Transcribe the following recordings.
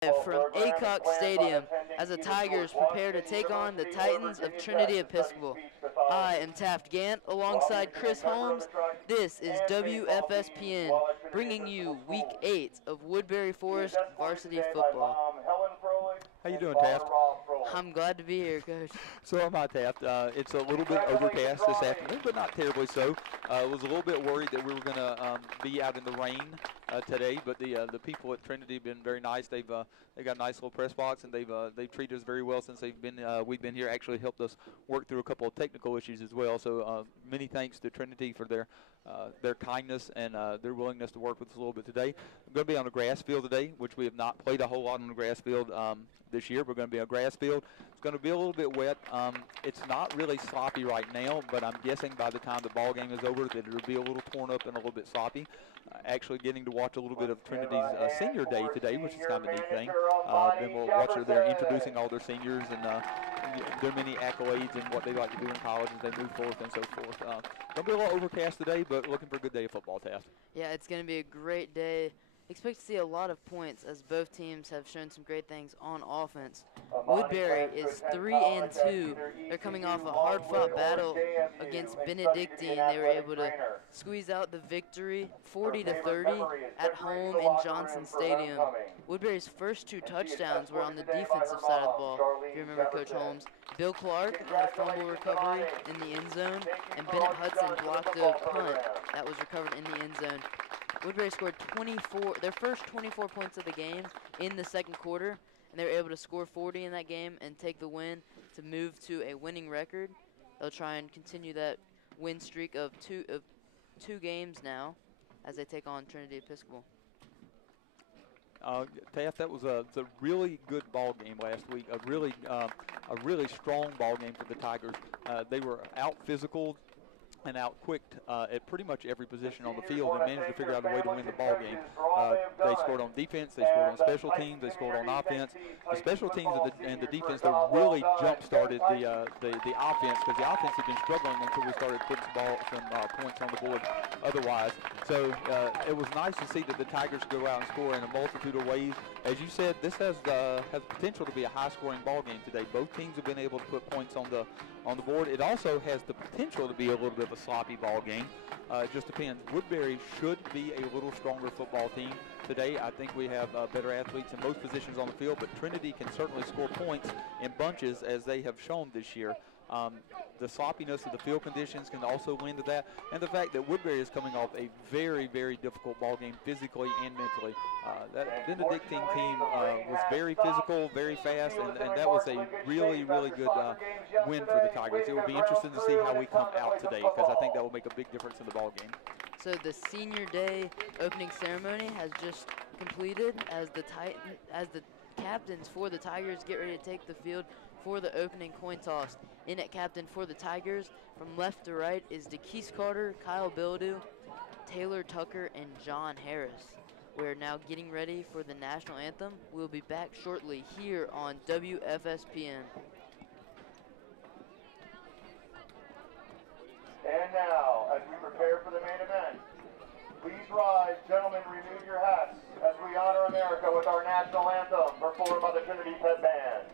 From Aycock Stadium as the Tigers prepare to take on the Titans of Trinity Episcopal. I am Taft Gant alongside Chris Holmes. This is WFSPN bringing you Week 8 of Woodbury Forest varsity football. How you doing, Taft? I'm glad to be here, Coach. So am I, Taft. It's a little bit overcast this afternoon, but not terribly so. I was a little bit worried that we were going to be out in the rain today, but the people at Trinity have been very nice. They got a nice little press box, and they've treated us very well since we've been here. Actually helped us work through a couple of technical issues as well. So many thanks to Trinity for their kindness and their willingness to work with us a little bit today. I'm going to be on a grass field today, which we have not played a whole lot on the grass field this year. We're going to be on a grass field. It's going to be a little bit wet. It's not really sloppy right now, but I'm guessing by the time the ball game is over that it'll be a little torn up and a little bit sloppy. Actually getting to watch a little bit of Trinity's senior day today, which is kind of a neat thing. Then we'll watch her there introducing all their seniors and their many accolades and what they like to do in college as they move forth and so forth. Going to be a little overcast today, but looking for a good day of football, Taft. Yeah, it's going to be a great day. Expect to see a lot of points as both teams have shown some great things on offense. Woodbury is 3-2. They're coming off a hard-fought battle against Benedictine. They were able to squeeze out the victory 40-30 at home in Johnson Stadium. Woodbury's first 2 touchdowns were on the defensive side of the ball. If you remember, Coach Holmes, Bill Clark had a fumble recovery in the end zone, and Bennett Hudson blocked a punt that was recovered in the end zone. Woodbury scored their first 24 points of the game in the second quarter, and they were able to score 40 in that game and take the win to move to a winning record. They'll try and continue that win streak of two games now as they take on Trinity Episcopal. Taft, that was a really good ball game last week. A really strong ball game for the Tigers. They were out physical and out-quicked at pretty much every position on the field and managed to figure out a way to win the ball game. They scored on defense, they scored on special teams, they scored on offense. The special teams and the defense, they really jump-started the offense, because the offense had been struggling until we started putting some points on the board otherwise. So it was nice to see that the Tigers go out and score in a multitude of ways. As you said, this has potential to be a high-scoring ball game today. Both teams have been able to put points on the board. It also has the potential to be a little bit of a sloppy ball game. It just depends. Woodbury should be a little stronger football team today. I think we have better athletes in most positions on the field, but Trinity can certainly score points in bunches as they have shown this year. The sloppiness of the field conditions can also lend to that, and the fact that Woodbury is coming off a very, very difficult ball game physically and mentally. That Benedictine team was very physical, very fast, and that was a really, really good win for the Tigers. It will be interesting to see how we come out today, because I think that will make a big difference in the ball game. So the senior day opening ceremony has just completed as the captains for the Tigers get ready to take the field for the opening coin toss. In at captain for the Tigers, from left to right, is DeKeese Carter, Kyle Bildu, Taylor Tucker, and John Harris. We're now getting ready for the national anthem. We'll be back shortly here on WFSPN. And now, as we prepare for the main event, please rise, gentlemen, remove your hats as we honor America with our national anthem performed by the Trinity Pep Band.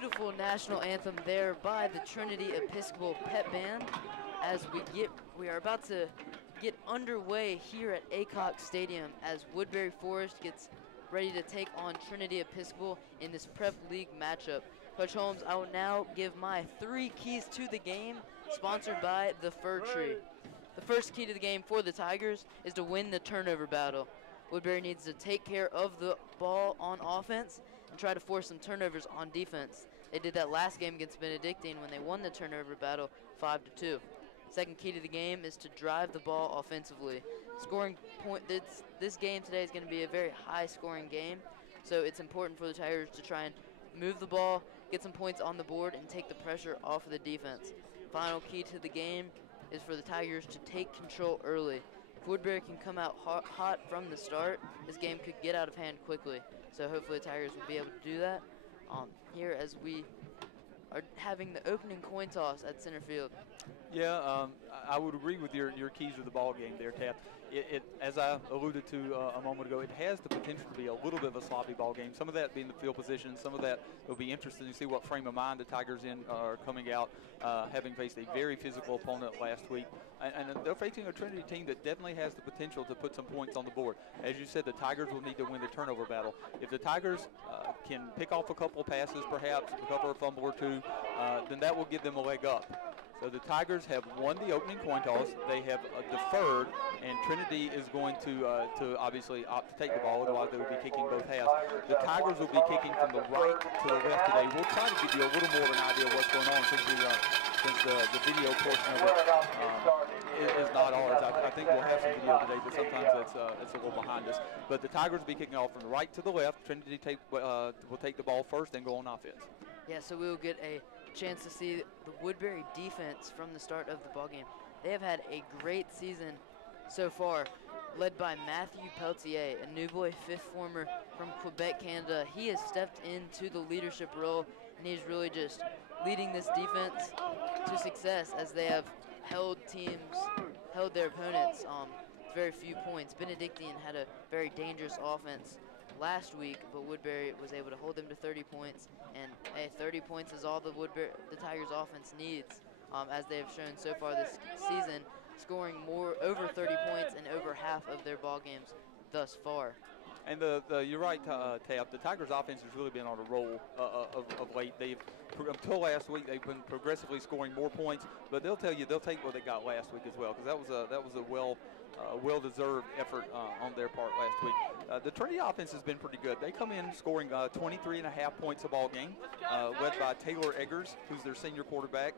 beautiful national anthem there by the Trinity Episcopal Pep Band as we are about to get underway here at Aycock Stadium as Woodbury Forest gets ready to take on Trinity Episcopal in this Prep League matchup. Coach Holmes, I will now give my 3 keys to the game, sponsored by the Fir Tree. The first key to the game for the Tigers is to win the turnover battle. Woodbury needs to take care of the ball on offense and try to force some turnovers on defense. They did that last game against Benedictine when they won the turnover battle 5-2. Second key to the game is to drive the ball offensively. Scoring point, this game today is going to be a very high-scoring game, so it's important for the Tigers to try and move the ball, get some points on the board, and take the pressure off of the defense. Final key to the game is for the Tigers to take control early. If Woodbury can come out hot from the start, this game could get out of hand quickly. So hopefully the Tigers will be able to do that. Here as we are having the opening coin toss at center field. Yeah, I would agree with your keys to the ball game there, Taft. As I alluded to a moment ago, it has the potential to be a little bit of a sloppy ball game. Some of that being the field position, some of that will be interesting to see what frame of mind the Tigers are coming out, having faced a very physical opponent last week. And they're facing a Trinity team that definitely has the potential to put some points on the board. As you said, the Tigers will need to win the turnover battle. If the Tigers can pick off a couple of passes, perhaps a couple of fumble or two, then that will give them a leg up. So the Tigers have won the opening coin toss. They have deferred, and Trinity is going to obviously opt to take the ball, otherwise they will be kicking both halves. The Tigers will be kicking from the right to the left today. We'll try to give you a little more of an idea of what's going on since the video portion of it is not ours. I think we'll have some video today, but sometimes it's a little behind us. But the Tigers will be kicking off from the right to the left. Trinity will take the ball first and go on offense. Yeah, so we will get a chance to see the Woodbury defense from the start of the ballgame. They have had a great season so far, led by Matthew Peltier, a new boy fifth former from Quebec, Canada. He has stepped into the leadership role, and he's really just leading this defense to success as they have held their opponents very few points. Benedictine had a very dangerous offense last week, but Woodbury was able to hold them to 30 points, and 30 points is all the Tigers offense needs, as they have shown so far this season, scoring over 30 points in over half of their ball games thus far. And you're right, Tab. The Tigers offense has really been on a roll of late. Until last week, they've been progressively scoring more points, but they'll tell you they'll take what they got last week as well, because that was a well-deserved effort on their part last week. The Trinity offense has been pretty good. They come in scoring 23.5 points a ball game, led by Taylor Eggers, who's their senior quarterback.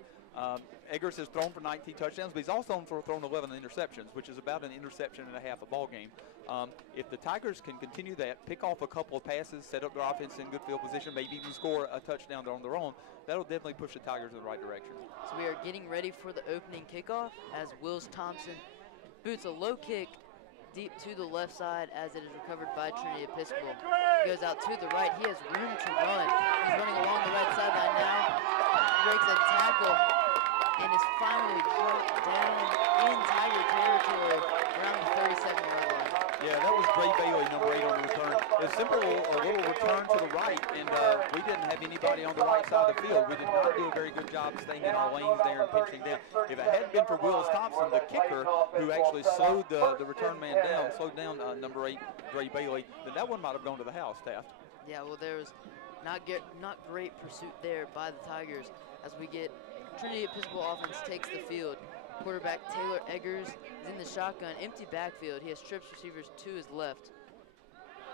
Eggers has thrown for 19 touchdowns, but he's also thrown 11 interceptions, which is about an interception and a half a ball game. If the Tigers can continue that, pick off a couple of passes, set up their offense in good field position, maybe even score a touchdown on their own, that'll definitely push the Tigers in the right direction. So we are getting ready for the opening kickoff as Wills Thompson boots a low kick deep to the left side as it is recovered by Trinity Episcopal. He goes out to the right. He has room to run. He's running along the right sideline now. Breaks a tackle and is finally dropped down in Tiger territory around the 37-yard line. Yeah, that was Dre Bailey, number 8 on the return. It's simple, a little return to the right, and we didn't have anybody on the right side of the field. We did not do a very good job staying in our lanes there and pinching down. If it hadn't been for Willis Thompson, the kicker, who actually slowed the return man down, number 8, Dre Bailey, then that one might have gone to the house, Taft. Yeah, well, there was not great pursuit there by the Tigers as we get Trinity Episcopal offense takes the field. Quarterback Taylor Eggers is in the shotgun, empty backfield. He has trips receivers to his left.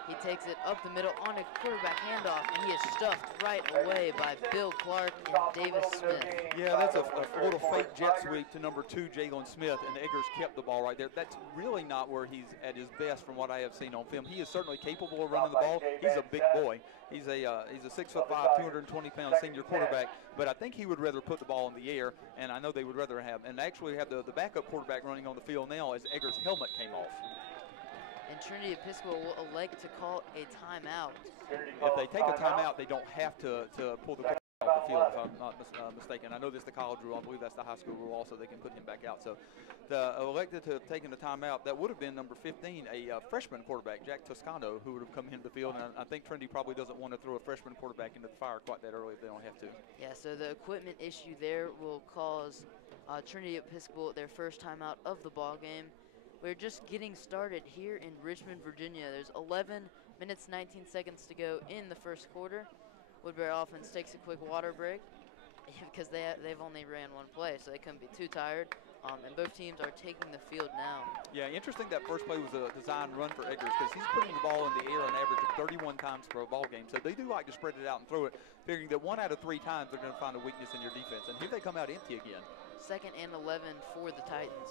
He takes it up the middle on a quarterback handoff, and he is stuffed right away by Bill Clark and Davis Smith. Yeah, that's a little fake jet sweep to number 2, Jalen Smith, and Eggers kept the ball right there. That's really not where he's at his best from what I have seen on film. He is certainly capable of running the ball. He's a big boy. He's a 6'5", 220-pound senior quarterback, but I think he would rather put the ball in the air, and I know they would rather actually have the backup quarterback running on the field now as Eggers' helmet came off. And Trinity Episcopal will elect to call a timeout. If they take a timeout, they don't have to pull the call off the field, if I'm not mistaken. I know this is the college rule. I believe that's the high school rule also. They can put him back out. So the elected to have taken the timeout, that would have been number 15, a freshman quarterback, Jack Toscano, who would have come into the field. And I think Trinity probably doesn't want to throw a freshman quarterback into the fire quite that early if they don't have to. Yeah, so the equipment issue there will cause Trinity Episcopal their first timeout of the ball game. We're just getting started here in Richmond, Virginia. There's 11 minutes, 19 seconds to go in the first quarter. Woodbury offense takes a quick water break because they've only ran one play, so they couldn't be too tired. And both teams are taking the field now. Yeah, interesting that first play was a design run for Eggers because he's putting the ball in the air an average of 31 times per ball game. So they do like to spread it out and throw it, figuring that 1 out of 3 times they're going to find a weakness in your defense. And here they come out empty again. 2nd and 11 for the Titans.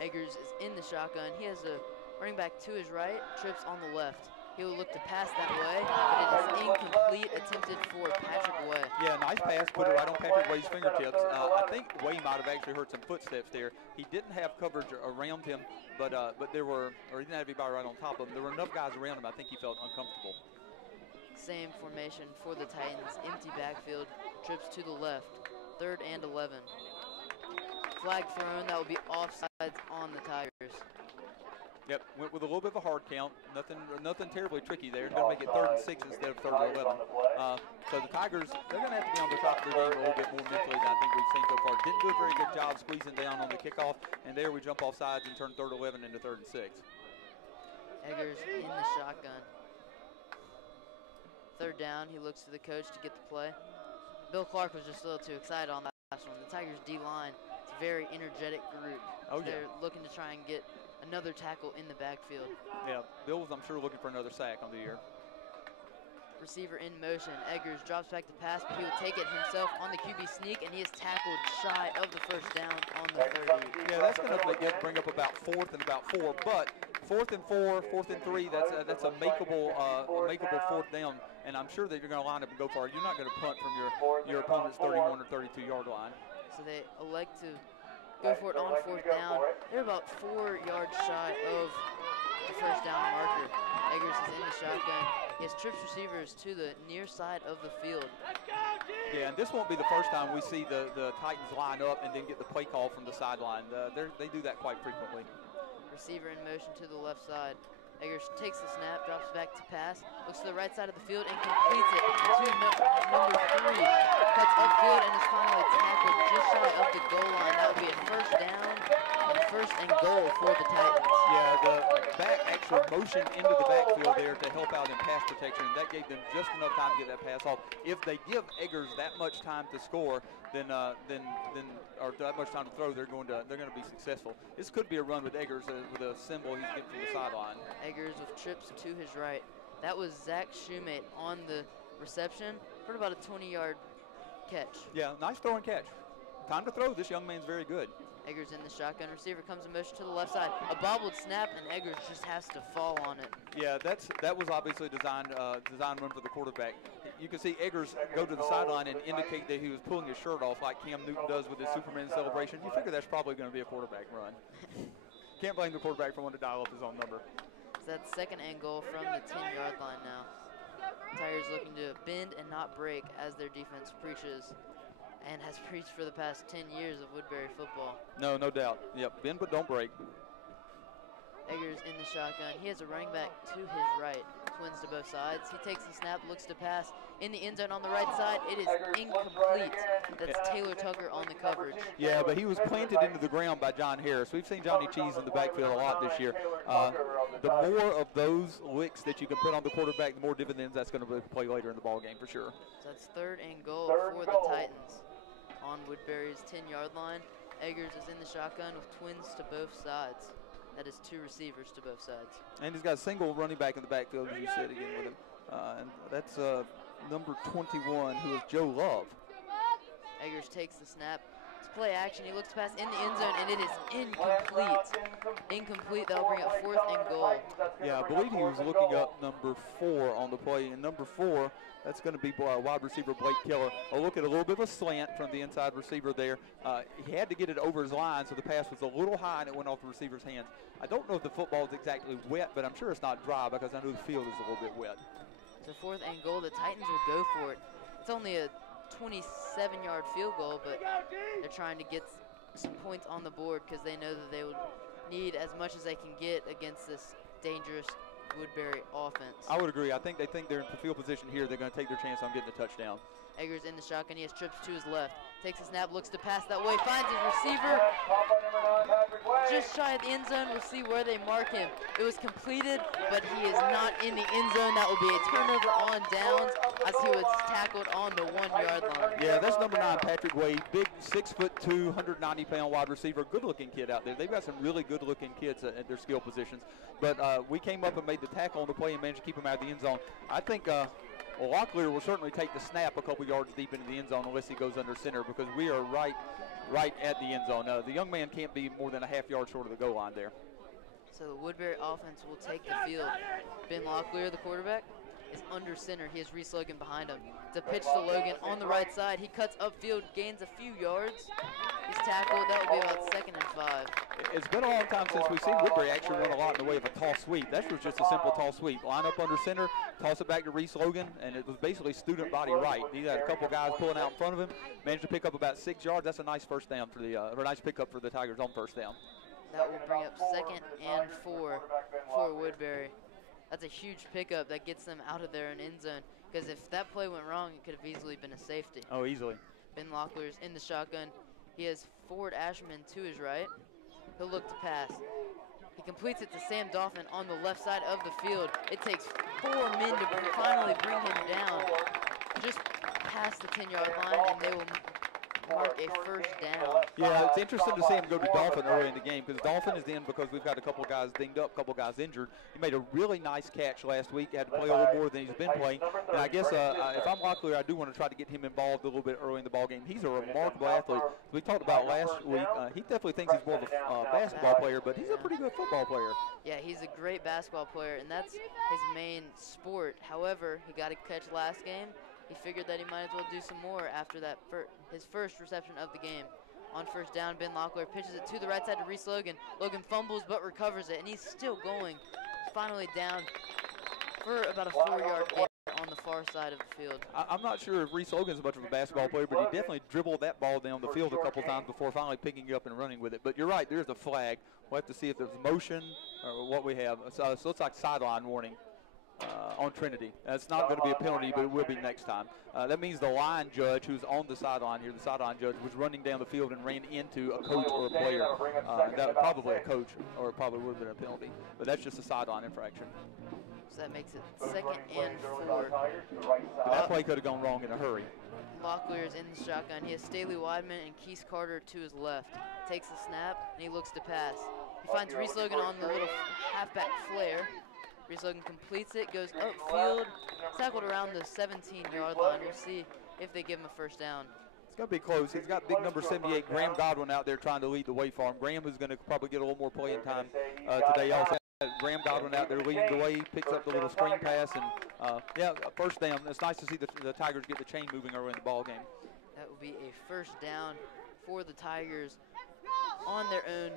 Eggers is in the shotgun. He has a running back to his right, trips on the left. He will look to pass that way, but it is incomplete, attempted for Patrick Way. Yeah, nice pass, put it right on Patrick Way's fingertips. I think Way might have actually heard some footsteps there. He didn't have coverage around him, but there were, or he didn't have anybody right on top of him. There were enough guys around him, I think he felt uncomfortable. Same formation for the Titans, empty backfield, trips to the left, 3rd and 11. Flag thrown, that will be offsides on the Tigers. Yep, went with a little bit of a hard count. Nothing terribly tricky there. Going to make it 3rd and 6 instead of 3rd and 11. So the Tigers, they're going to have to be on the top of their game a little bit more mentally than I think we've seen so far. Didn't do a very good job squeezing down on the kickoff, and there we jump off sides and turn 3rd and 11 into 3rd and 6. Eggers in the shotgun. 3rd down, he looks to the coach to get the play. Bill Clark was just a little too excited on that last one. The Tigers D-line, it's a very energetic group. Oh, yeah. They're looking to try and get another tackle in the backfield. Yeah, Bill was, I'm sure, looking for another sack on the year. Receiver in motion. Eggers drops back to pass, but he will take it himself on the QB sneak, and he is tackled shy of the 1st down on the 30. Yeah, that's going to bring up about 4th and about 4, but 4th and 4, 4th and 3, that's a makeable 4th down, and I'm sure that you're going to line up and go for it. You're not going to punt from your opponent's 31 or 32-yard line. So they elect to go for it on 4th down. They're about 4 yards shy of the 1st down marker. Eggers is in the shotgun. He has trips receivers to the near side of the field. Yeah, and this won't be the first time we see the Titans line up and then get the play call from the sideline. They do that quite frequently. Receiver in motion to the left side. Eggers takes the snap, drops back to pass, looks to the right side of the field and completes it to number 3. Cuts upfield and is finally tackled just shy of the goal line. That would be a 1st down and 1st and goal for the Titans. Yeah, the back actually motioned into the backfield there to help out in pass protection. That gave them just enough time to get that pass off. If they give Eggers that much time to score, then or that much time to throw, they're going to be successful. This could be a run with Eggers with a symbol he's getting from the sideline. Eggers with trips to his right. That was Zach Shoemate on the reception for about a 20-yard catch. Yeah, nice throw and catch. Time to throw. This young man's very good. Eggers in the shotgun. Receiver comes in motion to the left side. A bobbled snap, and Eggers just has to fall on it. Yeah, that was obviously designed run for the quarterback. You can see Eggers go to the sideline and indicate that he was pulling his shirt off like Cam Newton does with his Superman celebration. You figure that's probably going to be a quarterback run. Can't blame the quarterback for wanting to dial up his own number. So that's 2nd and goal from the 10-yard line now. Tigers looking to bend and not break as their defense preaches and has preached for the past 10 years of Woodbury football. No doubt. Yep, bend but don't break. Eggers in the shotgun. He has a running back to his right. Twins to both sides. He takes the snap, looks to pass in the end zone on the right side. It is incomplete. That's Taylor Tucker on the coverage. Yeah, but he was planted into the ground by John Harris. We've seen Johnny Cheese in the backfield a lot this year. The more of those licks that you can put on the quarterback, the more dividends that's going to play later in the ball game for sure. So that's 3rd and goal for the Titans on Woodbury's 10-yard line. Eggers is in the shotgun with twins to both sides. That is 2 receivers to both sides. And he's got a single running back in the backfield, as you said again with him. And that's number 21, who is Joe Love. Eggers takes the snap. It's play action. He looks to pass in the end zone, and it is incomplete. Incomplete. That'll bring up 4th and goal. Yeah, I believe he was looking up number 4 on the play. And number 4, that's going to be wide receiver Blake Keller. A look at a little bit of a slant from the inside receiver there. He had to get it over his line, so the pass was a little high, and it went off the receiver's hands. I don't know if the football is exactly wet, but I'm sure it's not dry because I know the field is a little bit wet. So 4th and goal. The Titans will go for it. It's only a 27-yard field goal, but they're trying to get some points on the board because they know that they would need as much as they can get against this dangerous Woodbury offense. I would agree. I think they think they're in field position here. They're going to take their chance on getting a touchdown. Eggers in the shotgun. He has trips to his left. Takes a snap, looks to pass that way, finds his receiver. Just shy of the end zone. We'll see where they mark him. It was completed, but he is not in the end zone. That will be a turnover on downs as he was tackled on the 1-yard line. Yeah, that's number 9, Patrick Wade. Big 6'2", 190-pound wide receiver. Good-looking kid out there. They've got some really good-looking kids at their skill positions. But we came up and made the tackle on the play and managed to keep him out of the end zone. I think Locklear will certainly take the snap a couple yards deep into the end zone unless he goes under center, because we are right at the end zone. The young man can't be more than a half yard short of the goal line there. So the Woodbury offense will take the field. Ben Locklear, the quarterback, is under center. He has Reese Logan behind him. It's a pitch to Logan on the right side. He cuts upfield, gains a few yards. He's tackled. That will be about 2nd and 5. It's been a long time since we've seen Woodbury actually run a lot in the way of a toss sweep. That was just a simple toss sweep. Line up under center, toss it back to Reese Logan, and it was basically student body right. He had a couple guys pulling out in front of him, managed to pick up about 6 yards. That's a nice first down for the, or a nice pickup for the Tigers on first down. That will bring up 2nd and 4 for Woodbury. That's a huge pickup that gets them out of their end zone, because if that play went wrong, it could have easily been a safety. Oh, easily. Ben Locklear's in the shotgun. He has Ford Asherman to his right. He'll look to pass. He completes it to Sam Dolphin on the left side of the field. It takes 4 men to finally bring him down just past the 10-yard line, and they will mark a first down. Yeah, it's interesting to see him go to Dolphin early in the game, because Dolphin is in because we've got a couple guys dinged up, a couple guys injured. He made a really nice catch last week. Had to play a little more than he's been playing. And I guess if I'm Locklear, I do want to try to get him involved a little bit early in the ball game. He's a remarkable athlete. We talked about last week. He definitely thinks he's more of a basketball player, but he's a pretty good football player. Yeah, he's a great basketball player, and that's his main sport. However, he got a catch last game. He figured that he might as well do some more after that his first reception of the game. On first down, Ben Locklear pitches it to the right side to Reese Logan. Logan fumbles but recovers it, and he's still going. Finally down for about a 4-yard gain on the far side of the field. I'm not sure if Reese Logan's much of a basketball player, but he definitely dribbled that ball down the field a couple times before finally picking it up and running with it. But you're right, there's a flag. We'll have to see if there's motion or what we have. So it looks like sideline warning on Trinity. That's not going to be a penalty, but it will be next time. That means the line judge, who's on the sideline here, the sideline judge, was running down the field and ran into a coach or a player. That probably a coach, or probably would have been a penalty. But that's just a sideline infraction. So that makes it 2nd and 4. But that play could have gone wrong in a hurry. Locklear's in the shotgun. He has Staley Weidman and Keith Carter to his left. Takes the snap, and he looks to pass. He finds Reese Logan on the little halfback flare. Reese Logan completes it, goes upfield, tackled around the 17-yard line. We'll see if they give him a first down. It's going to be close. He's got big number 78, Graham Godwin, out there trying to lead the way for him. Graham is going to probably get a little more playing time today. Also, Graham Godwin out there leading the way, picks up the little screen pass, and yeah, first down. It's nice to see the Tigers get the chain moving early in the ball game. That will be a first down for the Tigers on their own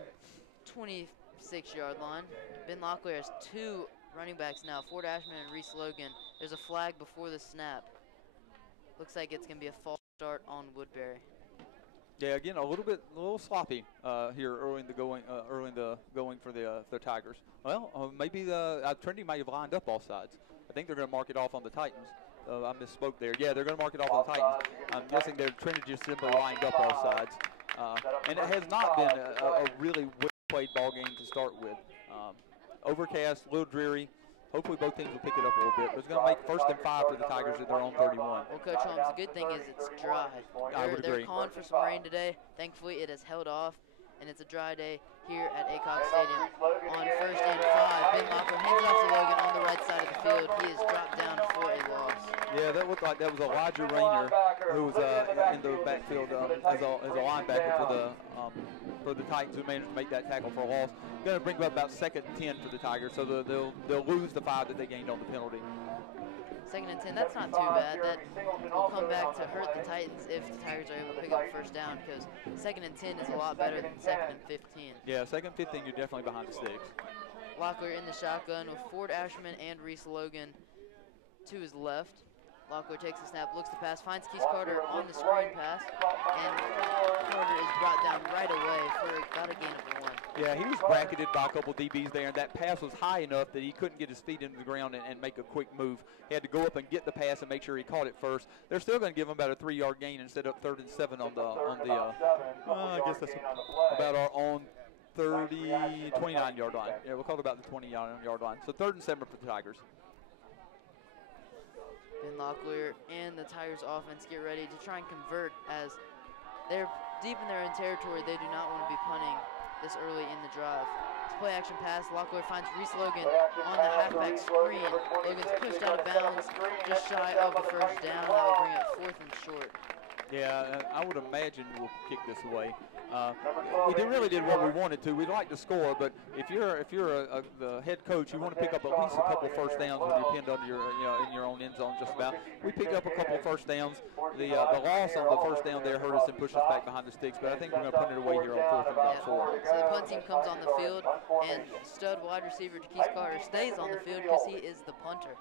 26-yard line. Ben Locklear has 2 running backs now, Ford Ashman and Reese Logan. There's a flag before the snap. Looks like it's going to be a false start on Woodbury. Yeah, again, a little sloppy here early in the going for the Tigers. Well, maybe the Trinity might have lined up all sides. I think they're going to mark it off on the Titans. I misspoke there. Yeah, they're going to mark it off on the Titans. I'm guessing their Trinity just simply lined up all sides. And it has not been a really well-played ball game to start with. Overcast, a little dreary. Hopefully both teams will pick it up a little bit. But it's going to make 1st and 5 for the Tigers at their own 31. Well, Coach Holmes, the good thing is it's dry. I would agree. They're calling for some rain today. Thankfully, it has held off, and it's a dry day here at Aycock Stadium. On 1st and 5, Ben Locklear hands off to Logan on the right side of the field. He is dropped down for a loss. Yeah, that looked like that was Elijah Rayner, who was in the backfield as a linebacker for the Titans, who managed to make that tackle for a loss. Going to bring up about 2nd and 10 for the Tigers, so they'll lose the 5 that they gained on the penalty. 2nd and 10, that's not too bad. That will come back to hurt the Titans if the Tigers are able to pick up a first down, because 2nd and 10 is a lot better than 2nd and 15. Yeah, 2nd and 15, you're definitely behind the sticks. Locklear in the shotgun with Ford Ashman and Reese Logan to his left. Lockwood takes the snap, looks to pass, finds Keith Carter on the screen pass, and Carter is brought down right away for about a gain of 1. Yeah, he was bracketed by a couple DBs there, and that pass was high enough that he couldn't get his feet into the ground and make a quick move. He had to go up and get the pass and make sure he caught it first. They're still going to give him about a 3-yard gain instead of 3rd and 7 on the I guess that's about our own 29-yard line. Yeah, we'll call it about the 20-yard line. So 3rd and 7 for the Tigers. Ben Locklear and the Tigers offense get ready to try and convert, as they're deep in their own territory. They do not want to be punting this early in the drive. It's play action pass. Locklear finds Reese Logan on the halfback screen. Logan's pushed out of bounds just shy of the 1st down. That will bring up 4th and short. Yeah, I would imagine we'll kick this away. We really did what we wanted to. We'd like to score, but if you're the head coach, you want to pick up at least a couple first downs when you're pinned under your in your own end zone. Just about. We picked up a couple first downs. The loss on the first down there hurt us and pushed us back behind the sticks. But I think we're going to punt it away here on 4th and about 4. So the punt team comes on the field, and stud wide receiver DeKeith Carter stays on the field because he is the punter.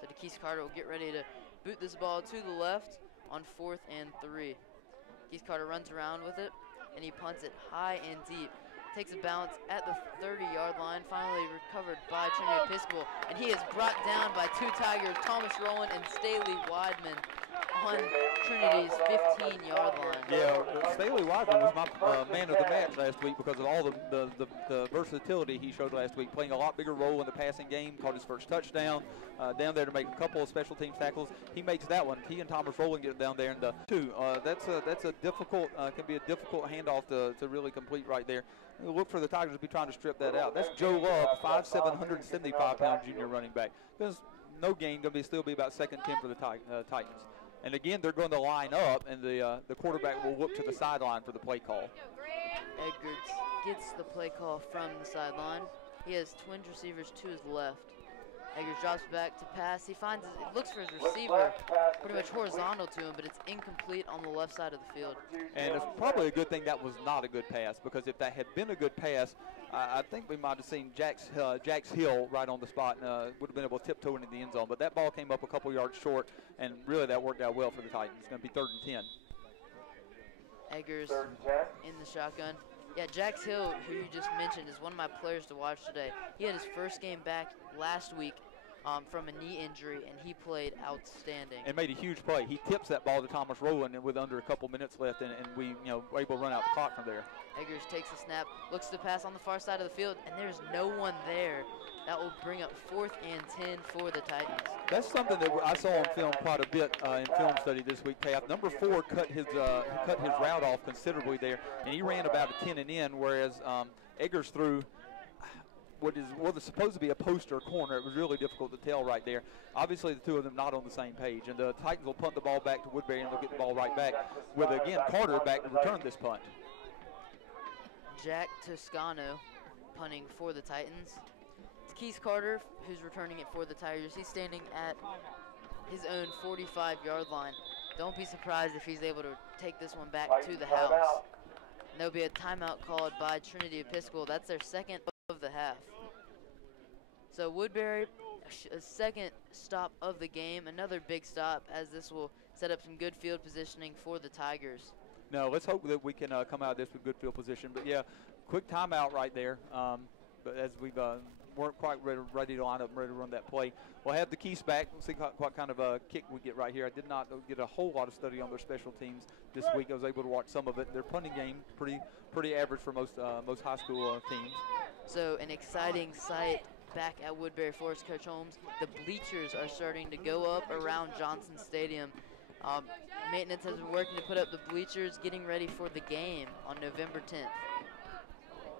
So DeKeith Carter will get ready to boot this ball to the left on 4th and 3. Keith Carter runs around with it, and he punts it high and deep. Takes a bounce at the 30-yard line, finally recovered by Trinity Episcopal, and he is brought down by 2 Tigers, Thomas Rowland and Staley Weidman, on Trinity's 15-yard line. Yeah, Staley Weidman was my man of the match last week because of all the versatility he showed last week, playing a lot bigger role in the passing game, caught his first touchdown, down there to make a couple of special teams tackles. He makes that one. He and Thomas Rowland get down there in the 2. That's a difficult, can be a difficult handoff to really complete right there. Look for the Tigers to be trying to strip that out. That's Joe Love, 5'7", 175-pound junior running back. There's no gain, going to still be about 2nd and 10 for the Titans. And again, they're going to line up, and the quarterback will look to the sideline for the play call. Edgards gets the play call from the sideline. He has twins receivers to his left. Edgards drops back to pass. He finds looks for his receiver pretty much horizontal to him, but it's incomplete on the left side of the field. And it's probably a good thing that was not a good pass, because if that had been a good pass, I think we might have seen Jax Hill right on the spot and would have been able to tiptoe into the end zone. But that ball came up a couple yards short, and really that worked out well for the Titans. It's going to be 3rd and 10. Eggers in the shotgun. Yeah, Jax Hill, who you just mentioned, is one of my players to watch today. He had his first game back last week from a knee injury, and he played outstanding. And made a huge play. He tips that ball to Thomas Rowland with under a couple minutes left, and we were able to run out the clock from there. Eggers takes a snap, looks to pass on the far side of the field, and there's no one there. That will bring up 4th and 10 for the Titans. That's something that I saw on film quite a bit in film study this week, Pat. Number 4 cut his route off considerably there, and he ran about a 10 and in, whereas Eggers threw what is supposed to be a post or corner. It was really difficult to tell right there. Obviously, the two of them not on the same page, and the Titans will punt the ball back to Woodbury, and they'll get the ball right back with, again, Carter back to return this punt. Jack Toscano punting for the Titans. It's Keith Carter who's returning it for the Tigers. He's standing at his own 45-yard line. Don't be surprised if he's able to take this one back to the house. And there'll be a timeout called by Trinity Episcopal. That's their 2nd of the half. So Woodbury, a 2nd stop of the game, another big stop, as this will set up some good field positioning for the Tigers. No, let's hope that we can come out of this with good field position. But yeah, quick timeout right there. But as we've weren't quite ready to line up and ready to run that play. We'll have the Keys back. We'll see what kind of a kick we get right here. I did not get a whole lot of study on their special teams this week. I was able to watch some of it. Their punting game pretty average for most high school teams. So an exciting sight back at Woodbury for us, Coach Holmes. The bleachers are starting to go up around Johnson Stadium. Maintenance has been working to put up the bleachers, getting ready for the game on November 10th.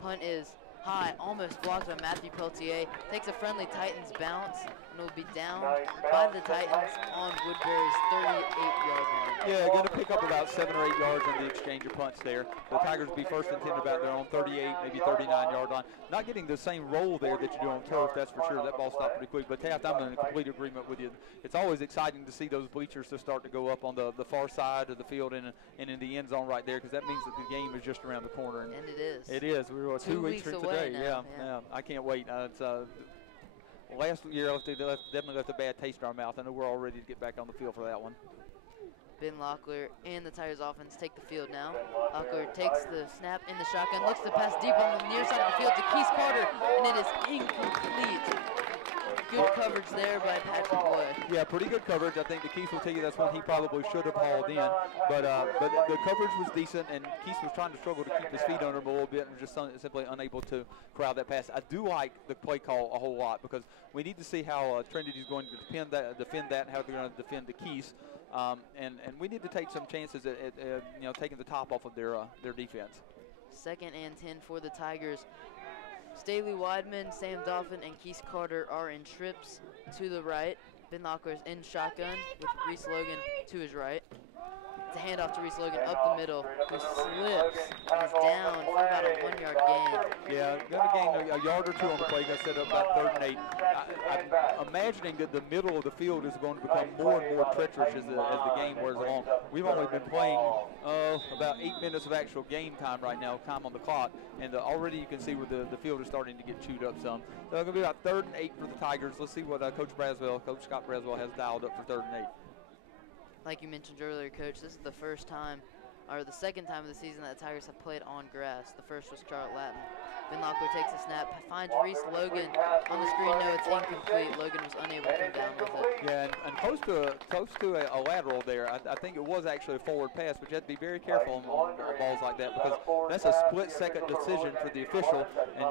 Punt is high, almost blocked by Matthew Peltier. Takes a friendly Titans bounce, and will be down by the Titans on Woodbury's 38-yard line. Yeah, going to pick up about 7 or 8 yards on the exchange of punts there. The Tigers will be 1st and 10 about their own 38, maybe 39-yard line. Not getting the same roll there that you do on turf, that's for sure. That ball stopped pretty quick. But Taft, I'm in complete agreement with you. It's always exciting to see those bleachers to start to go up on the far side of the field and in the end zone right there, because that means that the game is just around the corner. And it is. It is. We're 2 weeks from today. Yeah. I can't wait. last year definitely left a bad taste in our mouth. I know we're all ready to get back on the field for that one. Ben Locklear and the Tigers offense take the field now. Locklear takes the snap in the shotgun, looks to pass deep on the near side of the field to Keith Carter, and it is incomplete. Good coverage there by Patrick Boy. Yeah, pretty good coverage. I think the Keith will tell you that's one he probably should have hauled in. But the coverage was decent, and Keith was trying to struggle to keep his feet under him a little bit and just simply unable to corral that pass. I do like the play call a whole lot because we need to see how Trinity is going to defend that, and how they're going to defend the Keith. And we need to take some chances at taking the top off of their defense. 2nd and 10 for the Tigers. Staley Weidman, Sam Dolphin, and Keith Carter are in trips to the right. Ben Locklear's in shotgun with Reese Logan to his right. It's a handoff to Reese Logan up the middle, who slips and is down for about a 1-yard gain. Yeah, going to gain a yard or two on the play. Like I said, about 3rd and 8. I'm imagining that the middle of the field is going to become more and more treacherous as the game wears along. We've only been playing about 8 minutes of actual game time right now, time on the clock, and already you can see where the field is starting to get chewed up some. So it's going to be about 3rd and 8 for the Tigers. Let's see what Coach Scott Braswell has dialed up for 3rd and 8. Like you mentioned earlier, Coach, this is the first time, or the 2nd time of the season that the Tigers have played on grass. The first was Charlotte Latin. Ben Locklear takes a snap, finds Reese Logan on the screen. No, it's incomplete. Logan was unable to come down with it. Yeah, and close to a lateral there. I think it was actually a forward pass, but you have to be very careful on balls like that because that's a split-second decision for the official, and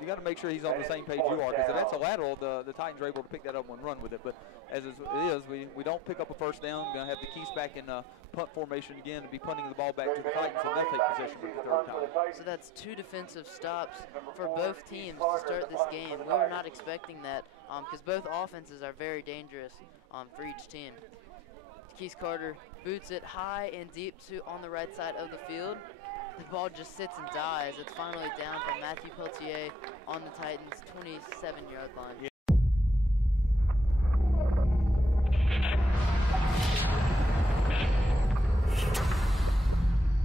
you got to make sure he's on the same page you are, because if that's a lateral, the Titans are able to pick that up and run with it. But as it is, we don't pick up a first down. We're going to have the Keys back in punt formation again and be punting the ball back to the Titans, and they'll take possession for the 3rd time. So that's 2 defensive stops for both teams to start this game. We were not expecting that because both offenses are very dangerous for each team. Keith Carter boots it high and deep on the right side of the field. The ball just sits and dies. It's finally down from Matthew Peltier on the Titans' 27-yard line. Yeah.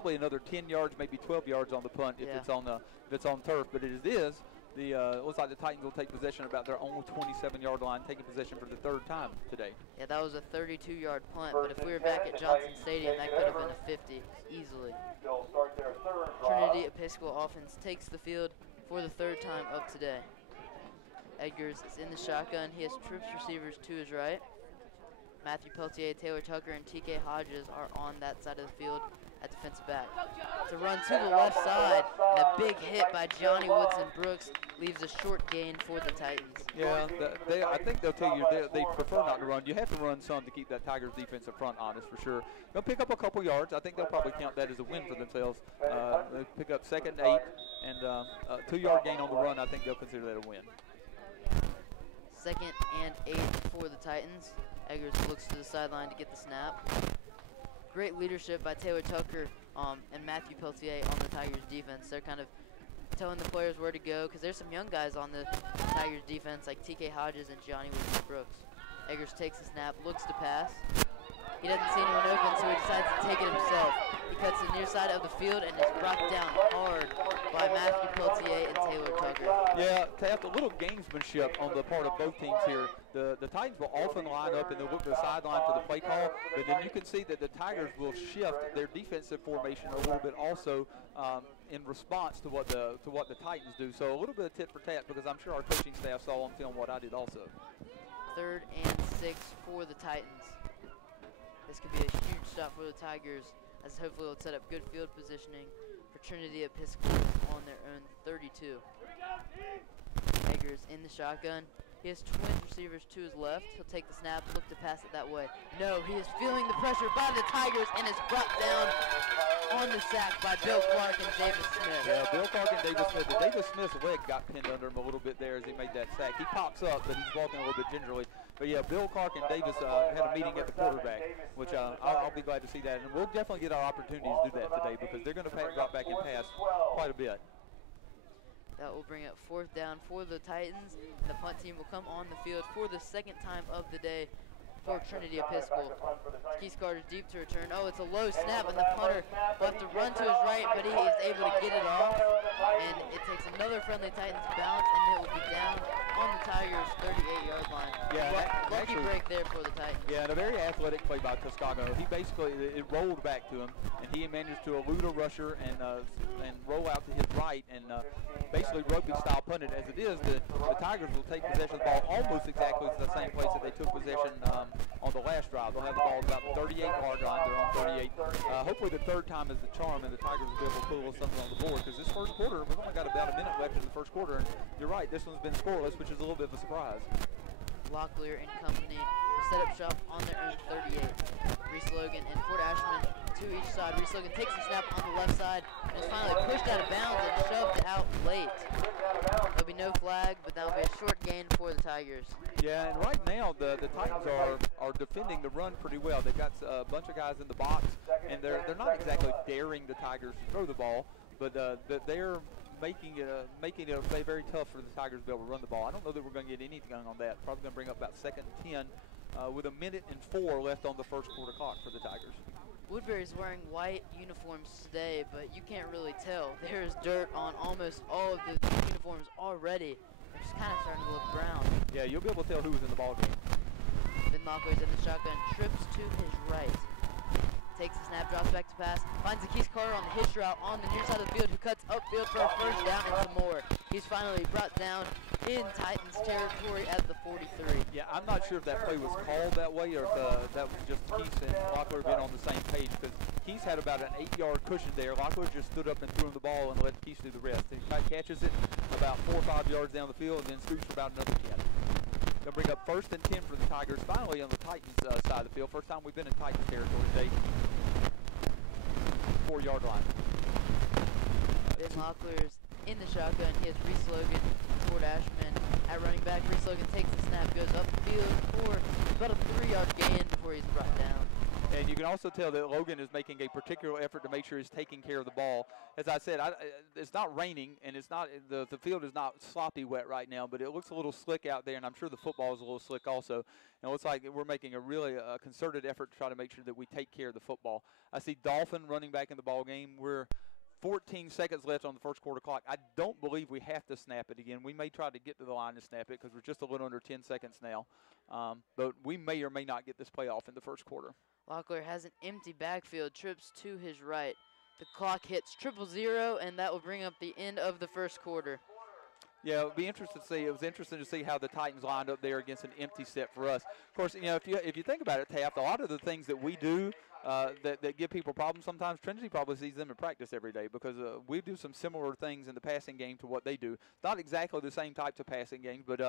Another 10 yards, maybe 12 yards on the punt if it's on turf. But it is looks like the Titans will take possession about their own 27-yard line, taking possession for the 3rd time today. Yeah, that was a 32-yard punt, but if we were back at Johnson Stadium, that could have been a 50 easily. Trinity Episcopal offense takes the field for the 3rd time of today. Edgars is in the shotgun. He has trips receivers to his right. Matthew Peltier, Taylor Tucker, and TK Hodges are on that side of the field at defensive back. It's a run to the left side, and a big hit by Johnny Woodson Brooks leaves a short gain for the Titans. Yeah, I think they'll tell you they prefer not to run. You have to run some to keep that Tigers defense up front honest for sure. They'll pick up a couple yards. I think they'll probably count that as a win for themselves. They pick up 2nd and 8, and a 2-yard gain on the run. I think they'll consider that a win. 2nd and 8 for the Titans. Eggers looks to the sideline to get the snap. Great leadership by Taylor Tucker and Matthew Peltier on the Tigers defense. They're kind of telling the players where to go because there's some young guys on the Tigers defense like TK Hodges and Johnny Woodson Brooks. Eggers takes the snap, looks to pass. He doesn't see anyone open, so he decides to take it himself. He cuts the near side of the field and is brought down hard by Matthew Peltier and Taylor Tucker. Yeah, to have a little gamesmanship on the part of both teams here. The Titans will often line up and they'll look to the sideline for the play call, but then you can see that the Tigers will shift their defensive formation a little bit also in response to what the Titans do. So a little bit of tit for tat because I'm sure our coaching staff saw on film what I did also. 3rd and 6 for the Titans. This could be a huge stop for the Tigers, as hopefully it'll set up good field positioning for Trinity Episcopal on their own 32. Eggers in the shotgun. He has twins receivers to his left. He'll take the snap, look to pass it that way. No, he is feeling the pressure by the Tigers and is brought down on the sack by Bill Clark and Davis Smith. Yeah, Bill Clark and Davis Smith. But Davis Smith's leg got pinned under him a little bit there as he made that sack. He pops up, but he's walking a little bit gingerly. But yeah, Bill Clark and Davis had a meeting at the quarterback, which I'll be glad to see that. And we'll definitely get our opportunities to do that today because they're going to drop back and pass quite a bit. That will bring up 4th down for the Titans. The punt team will come on the field for the 2nd time of the day for Trinity Episcopal. Keith Carter's deep to return. Oh, it's a low snap, and the punter will have to run to his right, but he is able to get it off. And it takes another friendly Titans bounce, and it will be down on the Tigers' 38-yard line. Yeah, lucky actually, break there for the Titans. Yeah, and a very athletic play by Toscano. He basically, it rolled back to him, and he managed to elude a rusher and roll out to his right and basically rugby-style punt it. As it is, the Tigers will take possession of the ball almost exactly to the same place that they took possession on the last drive. They'll have the ball about the 38-yard line. They're on 38. Hopefully the third time is the charm, and the Tigers will be able to put a little something on the board, because this first quarter, we've only got about a minute left in the first quarter, and you're right, this one's been scoreless, which is a little bit of a surprise. Locklear and company set up shop on their own 38. Reese Logan and Fort Ashman to each side. Reese Logan takes the snap on the left side and is finally pushed out of bounds and shoved out late. There'll be no flag, but that'll be a short gain for the Tigers. Yeah, and right now the Titans are defending the run pretty well. They've got a bunch of guys in the box, and they're not exactly daring the Tigers to throw the ball, but they're making it very tough for the Tigers to be able to run the ball. I don't know that we're going to get anything on that. Probably going to bring up about 2nd and 10 with 1:04 left on the first quarter clock for the Tigers. Woodbury's wearing white uniforms today, but you can't really tell. There's dirt on almost all of the uniforms already. They're just kind of starting to look brown. Yeah, you'll be able to tell who was in the ball game. Ben Locklear's in the shotgun, trips to his right. Takes the snap, drops back to pass, finds the Keith Carter on the hitch route on the near side of the field, who cuts upfield for a first down and some more. He's finally brought down in Titans territory at the 43. Yeah, I'm not sure if that play was called that way or if that was just Keith and Locklear being on the same page, because Keith had about an 8-yard cushion there. Locklear just stood up and threw him the ball and let Keith do the rest. He catches it about 4 or 5 yards down the field and then scoots for about another 10. Going to bring up 1st and 10 for the Tigers, finally on the Titans side of the field. First time we've been in Titans territory today. 4-yard line. Ben Locklear's in the shotgun. He has Reese Logan, Fort Ashman at running back. Reese Logan takes the snap, goes upfield for about a 3-yard gain before he's brought down. And you can also tell that Logan is making a particular effort to make sure he's taking care of the ball. As I said, it's not raining, and it's not the field is not sloppy wet right now, but it looks a little slick out there, and I'm sure the football is a little slick also. And it looks like we're making a really concerted effort to try to make sure that we take care of the football. I see Dolphin running back in the ball game. We're 14 seconds left on the first quarter clock. I don't believe we have to snap it again. We may try to get to the line and snap it because we're just a little under 10 seconds now. But we may or may not get this play off in the first quarter. Locklear has an empty backfield, trips to his right. The clock hits 0:00, and that will bring up the end of the first quarter. Yeah, it would be interesting to see. It was interesting to see how the Titans lined up there against an empty set for us. Of course, you know, if you think about it, Taft, a lot of the things that we do that give people problems sometimes, Trinity probably sees them in practice every day because we do some similar things in the passing game to what they do. Not exactly the same types of passing games, but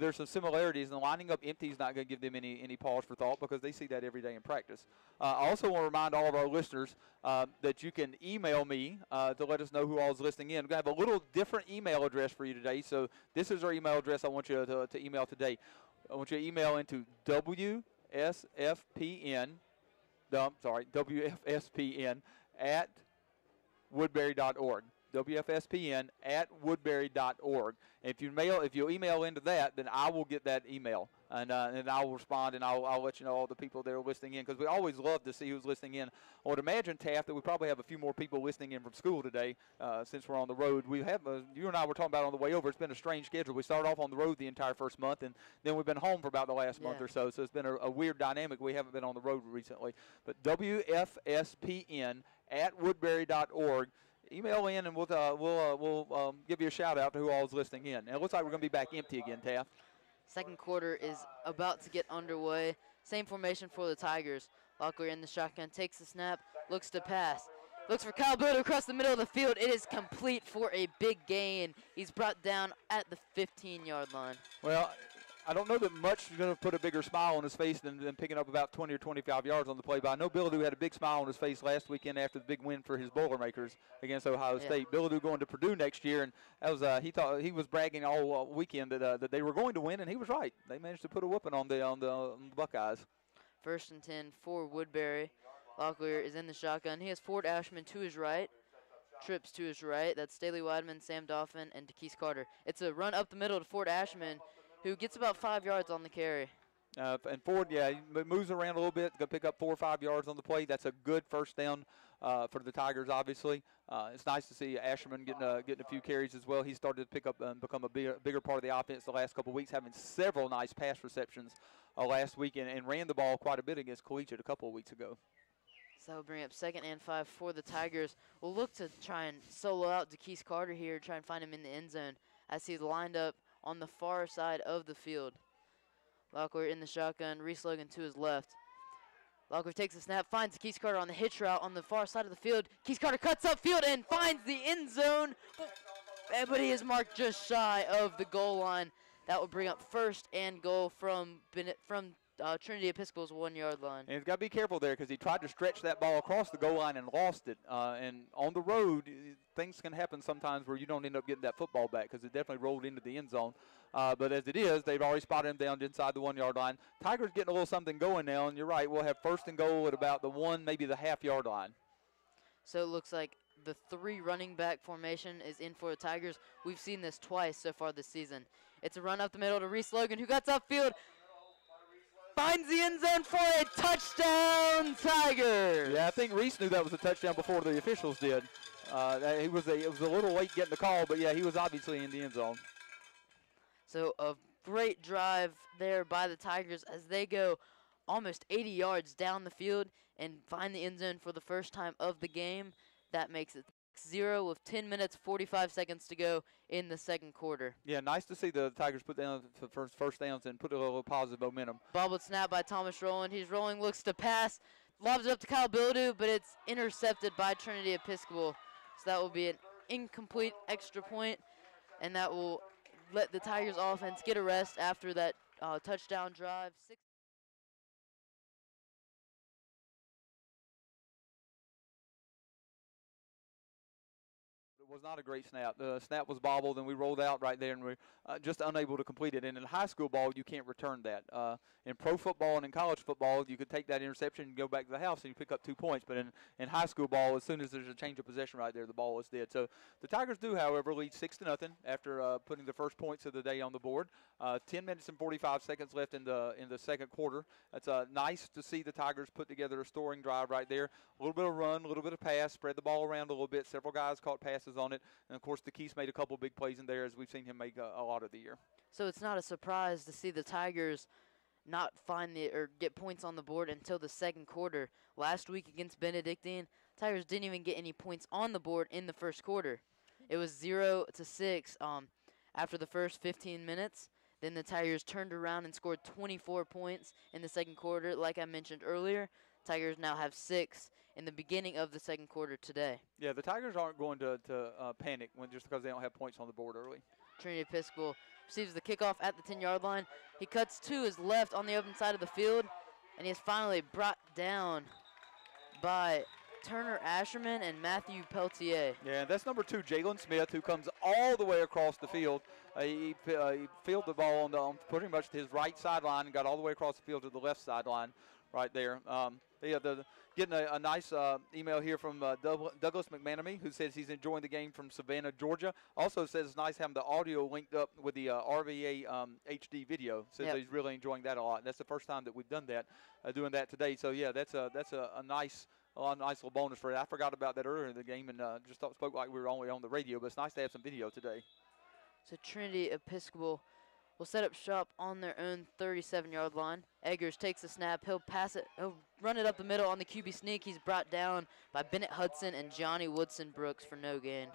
there's some similarities, and lining up empty is not going to give them any pause for thought because they see that every day in practice. I also want to remind all of our listeners that you can email me to let us know who all is listening in. We're going to have a little different email address for you today, so this is our email address I want you to email today. I want you to email into WFSPN at woodberry.org. WFSPN at woodberry.org. And if you email into that, then I will get that email, and I will respond, and I'll let you know all the people that are listening in, because we always love to see who's listening in. I would imagine, Taft, that we probably have a few more people listening in from school today since we're on the road. We have you and I were talking about on the way over. It's been a strange schedule. We started off on the road the entire first month, and then we've been home for about the last month or so. So it's been a weird dynamic. We haven't been on the road recently. But WFSPN at woodberry.org. Email in, and we'll give you a shout out to who all is listening in. And it looks like we're going to be back empty again, Taft. Second quarter is about to get underway. Same formation for the Tigers. Locklear in the shotgun, takes the snap, looks to pass. Looks for Kyle Bodo across the middle of the field. It is complete for a big gain. He's brought down at the 15-yard line. Well, I don't know that much is going to put a bigger smile on his face than picking up about 20 or 25 yards on the play. But I know Billadoo had a big smile on his face last weekend after the big win for his Boilermakers against Ohio State. Billadoo going to Purdue next year, and that was he was bragging all weekend that they were going to win, and he was right. They managed to put a whooping on the Buckeyes. 1st and 10 for Woodbury. Locklear is in the shotgun. He has Fort Ashman to his right. Trips to his right. That's Staley Weidman, Sam Dauphin, and DeKeith Carter. It's a run up the middle to Fort Ashman, who gets about 5 yards on the carry. And Ford, he moves around a little bit, going to pick up 4 or 5 yards on the play. That's a good first down for the Tigers, obviously. It's nice to see Asherman getting a few carries as well. He started to pick up and become a bigger part of the offense the last couple of weeks, having several nice pass receptions last week and ran the ball quite a bit against Collegiate a couple of weeks ago. So that will bring up 2nd and 5 for the Tigers. We'll look to try and solo out DeKeith Carter here, try and find him in the end zone as he's lined up on the far side of the field. Locklear in the shotgun, Reese Logan to his left. Locklear takes a snap, finds DeKeith Carter on the hitch route on the far side of the field. Keith Carter cuts upfield and finds the end zone, but he is marked just shy of the goal line. That will bring up 1st and goal from Trinity Episcopal's 1-yard line. And he's got to be careful there because he tried to stretch that ball across the goal line and lost it. And on the road, things can happen sometimes where you don't end up getting that football back because it definitely rolled into the end zone. But as it is, they've already spotted him down inside the 1-yard line. Tigers getting a little something going now, and you're right, we'll have 1st and goal at about the 1, maybe the half-yard line. So it looks like the 3 running back formation is in for the Tigers. We've seen this twice so far this season. It's a run up the middle to Reese Logan, who gets upfield, finds the end zone for a touchdown, Tigers. Yeah, I think Reese knew that was a touchdown before the officials did. It was a little late getting the call, but yeah, he was obviously in the end zone. So a great drive there by the Tigers as they go almost 80 yards down the field and find the end zone for the first time of the game. That makes it 0 with 10 minutes, 45 seconds to go in the 2nd quarter. Yeah, nice to see the Tigers put down the first downs and put a little positive momentum. Bobbled snap by Thomas Rowland. He's rolling, looks to pass, lobs it up to Kyle Bildu, but it's intercepted by Trinity Episcopal. So that will be an incomplete extra point, and that will let the Tigers offense get a rest after that touchdown drive. It was not a great snap. The snap was bobbled, and we rolled out right there, and we're just unable to complete it. And in high school ball, you can't return that. In pro football and in college football, you could take that interception and go back to the house and you pick up 2 points. But in high school ball, as soon as there's a change of possession right there, the ball is dead. So the Tigers do, however, lead 6-0 after putting the first points of the day on the board. 10 minutes and 45 seconds left in the 2nd quarter. That's nice to see the Tigers put together a scoring drive right there. A little bit of run, a little bit of pass, spread the ball around a little bit. Several guys caught passes on it. And, of course, DeKeith made a couple big plays in there as we've seen him make a lot of the year. So it's not a surprise to see the Tigers not find or get points on the board until the 2nd quarter. Last week against Benedictine, Tigers didn't even get any points on the board in the 1st quarter. It was 0-6 after the first 15 minutes. Then the Tigers turned around and scored 24 points in the 2nd quarter. Like I mentioned earlier, Tigers now have 6 in the beginning of the 2nd quarter today. Yeah, the Tigers aren't going to panic just because they don't have points on the board early. Trinity Episcopal receives the kickoff at the 10-yard line. He cuts to his left on the open side of the field, and he is finally brought down by Turner Asherman and Matthew Peltier. Yeah, that's number 2, Jalen Smith, who comes all the way across the field. He fielded the ball on pretty much his right sideline and got all the way across the field to the left sideline right there. Getting a nice email here from Douglas McManamy, who says he's enjoying the game from Savannah, Georgia. Also says it's nice having the audio linked up with the RVA HD video. Says he's really enjoying that a lot. That's the first time that we've done that, doing that today. So yeah, that's a nice little bonus for it. I forgot about that earlier in the game and just spoke like we were only on the radio. But it's nice to have some video today. So Trinity Episcopal will set up shop on their own 37-yard line. Eggers takes the snap. He'll pass it. He'll run it up the middle on the QB sneak. He's brought down by Bennett Hudson and Johnny Woodson Brooks for no gain.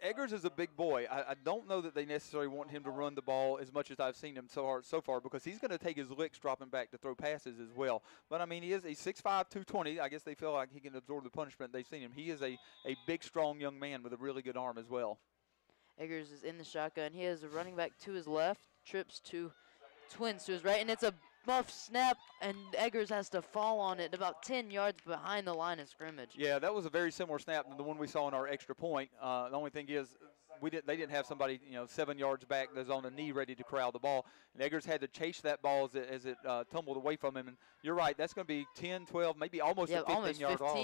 Eggers is a big boy. I don't know that they necessarily want him to run the ball as much as I've seen him so far because he's going to take his licks dropping back to throw passes as well. But, I mean, he's 6'5", 220. I guess they feel like he can absorb the punishment they've seen him. He is a big, strong young man with a really good arm as well. Eggers is in the shotgun. He has a running back to his left, trips to twins to his right, and it's a muff snap, and Eggers has to fall on it about 10 yards behind the line of scrimmage. Yeah, that was a very similar snap to the one we saw in our extra point. The only thing is they didn't have somebody 7 yards back that's on a knee ready to corral the ball. And Eggers had to chase that ball as it tumbled away from him. And you're right, that's going to be 10, 12, maybe almost a 15-yard loss.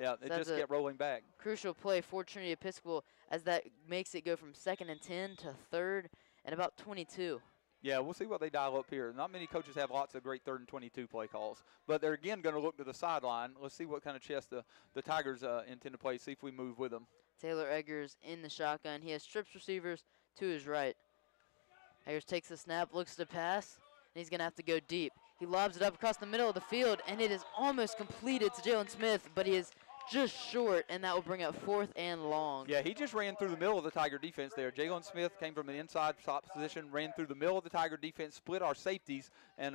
Yeah, it just kept rolling back. Crucial play for Trinity Episcopal as that makes it go from 2nd and 10 to 3rd and about 22. Yeah, we'll see what they dial up here. Not many coaches have lots of great 3rd and 22 play calls. But they're, again, going to look to the sideline. Let's see what kind of chess the Tigers intend to play, see if we move with them. Taylor Eggers in the shotgun. He has strips receivers to his right. Eggers takes the snap, looks to pass, and he's going to have to go deep. He lobs it up across the middle of the field, and it is almost completed to Jalen Smith, but he is just short, and that will bring up 4th and long. Yeah, he just ran through the middle of the Tiger defense there. Jalen Smith came from an inside top position, ran through the middle of the Tiger defense, split our safeties, and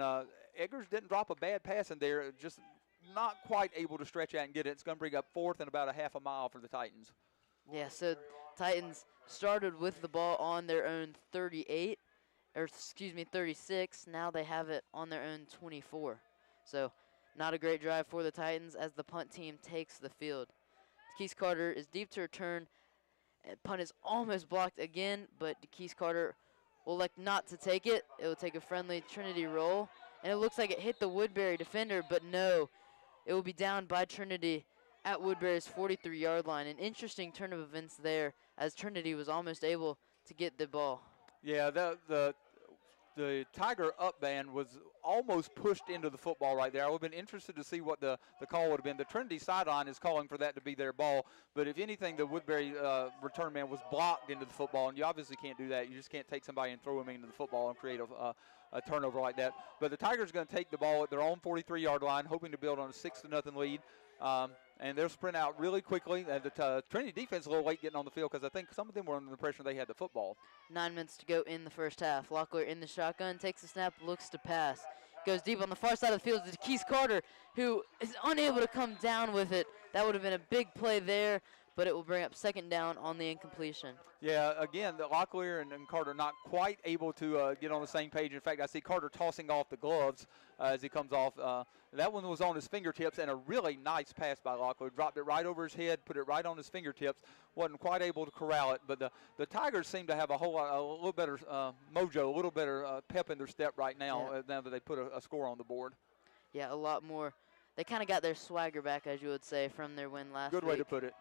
Eggers didn't drop a bad pass in there, just not quite able to stretch out and get it. It's going to bring up 4th and about a half a mile for the Titans. Yeah, so Titans started with the ball on their own 38, or excuse me, 36. Now they have it on their own 24. So not a great drive for the Titans as the punt team takes the field. DeKeith Carter is deep to return. Punt is almost blocked again, but DeKeith Carter will elect not to take it. It will take a friendly Trinity roll, and it looks like it hit the Woodbury defender, but no. It will be down by Trinity at Woodbury's 43-yard line. An interesting turn of events there as Trinity was almost able to get the ball. Yeah, the Tiger up band was almost pushed into the football right there. I would have been interested to see what the call would have been. The Trinity sideline is calling for that to be their ball, but if anything, the Woodbury return man was blocked into the football, and you obviously can't do that. You just can't take somebody and throw them into the football and create a turnover like that. But the Tigers are going to take the ball at their own 43-yard line, hoping to build on a 6-0 lead. And they'll sprint out really quickly. And the Trinity defense a little late getting on the field because I think some of them were under the pressure they had the football. 9 minutes to go in the first half. Locklear in the shotgun, takes the snap, looks to pass. Goes deep on the far side of the field to DeKeith Carter, who is unable to come down with it. That would have been a big play there, but it will bring up 2nd down on the incompletion. Yeah, again, the Locklear and Carter not quite able to get on the same page. In fact, I see Carter tossing off the gloves as he comes off. That one was on his fingertips, and a really nice pass by Locklear. Dropped it right over his head, put it right on his fingertips. Wasn't quite able to corral it, but the Tigers seem to have a little better mojo, a little better pep in their step right now, now that they put a score on the board. Yeah, a lot more. They kind of got their swagger back, as you would say, from their win last week. Good way to put it.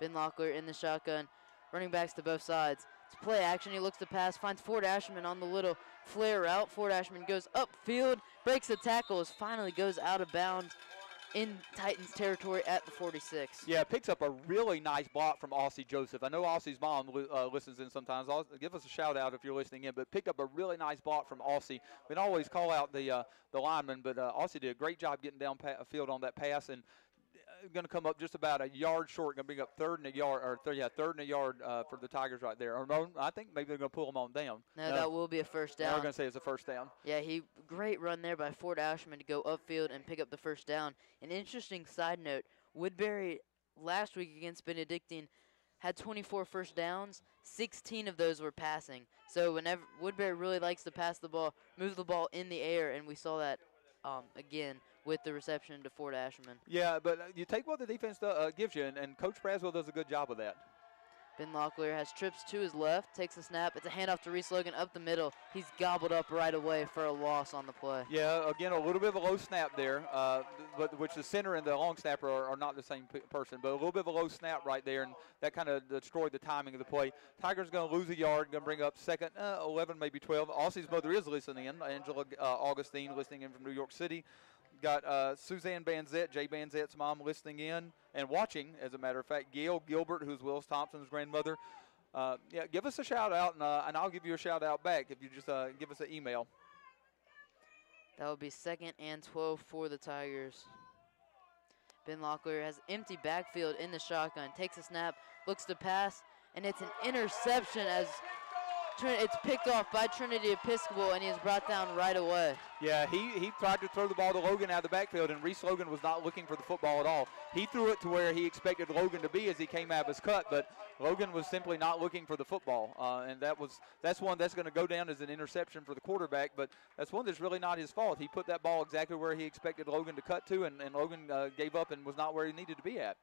Ben Locklear in the shotgun, running backs to both sides. It's play action. He looks to pass, finds Ford Ashman on the little flare route. Ford Ashman goes upfield, breaks the tackle, finally goes out of bounds in Titans territory at the 46. Yeah, picks up a really nice block from Aussie Joseph. I know Aussie's mom listens in sometimes. Give us a shout out if you're listening in, but picked up a really nice block from Aussie. We don't always call out the lineman, but Aussie did a great job getting down field on that pass, and going to come up just about a yard short. Going to bring up 3rd and a yard, or 3rd and a yard for the Tigers right there. Or no, I think maybe they're going to pull them on down. No, that will be a first down. We're going to say it's a first down. Yeah, great run there by Ford Ashman to go upfield and pick up the first down. An interesting side note, Woodbury last week against Benedictine had 24 first downs. 16 of those were passing. So whenever Woodbury really likes to pass the ball, move the ball in the air, and we saw that again with the reception to Ford Ashman. Yeah, but you take what the defense gives you, and Coach Braswell does a good job of that. Ben Locklear has trips to his left, takes a snap. It's a handoff to Reese Logan up the middle. He's gobbled up right away for a loss on the play. Yeah, again, a little bit of a low snap there, but which the center and the long snapper are not the same person, but a little bit of a low snap right there, and that kind of destroyed the timing of the play. Tigers going to lose a yard, going to bring up 2nd, 11, maybe 12. Aussie's mother is listening in, Angela Augustine, listening in from New York City. Got Suzanne Banzette, Jay Banzette's mom, listening in and watching, as a matter of fact. Gail Gilbert, who's Willis Thompson's grandmother. Yeah, give us a shout-out, and I'll give you a shout-out back if you just give us an email. That will be 2nd and 12 for the Tigers. Ben Locklear has empty backfield in the shotgun, takes a snap, looks to pass, and it's an interception as it's picked off by Trinity Episcopal, and he is brought down right away. Yeah, he tried to throw the ball to Logan out of the backfield, and Reese Logan was not looking for the football at all. He threw it to where he expected Logan to be as he came out of his cut, but Logan was simply not looking for the football, and that's one that's going to go down as an interception for the quarterback, but that's one that's really not his fault. He put that ball exactly where he expected Logan to cut to, and Logan gave up and was not where he needed to be at.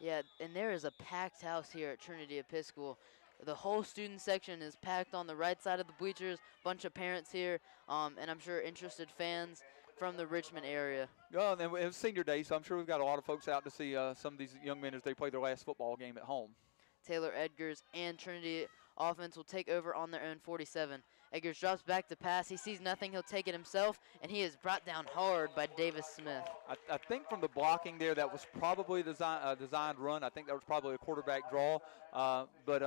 Yeah, and there is a packed house here at Trinity Episcopal. The whole student section is packed on the right side of the bleachers, bunch of parents here, and I'm sure interested fans from the Richmond area. Oh, and it was senior day, so I'm sure we've got a lot of folks out to see some of these young men as they play their last football game at home. Taylor Edgars and Trinity offense will take over on their own 47. Eggers drops back to pass. He sees nothing. He'll take it himself, and he is brought down hard by Davis Smith. I think from the blocking there, that was probably a designed run. I think that was probably a quarterback draw. But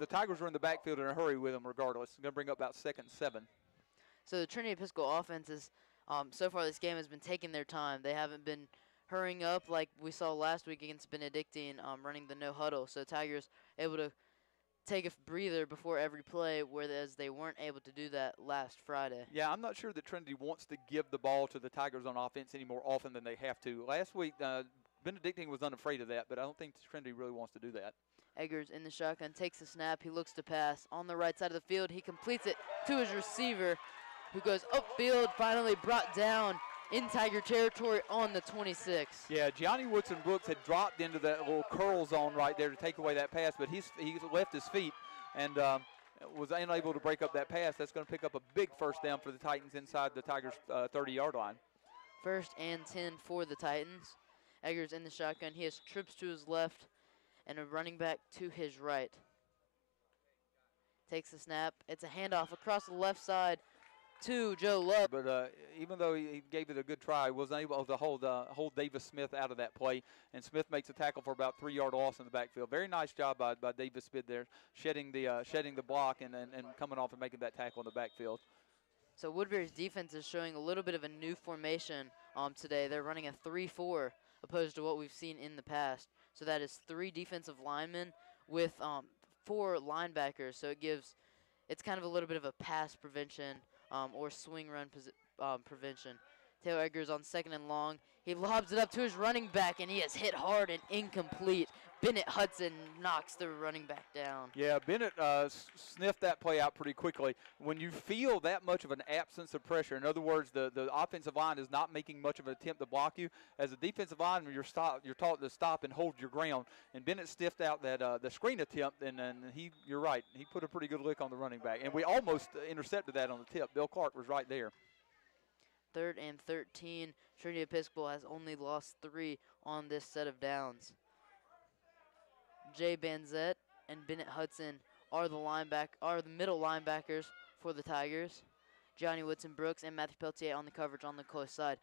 the Tigers were in the backfield in a hurry with him regardless. It's going to bring up about 2nd and 7. So the Trinity Episcopal offense is, so far this game has been taking their time. They haven't been hurrying up like we saw last week against Benedictine, running the no huddle. So Tigers able to take a breather before every play, whereas they weren't able to do that last Friday. Yeah, I'm not sure that Trinity wants to give the ball to the Tigers on offense any more often than they have to. Last week, Benedictine was unafraid of that, but I don't think Trinity really wants to do that. Eggers in the shotgun, takes the snap. He looks to pass. On the right side of the field, he completes it to his receiver, who goes upfield, finally brought down in Tiger territory on the 26. Yeah, Gianni Woodson Brooks had dropped into that little curl zone right there to take away that pass, but he left his feet and was unable to break up that pass. That's going to pick up a big first down for the Titans inside the Tigers' 30-yard line. 1st and 10 for the Titans. Eggers in the shotgun. He has trips to his left and a running back to his right. Takes the snap. It's a handoff across the left side to Joe Love. But even though he gave it a good try, he wasn't able to hold Davis Smith out of that play. And Smith makes a tackle for about 3-yard loss in the backfield. Very nice job by Davis Smith there, shedding the block and coming off and making that tackle in the backfield. So Woodbury's defense is showing a little bit of a new formation today. They're running a 3-4 opposed to what we've seen in the past. So that is 3 defensive linemen with 4 linebackers. So it's kind of a little bit of a pass prevention or swing run prevention. Taylor Eggers on 2nd and long. He lobs it up to his running back, and he is hit hard and incomplete. Bennett Hudson knocks the running back down. Yeah, Bennett sniffed that play out pretty quickly. When you feel that much of an absence of pressure, in other words, the offensive line is not making much of an attempt to block you, as a defensive lineman, you're taught to stop and hold your ground. And Bennett sniffed out that the screen attempt, and you're right, he put a pretty good lick on the running back. And we almost intercepted that on the tip. Bill Clark was right there. 3rd and 13. Trinity Episcopal has only lost 3 on this set of downs. Jay Banzett and Bennett Hudson are the middle linebackers for the Tigers. Johnny Woodson Brooks and Matthew Peltier on the coverage on the close side.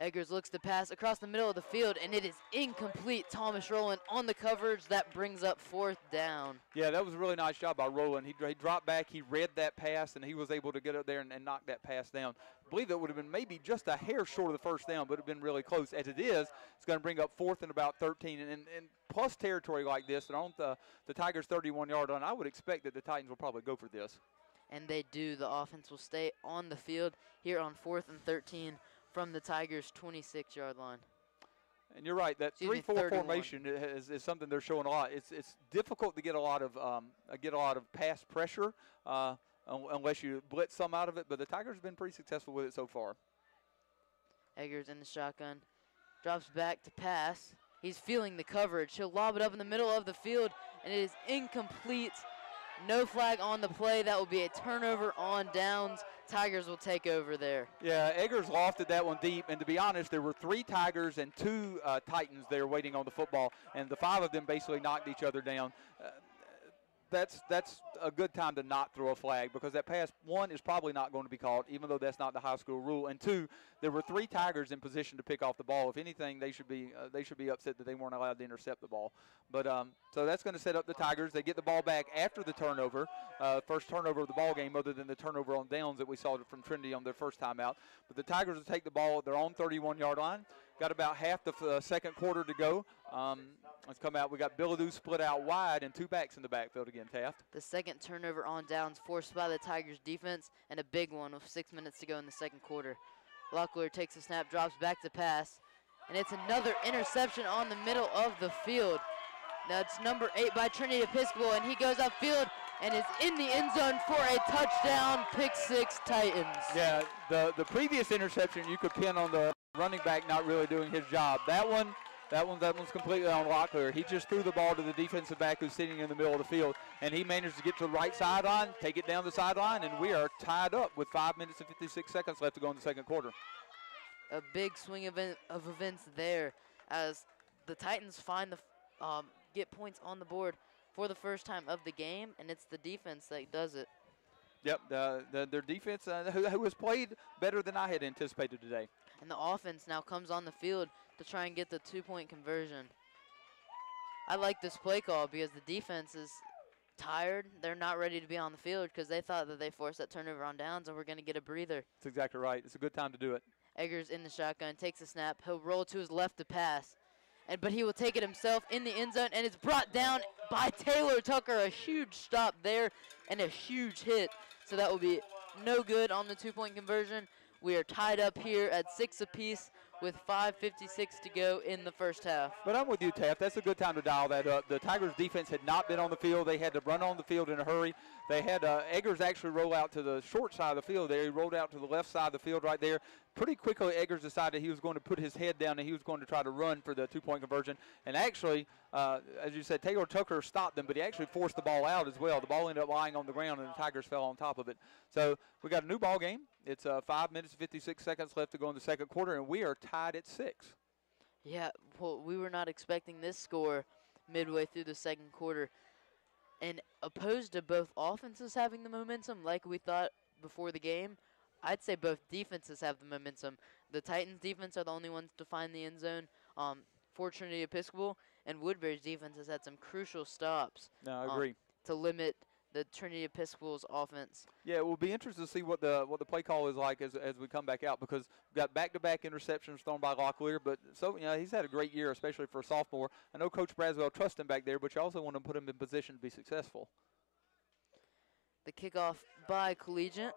Eggers looks to pass across the middle of the field, and it is incomplete. Thomas Rowland on the coverage. That brings up 4th down. Yeah, that was a really nice job by Rowland. He dropped back, he read that pass, and he was able to get up there and knock that pass down. I believe that would have been maybe just a hair short of the first down, but it would have been really close. As it is, it's going to bring up 4th and about 13. And plus territory like this, and on the Tigers' 31-yard line, I would expect that the Titans will probably go for this. And they do. The offense will stay on the field here on 4th and 13 from the Tigers' 26-yard line. And you're right, that 3-4 formation is something they're showing a lot. It's difficult to get a lot of pass pressure unless you blitz some out of it, but the Tigers have been pretty successful with it so far. Eggers in the shotgun, drops back to pass. He's feeling the coverage. He'll lob it up in the middle of the field, and it is incomplete. No flag on the play. That will be a turnover on downs. Tigers will take over there. Yeah, Eggers lofted that one deep, and to be honest, there were 3 Tigers and 2 Titans there waiting on the football, and the 5 of them basically knocked each other down. That's a good time to not throw a flag, because that pass, 1, is probably not going to be called, even though that's not the high school rule, and 2, there were 3 Tigers in position to pick off the ball. If anything, they should be upset that they weren't allowed to intercept the ball. But so that's going to set up the Tigers. They get the ball back after the turnover, first turnover of the ball game, other than the turnover on downs that we saw from Trinity on their first time out. But the Tigers will take the ball at their own 31-yard line. Got about half the second quarter to go. Let's come out. We got Billadou split out wide and 2 backs in the backfield again, Taft. The second turnover on downs forced by the Tigers defense, and a big one with 6 minutes to go in the second quarter. Locklear takes the snap, drops back to pass, and it's another interception on the middle of the field. That's number 8 by Trinity Episcopal, and he goes upfield and is in the end zone for a touchdown, pick 6 Titans. Yeah, the previous interception you could pin on the running back not really doing his job. That one's completely on Locklear. He just threw the ball to the defensive back who's sitting in the middle of the field, and he managed to get to the right sideline, take it down the sideline, and we are tied up with 5 minutes and 56 seconds left to go in the second quarter. A big swing of events there as the Titans get points on the board for the first time of the game, and it's the defense that does it. Yep, their defense, who has played better than I had anticipated today. And the offense now comes on the field to try and get the two-point conversion. I like this play call because the defense is tired. They're not ready to be on the field because they thought that they forced that turnover on downs and we're going to get a breather. That's exactly right. It's a good time to do it. Eggers in the shotgun, takes a snap. He'll roll to his left to pass. But he will take it himself in the end zone, and it's brought down by Taylor Tucker. A huge stop there and a huge hit. So that will be no good on the two-point conversion. We are tied up here at 6 apiece with 5:56 to go in the first half. But I'm with you, Taft. That's a good time to dial that up. The Tigers' defense had not been on the field. They had to run on the field in a hurry. They had Eggers actually roll out to the short side of the field there. He rolled out to the left side of the field right there. Pretty quickly, Eggers decided he was going to put his head down and he was going to try to run for the two-point conversion. And actually, as you said, Taylor Tucker stopped them, but he actually forced the ball out as well. The ball ended up lying on the ground, and the Tigers fell on top of it. So we got a new ball game. It's 5 minutes and 56 seconds left to go in the second quarter, and we are tied at 6. Yeah, well, we were not expecting this score midway through the second quarter. And opposed to both offenses having the momentum like we thought before the game, I'd say both defenses have the momentum. The Titans' defense are the only ones to find the end zone for Trinity Episcopal, and Woodbury's defense has had some crucial stops. No, I agree. To limit the Trinity Episcopal's offense. Yeah, it will be interesting to see what the play call is like as we come back out, because we've got back-to-back interceptions thrown by Locklear, but he's had a great year, especially for a sophomore. I know Coach Braswell trusts him back there, but you also want to put him in position to be successful. The kickoff by Collegiate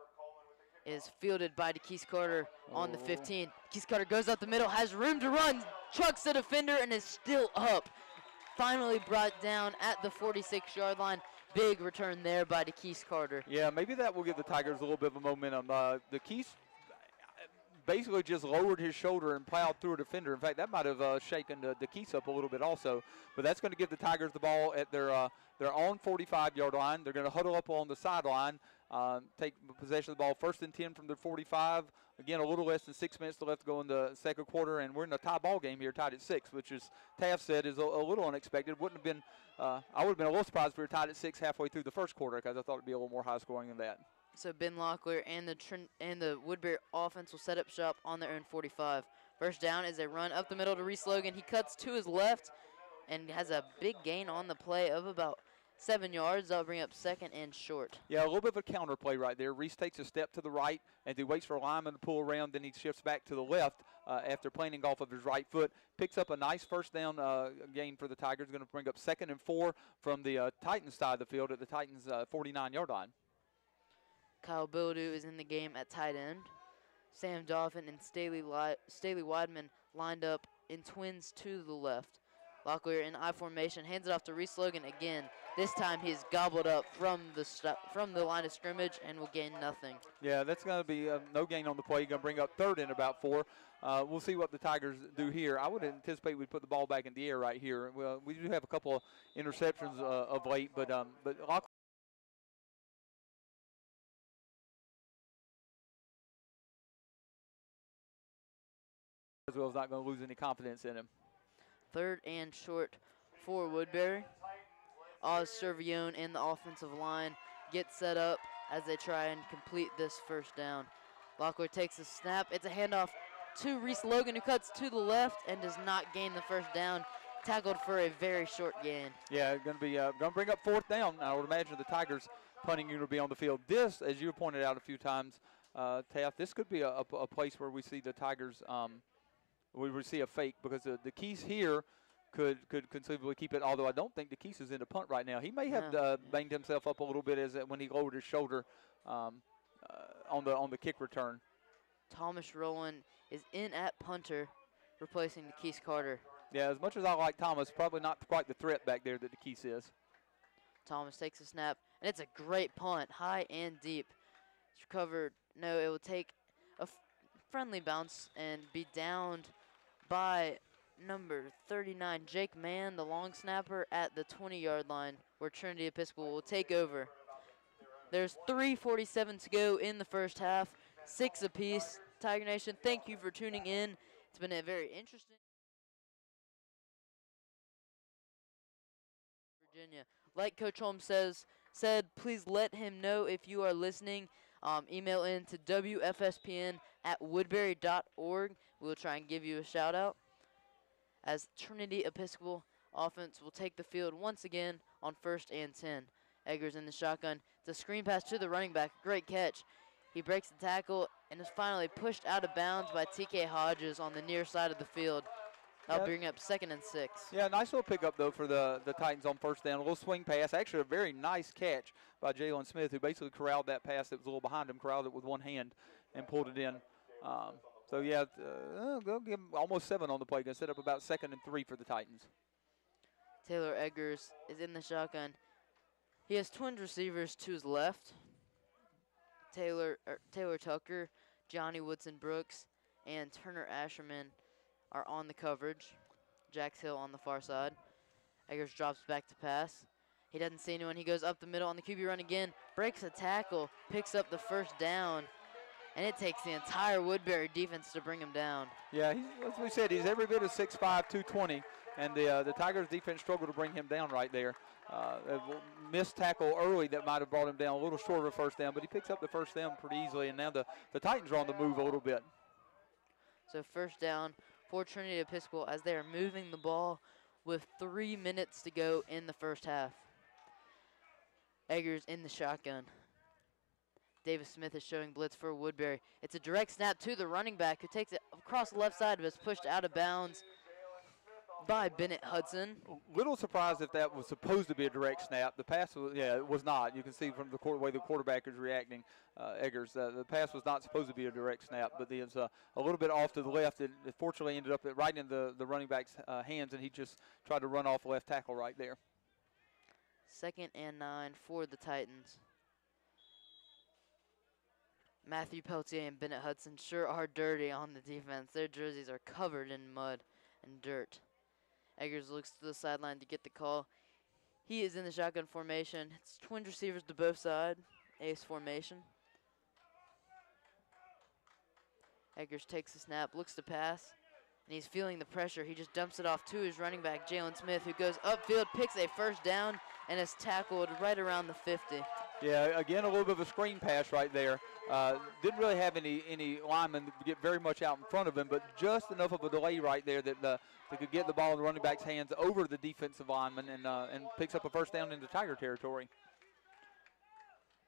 is fielded by DeKeith Carter on the 15. DeKeith Carter goes up the middle, has room to run, chucks the defender, and is still up. Finally brought down at the 46-yard line. Big return there by DeKeith Carter. Yeah, maybe that will give the Tigers a little bit of a momentum. DeKeith basically just lowered his shoulder and plowed through a defender. In fact, that might have shaken DeKeith up a little bit also. But that's going to give the Tigers the ball at their own 45-yard line. They're going to huddle up on the sideline, take possession of the ball 1st and 10 from the 45. Again, a little less than 6 minutes left to go in the second quarter, and we're in a tie ball game here, tied at 6, which, as Taft said, is a little unexpected. Wouldn't have been, I would have been a little surprised if we were tied at 6 halfway through the first quarter, because I thought it'd be a little more high scoring than that. So Ben Locklear and the Woodbury offense will set up shop on their own 45. First down is a run up the middle to Reese Logan. He cuts to his left and has a big gain on the play of about 7 yards. That'll bring up 2nd and short. Yeah, a little bit of a counter play right there. Reese takes a step to the right and he waits for a lineman to pull around. Then he shifts back to the left after planting off of his right foot. Picks up a nice first down gain for the Tigers. Going to bring up 2nd and 4 from the Titans side of the field at the Titans' 49-yard line. Kyle Bildu is in the game at tight end. Sam Dolphin and Staley Weidman lined up in twins to the left. Locklear in I formation, hands it off to Reese Logan again. This time he's gobbled up from the line of scrimmage and will gain nothing. Yeah, that's going to be no gain on the play. You're going to bring up 3rd and about 4. We'll see what the Tigers do here. I would anticipate we'd put the ball back in the air right here. Well, we do have a couple of interceptions of late, but Locklear as well is not going to lose any confidence in him. 3rd and short for Woodbury. Oz Servione and the offensive line get set up as they try and complete this first down. Locklear takes a snap. It's a handoff to Reese Logan, who cuts to the left and does not gain the first down. Tackled for a very short gain. Yeah, going to bring up 4th down. I would imagine the Tigers punting unit will be on the field. This, as you pointed out a few times, Taft, this could be a place where we see the Tigers. We would see a fake, because the Keys here could conceivably keep it, although I don't think the Keys is in the punt right now. He may have banged himself up a little bit when he lowered his shoulder on the kick return. Thomas Rowland is in at punter, replacing DeKeith Carter. Yeah, as much as I like Thomas, probably not quite the threat back there that DeKeith is. Thomas takes a snap, and it's a great punt, high and deep. It's recovered. No, it will take a friendly bounce and be downed by number 39, Jake Mann, the long snapper, at the 20-yard line, where Trinity Episcopal will take over. There's 3:47 to go in the first half, 6 apiece. Tiger Nation, thank you for tuning in. It's been a very interesting Virginia. Like Coach Holmes says, said, please let him know if you are listening. Email in to wfspn@woodberry.org. We'll try and give you a shout out. As Trinity Episcopal offense will take the field once again on 1st and 10. Eggers in the shotgun. It's a screen pass to the running back. Great catch. He breaks the tackle and is finally pushed out of bounds by TK Hodges on the near side of the field. That'll bring up 2nd and 6. Yeah, nice little pickup, though, for the Titans on 1st down. A little swing pass. Actually, a very nice catch by Jalen Smith, who basically corralled that pass that was a little behind him, corralled it with one hand and pulled it in. So, yeah, they'll give him almost 7 on the play. Going to set up about 2nd and 3 for the Titans. Taylor Eggers is in the shotgun. He has twin receivers to his left. Taylor Tucker, Johnny Woodson Brooks, and Turner Asherman are on the coverage. Jax Hill on the far side. Eggers drops back to pass. He doesn't see anyone. He goes up the middle on the QB run again, breaks a tackle, picks up the 1st down, and it takes the entire Woodbury defense to bring him down. Yeah, as we said, he's every bit of 6'5", 220, and the Tigers defense struggled to bring him down right there. A missed tackle early that might have brought him down a little short of a 1st down, but he picks up the 1st down pretty easily, and now the Titans are on the move a little bit. So 1st down for Trinity Episcopal as they are moving the ball with 3 minutes to go in the 1st half. Eggers in the shotgun. Davis Smith is showing blitz for Woodbury. It's a direct snap to the running back who takes it across the left side but is pushed out of bounds by Bennett Hudson. Little surprised if that was supposed to be a direct snap. The pass was, it was not. You can see from the way the quarterback is reacting, Eggers. The pass was not supposed to be a direct snap, but it's a little bit off to the left. It fortunately ended up right in the running back's hands, and he just tried to run off left tackle right there. 2nd and 9 for the Titans. Matthew Peltier and Bennett Hudson sure are dirty on the defense. Their jerseys are covered in mud and dirt. Eggers looks to the sideline to get the call. He is in the shotgun formation. It's twin receivers to both sides. Ace formation. Eggers takes the snap, looks to pass, and he's feeling the pressure. He just dumps it off to his running back, Jalen Smith, who goes upfield, picks a 1st down, and is tackled right around the 50. Yeah, again, a little bit of a screen pass right there. Didn't really have any linemen get very much out in front of him, but just enough of a delay right there that they could get the ball in the running back's hands over the defensive lineman and picks up a 1st down into Tiger territory.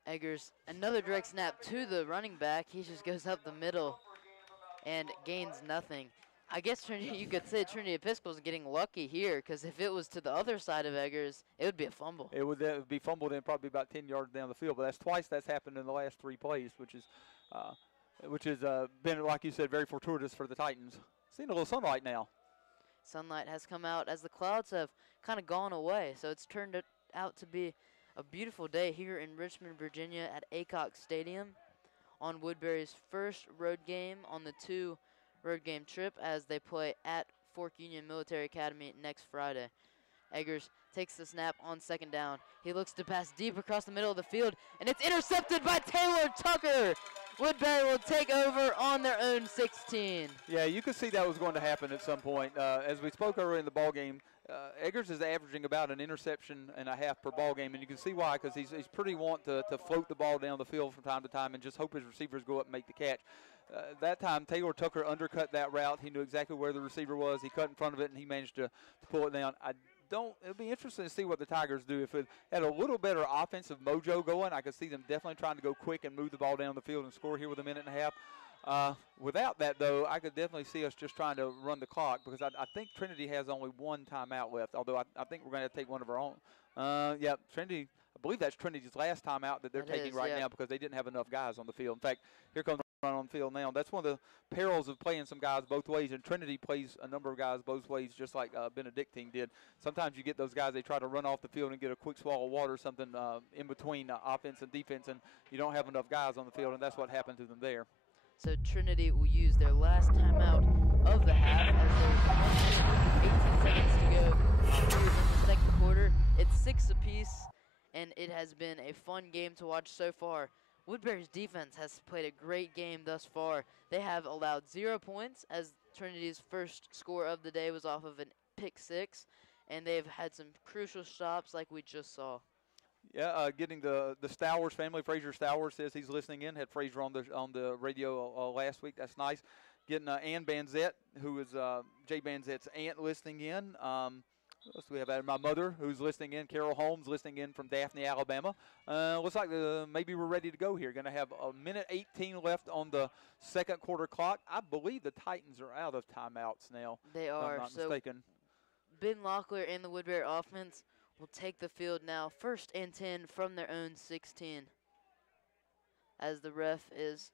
Eggers, another direct snap to the running back. He just goes up the middle and gains nothing. I guess you could say Trinity Episcopal is getting lucky here, because if it was to the other side of Eggers, it would be a fumble. It would be fumbled in probably about 10 yards down the field, but that's twice that's happened in the last 3 plays, which has been, like you said, very fortuitous for the Titans. Seeing a little sunlight now. Sunlight has come out as the clouds have kind of gone away, so it's turned out to be a beautiful day here in Richmond, Virginia at Aycock Stadium on Woodbury's 1st road game on the 2 road game trip as they play at Fork Union Military Academy next Friday. Eggers takes the snap on 2nd down. He looks to pass deep across the middle of the field, and it's intercepted by Taylor Tucker. Woodbury will take over on their own 16. Yeah, you could see that was going to happen at some point. As we spoke earlier in the ball game, Eggers is averaging about an interception and a half per ball game, and you can see why, because he's pretty want to float the ball down the field from time to time and just hope his receivers go up and make the catch. That time, Taylor Tucker undercut that route. He knew exactly where the receiver was. He cut in front of it, and he managed to pull it down. It'll be interesting to see what the Tigers do. If it had a little better offensive mojo going, I could see them definitely trying to go quick and move the ball down the field and score here with 1.5 minutes. Without that, though, I could definitely see us just trying to run the clock, because I think Trinity has only 1 timeout left, although I think we're going to take one of our own. Trinity, I believe that's Trinity's last timeout that they're taking right now, because they didn't have enough guys on the field. In fact, here comes run on the field now. That's one of the perils of playing some guys both ways, and Trinity plays a number of guys both ways, just like Benedictine did. Sometimes you get those guys, they try to run off the field and get a quick swallow of water or something in between offense and defense, and you don't have enough guys on the field, and that's what happened to them there. So Trinity will use their last timeout of the half as there's 18 seconds to go here in the 2nd quarter. It's 6 apiece, and it has been a fun game to watch so far. Woodbury's defense has played a great game thus far. They have allowed 0 points, as Trinity's first score of the day was off of an pick 6, and they've had some crucial stops like we just saw. Yeah, getting the Stowers family. Fraser Stowers says he's listening in. Had Fraser on the radio last week. That's nice. Getting Ann Banzette, who is Jay Banzette's aunt, listening in. What else do we have? My mother, who's listening in. Carol Holmes, listening in from Daphne, Alabama. Looks like maybe we're ready to go here. Going to have a minute 18 left on the second quarter clock. I believe the Titans are out of timeouts now. They are. If I'm not mistaken. Ben Locklear and the Woodbury offense will take the field now, 1st and 10 from their own 16. As the ref is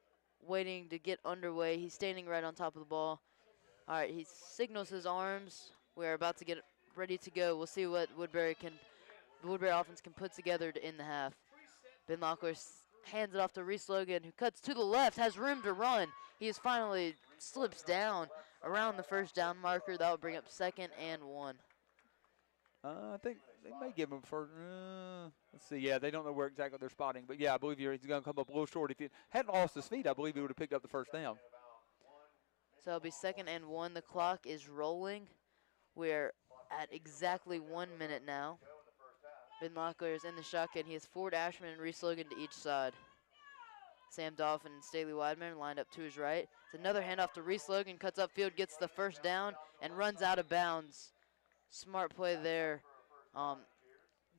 waiting to get underway, he's standing right on top of the ball. All right, he signals his arms. We're about to get ready to go. We'll see what the Woodbury offense can put together to end the half. Ben Locklear hands it off to Reese Logan, who cuts to the left, has room to run. He finally slips down around the first down marker. That will bring up 2nd and 1. I think they may give him first. Let's see. Yeah, they don't know where exactly they're spotting. But, yeah, I believe he's going to come up a little short. If he hadn't lost his feet, I believe he would have picked up the first down. So it'll be 2nd and 1. The clock is rolling. We're at exactly 1 minute now. Ben Locklear is in the shotgun. He has Ford Ashman and Reese Logan to each side. Sam Dolphin and Staley Weidman lined up to his right. It's another handoff to Reese Logan. Cuts upfield, gets the first down, and runs out of bounds. Smart play there,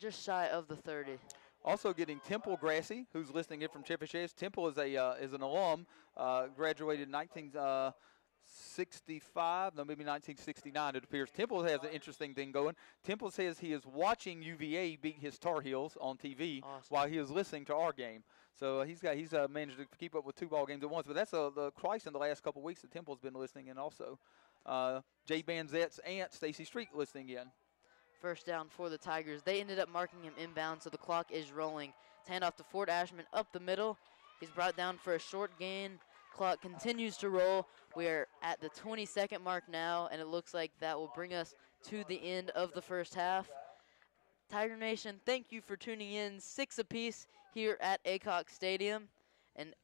just shy of the 30. Also getting Temple Grassy, who's listening in from Chevy. Temple is an alum, graduated 1965, no, maybe 1969 it appears. Temple has an interesting thing going. Temple says he is watching UVA beat his Tar Heels on TV while he is listening to our game. So he's managed to keep up with 2 ball games at once. But that's twice in the last couple of weeks that Temple's been listening in also. Jay Banzette's aunt, Stacy Street, listening in. First down for the Tigers. They ended up marking him inbound, so the clock is rolling. It's handoff to Ford Ashman up the middle. He's brought down for a short gain. Clock continues to roll. We're at the 20-second mark now, and it looks like that will bring us to the end of the first half. Tiger Nation, thank you for tuning in. 6 apiece here at Aycock Stadium, and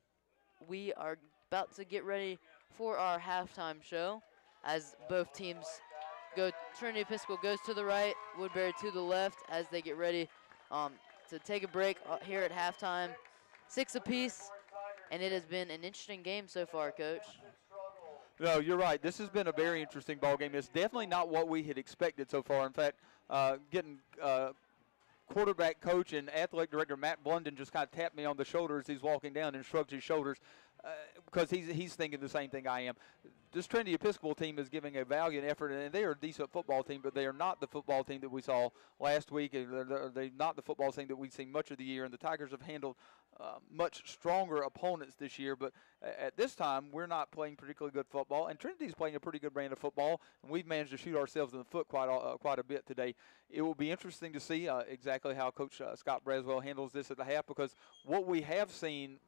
we are about to get ready for our halftime show as both teams go. Trinity Episcopal goes to the right, Woodbury to the left as they get ready to take a break here at halftime. 6 apiece, and it has been an interesting game so far, Coach. No, you're right. This has been a very interesting ball game. It's definitely not what we had expected so far. In fact, getting quarterback coach and athletic director Matt Blunden just kind of tapped me on the shoulder as he's walking down and shrugged his shoulders because he's thinking the same thing I am. This Trinity Episcopal team is giving a valiant effort, and they are a decent football team, but they are not the football team that we saw last week. They're not the football team that we've seen much of the year, and the Tigers have handled much stronger opponents this year. But at this time, we're not playing particularly good football, and Trinity's playing a pretty good brand of football, and we've managed to shoot ourselves in the foot quite a bit today. It will be interesting to see exactly how Coach Scott Braswell handles this at the half, because what we have seen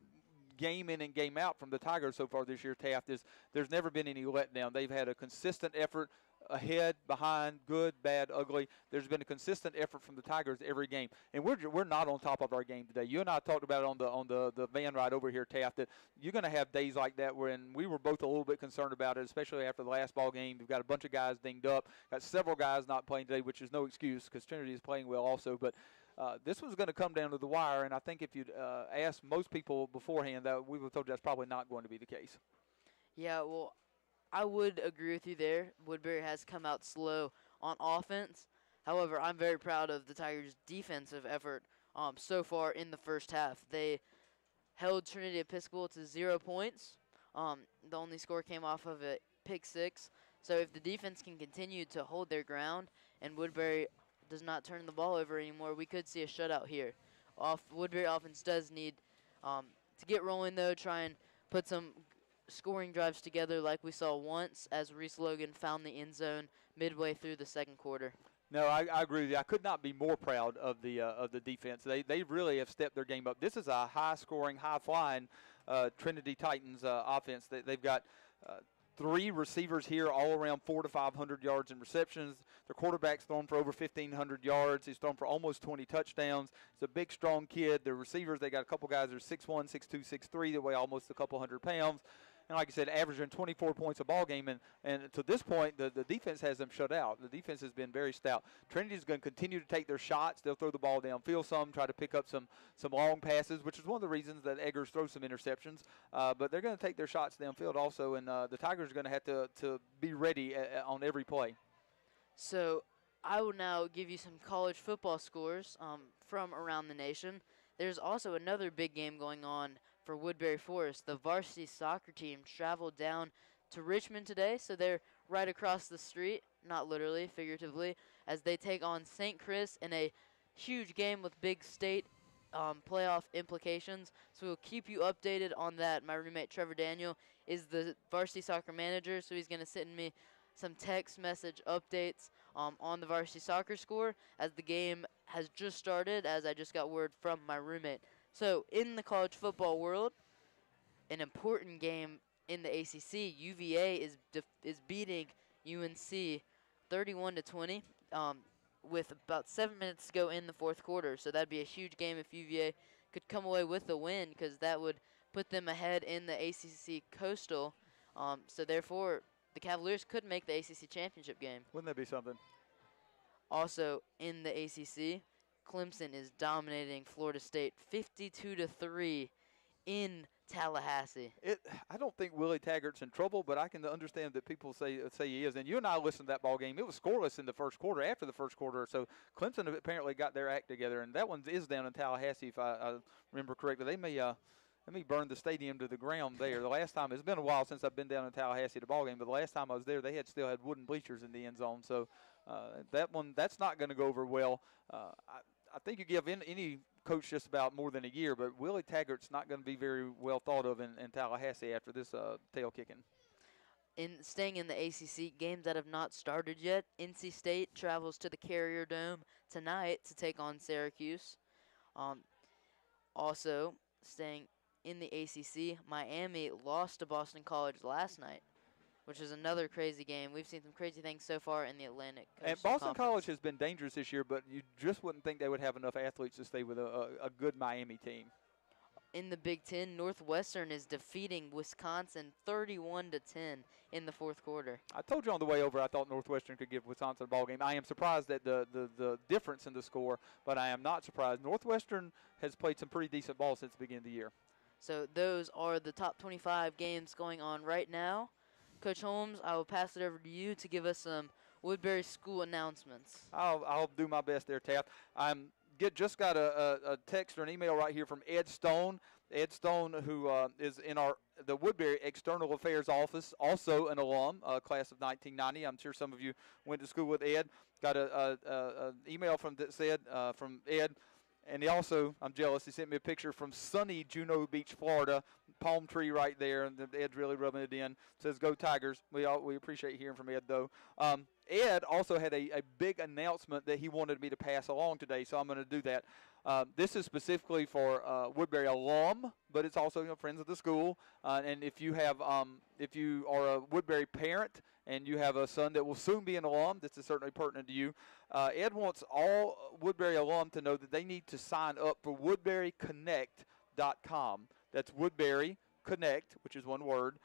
game in and game out from the Tigers so far this year, Taft, is there's never been any letdown. They've had a consistent effort ahead, behind, good, bad, ugly. There's been a consistent effort from the Tigers every game, and we're not on top of our game today. You and I talked about it on the van ride over here, Taft, that you're going to have days like that when we were both a little bit concerned about it, especially after the last ball game. We've got a bunch of guys dinged up, got several guys not playing today, which is no excuse because Trinity is playing well also, but this was going to come down to the wire, and I think if you'd asked most people beforehand, that we would have told you that's probably not going to be the case. Yeah, well, I would agree with you there. Woodbury has come out slow on offense. However, I'm very proud of the Tigers' defensive effort so far in the first half. They held Trinity Episcopal to 0 points. The only score came off of a pick 6. So if the defense can continue to hold their ground and Woodbury does not turn the ball over anymore, we could see a shutout here. Woodbury offense does need to get rolling, though, try and put some scoring drives together like we saw once as Reese Logan found the end zone midway through the second quarter. No, I agree with you. I could not be more proud of the defense. They really have stepped their game up. This is a high-scoring, high-flying Trinity Titans offense. They've got 3 receivers here, all around 400 to 500 yards in receptions. Their quarterback's thrown for over 1,500 yards. He's thrown for almost 20 touchdowns. He's a big, strong kid. The receivers, they got a couple guys that are 6'1", 6'2", 6'3", that weigh almost a couple hundred pounds. and like I said, averaging 24 points a ball game. And to this point, the defense has them shut out. The defense has been very stout. Trinity's going to continue to take their shots. They'll throw the ball downfield some, try to pick up some long passes, which is one of the reasons that Eggers throws some interceptions. But they're going to take their shots downfield also, and the Tigers are going to have to be ready on every play. So I will now give you some college football scores from around the nation. There's also another big game going on for Woodbury Forest. The varsity soccer team traveled down to Richmond today, so they're right across the street, not literally, figuratively, as they take on St. Chris in a huge game with big state playoff implications. So we'll keep you updated on that. My roommate Trevor Daniel is the varsity soccer manager, so he's going to send me some text message updates on the varsity soccer score as the game has just started, as I just got word from my roommate. So in the college football world, an important game in the ACC, UVA is beating UNC 31-20 with about 7 minutes to go in the fourth quarter. So that'd be a huge game if UVA could come away with the win, because that would put them ahead in the ACC Coastal. So therefore, the Cavaliers could make the ACC championship game. Wouldn't that be something? Also in the ACC, Clemson is dominating Florida State 52-3 in Tallahassee. I don't think Willie Taggart's in trouble, but I can understand that people say he is. And you and I listened to that ball game. It was scoreless in the first quarter. After the first quarter, so Clemson apparently got their act together, and that one is down in Tallahassee, if I remember correctly. They may burn the stadium to the ground there. The last time, it's been a while since I've been down in Tallahassee to ball game, but the last time I was there, they still had wooden bleachers in the end zone. So that's not going to go over well. I think you give any coach just about more than a year, but Willie Taggart's not going to be very well thought of in Tallahassee after this tail kicking. Staying in the ACC, games that have not started yet, NC State travels to the Carrier Dome tonight to take on Syracuse. Also, staying in the ACC, Miami lost to Boston College last night, which is another crazy game. We've seen some crazy things so far in the Atlantic Coast And Boston Conference. College has been dangerous this year, but you just wouldn't think they would have enough athletes to stay with a good Miami team. In the Big Ten, Northwestern is defeating Wisconsin 31-10 in the fourth quarter. I told you on the way over I thought Northwestern could give Wisconsin a ball game. I am surprised at the difference in the score, but I am not surprised. Northwestern has played some pretty decent ball since the beginning of the year. So those are the top 25 games going on right now. Coach Holmes, I will pass it over to you to give us some Woodbury School announcements. I'll do my best there, Taft. Just got a text or an email right here from Ed Stone. Ed Stone, who is in the Woodbury External Affairs office, also an alum, class of 1990. I'm sure some of you went to school with Ed. Got an email from Ed. And he also, I'm jealous, he sent me a picture from sunny Juno Beach, Florida, palm tree right there, and Ed's really rubbing it in. Says, "Go Tigers." We appreciate hearing from Ed, though. Ed also had a big announcement that he wanted me to pass along today, so I'm going to do that. This is specifically for Woodbury alum, but it's also friends of the school. And if you are a Woodbury parent and you have a son that will soon be an alum, this is certainly pertinent to you. Ed wants all Woodbury alum to know that they need to sign up for WoodburyConnect.com. That's Woodbury Connect, which is one word,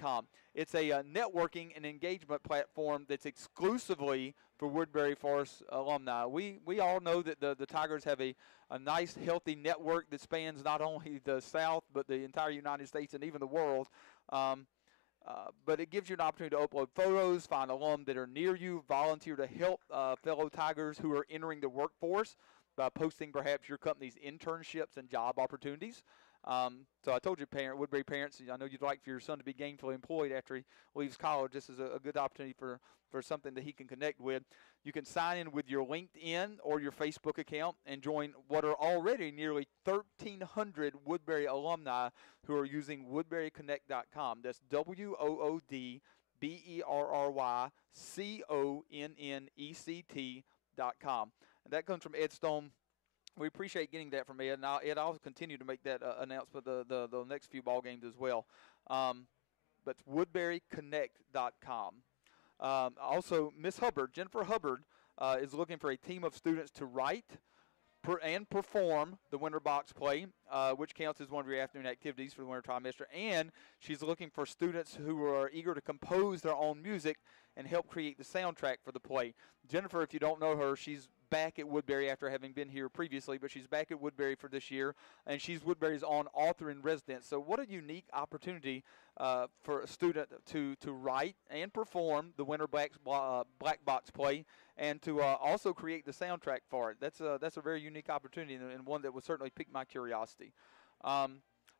.com. It's a networking and engagement platform that's exclusively for Woodbury Forest alumni. We all know that the Tigers have a nice, healthy network that spans not only the South, but the entire United States and even the world. But it gives you an opportunity to upload photos, find alum that are near you, volunteer to help fellow Tigers who are entering the workforce by posting perhaps your company's internships and job opportunities. So I told you, Woodbury parents, I know you'd like for your son to be gainfully employed after he leaves college. This is a good opportunity for something that he can connect with. You can sign in with your LinkedIn or your Facebook account and join what are already nearly 1,300 Woodbury alumni who are using WoodburyConnect.com. That's WoodburyConnect.com. And that comes from Ed Stone. We appreciate getting that from Ed, and Ed, I'll continue to make that announcement the next few ball games as well. But it's WoodburyConnect.com. Also, Miss Hubbard, Jennifer Hubbard, is looking for a team of students to write, and perform the winter box play, which counts as one of your afternoon activities for the winter trimester. And she's looking for students who are eager to compose their own music and help create the soundtrack for the play. Jennifer, if you don't know her, she's back at Woodbury after having been here previously, but she's back at Woodbury for this year, and she's Woodbury's own author in residence. So what a unique opportunity for a student to write and perform the winter black box play, and to also create the soundtrack for it. That's a very unique opportunity, and one that would certainly pique my curiosity.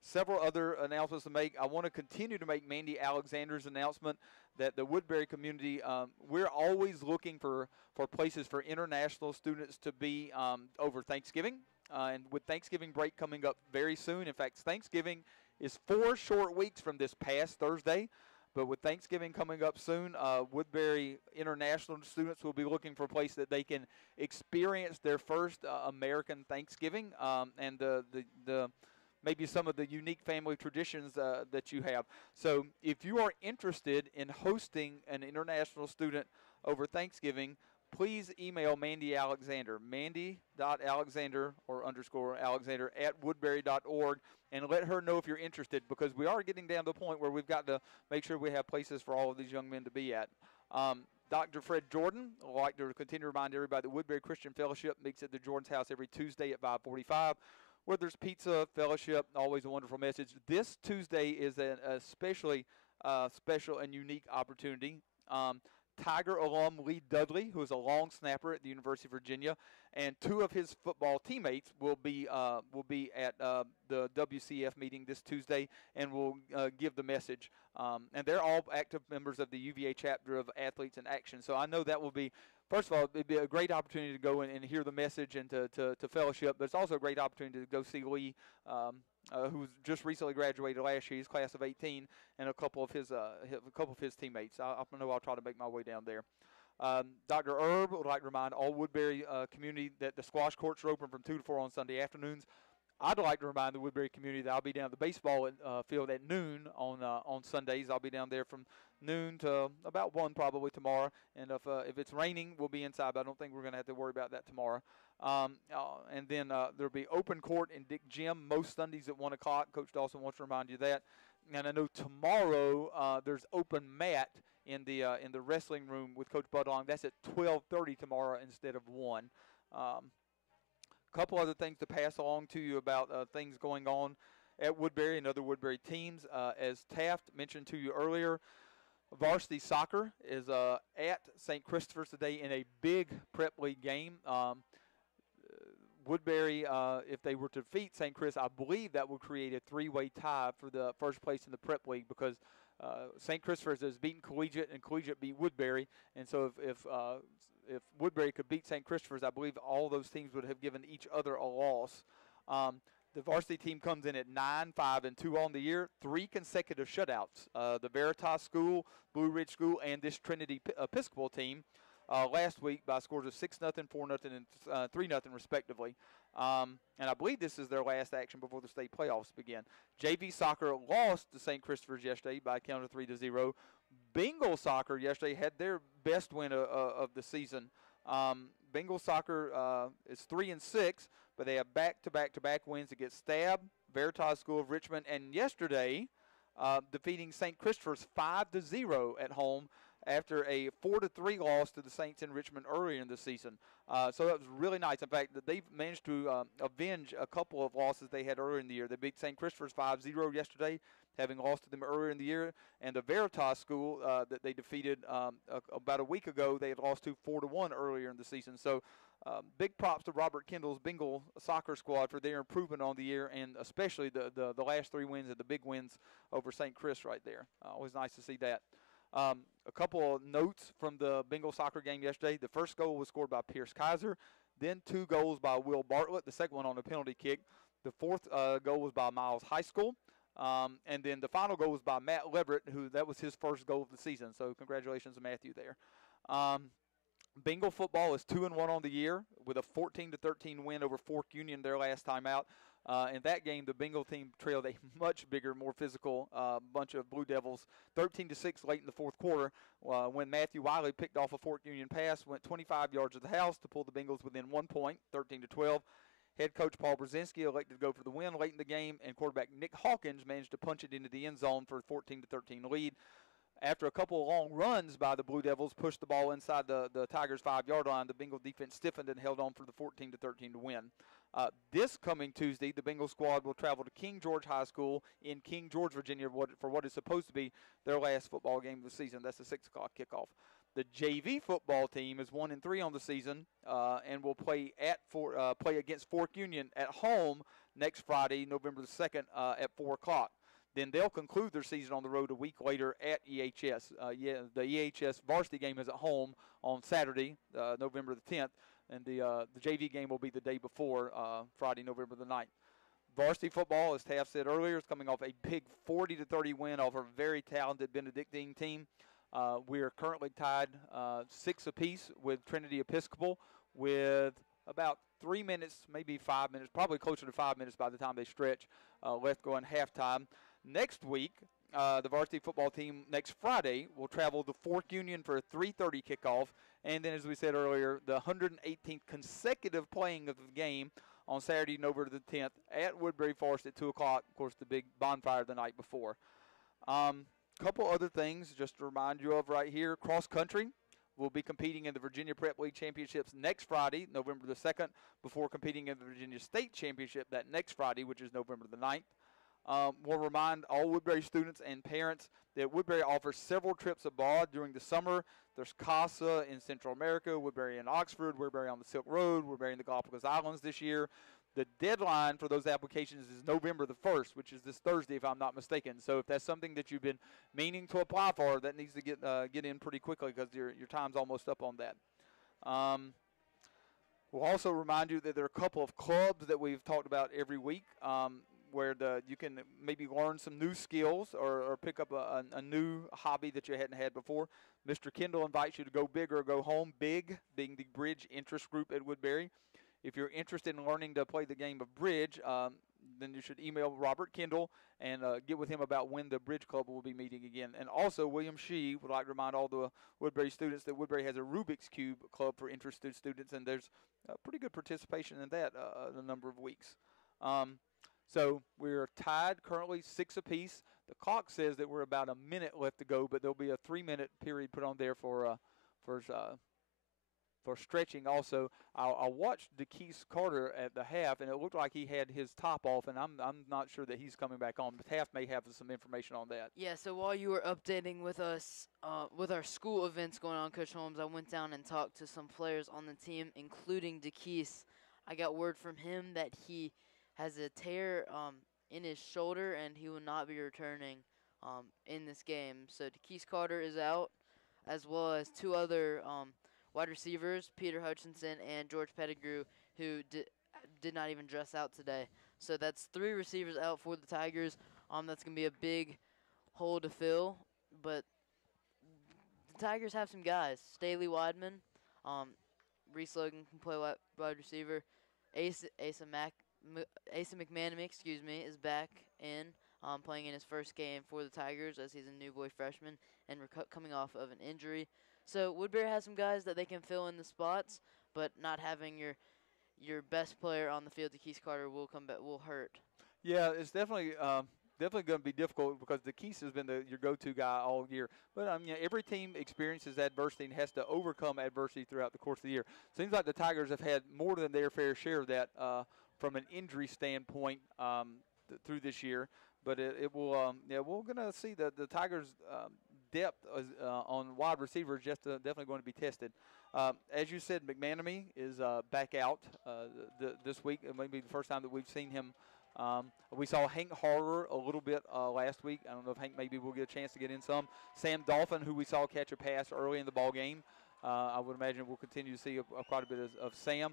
Several other announcements to make. I want to continue to make Mandy Alexander's announcement that the Woodbury community, we're always looking for places for international students to be over Thanksgiving. And with Thanksgiving break coming up very soon, in fact, Thanksgiving is 4 short weeks from this past Thursday. But with Thanksgiving coming up soon, Woodbury international students will be looking for a place that they can experience their first American Thanksgiving, and the maybe some of the unique family traditions that you have. So if you are interested in hosting an international student over Thanksgiving, please email Mandy Alexander, mandy.alexander or _ Alexander at woodbury.org, and let her know if you're interested, because we are getting down to the point where we've got to make sure we have places for all of these young men to be at. Dr. Fred Jordan would like to continue to remind everybody that Woodbury Christian Fellowship meets at the Jordan's house every Tuesday at 5:45. Where there's pizza, fellowship, always a wonderful message. This Tuesday is an especially special and unique opportunity. Tiger alum Lee Dudley, who is a long snapper at the University of Virginia, and 2 of his football teammates will be at the WCF meeting this Tuesday, and will give the message. And they're all active members of the UVA chapter of Athletes in Action. So I know that will be, first of all, it'd be a great opportunity to go and hear the message and to fellowship, but it's also a great opportunity to go see Lee, who's just recently graduated last year. He's class of 18, and a couple of his teammates. I know I'll try to make my way down there. Dr. Erb would like to remind all Woodbury community that the squash courts are open from 2 to 4 on Sunday afternoons. I'd like to remind the Woodbury community that I'll be down at the baseball field at noon on Sundays. I'll be down there from noon to about 1 probably tomorrow. And if it's raining, we'll be inside, but I don't think we're going to have to worry about that tomorrow. And then there'll be open court in Dick Gym most Sundays at 1 o'clock. Coach Dawson wants to remind you that. And I know tomorrow there's open mat in the wrestling room with Coach Budlong. That's at 12:30 tomorrow instead of 1. Couple other things to pass along to you about things going on at Woodbury and other Woodbury teams. As Taft mentioned to you earlier, varsity soccer is at St. Christopher's today in a big prep league game. Woodbury, if they were to defeat St. Chris, I believe that would create a 3-way tie for the first place in the prep league, because St. Christopher's has beaten Collegiate and Collegiate beat Woodbury, and so if Woodbury could beat St. Christopher's, I believe all those teams would have given each other a loss. The varsity team comes in at 9-5-2 on the year, 3 consecutive shutouts. The Veritas School, Blue Ridge School, and this Trinity Episcopal team last week by scores of 6-0, 4-0, and 3-0 respectively. And I believe this is their last action before the state playoffs begin. JV soccer lost to St. Christopher's yesterday by a count of 3-0. Bengal soccer yesterday had their best win of the season. Bengal soccer is 3-6, but they have back-to-back wins against Stab, Veritas School of Richmond, and yesterday defeating St. Christopher's 5-0 at home after a 4-3 loss to the Saints in Richmond earlier in the season. So that was really nice. In fact, they've managed to avenge a couple of losses they had earlier in the year. They beat St. Christopher's 5-0 yesterday, having lost to them earlier in the year. And the Veritas School that they defeated about a week ago, they had lost to 4-1 earlier in the season. So big props to Robert Kendall's Bengal soccer squad for their improvement on the year, and especially the last 3 wins and the big wins over St. Chris right there. Always nice to see that. A couple of notes from the Bengal soccer game yesterday. The first goal was scored by Pierce Kaiser, then 2 goals by Will Bartlett, the second one on a penalty kick. The fourth goal was by Miles High School. And then the final goal was by Matt Leverett, that was his first goal of the season. So congratulations to Matthew there. Bengal football is 2-1 on the year with a 14-13 win over Fork Union their last time out. In that game, the Bengal team trailed a much bigger, more physical bunch of Blue Devils, 13-6 late in the fourth quarter, when Matthew Wiley picked off a Fork Union pass, went 25 yards to the house to pull the Bengals within 1 point, 13-12. Head coach Paul Brzezinski elected to go for the win late in the game, and quarterback Nick Hawkins managed to punch it into the end zone for a 14-13 lead. After a couple of long runs by the Blue Devils pushed the ball inside the Tigers' 5-yard line, the Bengal defense stiffened and held on for the 14-13 to win. This coming Tuesday, the Bengal squad will travel to King George High School in King George, Virginia, for what is supposed to be their last football game of the season. That's a 6 o'clock kickoff. The JV football team is 1-3 on the season and will play against Fork Union at home next Friday, November the 2nd, at 4 o'clock. Then they'll conclude their season on the road a week later at EHS. The EHS varsity game is at home on Saturday, November the 10th, and the JV game will be the day before, Friday, November the 9th. Varsity football, as Taft said earlier, is coming off a big 40-30 win over a very talented Benedictine team. We are currently tied 6 apiece with Trinity Episcopal with about 3 minutes, maybe 5 minutes, probably closer to 5 minutes by the time they stretch, left going halftime. Next week, the varsity football team next Friday will travel to Fork Union for a 3:30 kickoff, and then, as we said earlier, the 118th consecutive playing of the game on Saturday, November the 10th at Woodbury Forest at 2 o'clock. Of course, the big bonfire the night before. Couple other things just to remind you of right here. Cross country will be competing in the Virginia Prep League Championships next Friday, November the 2nd, before competing in the Virginia State Championship that next Friday, which is November the 9th. We'll remind all Woodbury students and parents that Woodbury offers several trips abroad during the summer. There's CASA in Central America, Woodbury in Oxford, Woodbury on the Silk Road, Woodbury in the Galapagos Islands this year. The deadline for those applications is November the 1st, which is this Thursday if I'm not mistaken. So if that's something that you've been meaning to apply for, that needs to get in pretty quickly because your time's almost up on that. We'll also remind you that there are a couple of clubs that we've talked about every week where you can maybe learn some new skills or pick up a new hobby that you hadn't had before. Mr. Kendall invites you to go big or go home. Big being the bridge interest group at Woodbury. If you're interested in learning to play the game of bridge, then you should email Robert Kendall and get with him about when the Bridge Club will be meeting again. And also, William Shee would like to remind all the Woodbury students that Woodbury has a Rubik's Cube Club for interested students, and there's pretty good participation in that in a number of weeks. So we're tied currently 6 apiece. The clock says that we're about a minute left to go, but there'll be a 3-minute period put on there for stretching also. I watched DeKeith Carter at the half, and it looked like he had his top off, and I'm not sure that he's coming back on. But Taft may have some information on that. Yeah, so while you were updating with us with our school events going on, Coach Holmes, I went down and talked to some players on the team, including DeKeith. I got word from him that he has a tear in his shoulder, and he will not be returning in this game. So DeKeith Carter is out, as well as 2 other wide receivers, Peter Hutchinson and George Pettigrew, who did not even dress out today. So that's 3 receivers out for the Tigers. That's going to be a big hole to fill. But the Tigers have some guys. Staley Weidman, Reese Logan can play wide receiver. Asa McManamy, is back in, playing in his first game for the Tigers as he's a new boy freshman and coming off of an injury. So Woodbury has some guys that they can fill in the spots, but not having your best player on the field, DeKeith Carter, will hurt. Yeah, it's definitely going to be difficult because DeKeith has been your go-to guy all year. But every team experiences adversity and has to overcome adversity throughout the course of the year. Seems like the Tigers have had more than their fair share of that from an injury standpoint through this year. But it will, we're going to see the Tigers' depth on wide receivers definitely going to be tested. As you said, McManamy is back out this week. It may be the first time that we've seen him. We saw Hank Harder a little bit last week. I don't know if Hank maybe will get a chance to get in some. Sam Dolphin, who we saw catch a pass early in the ball game. I would imagine we'll continue to see quite a bit of Sam.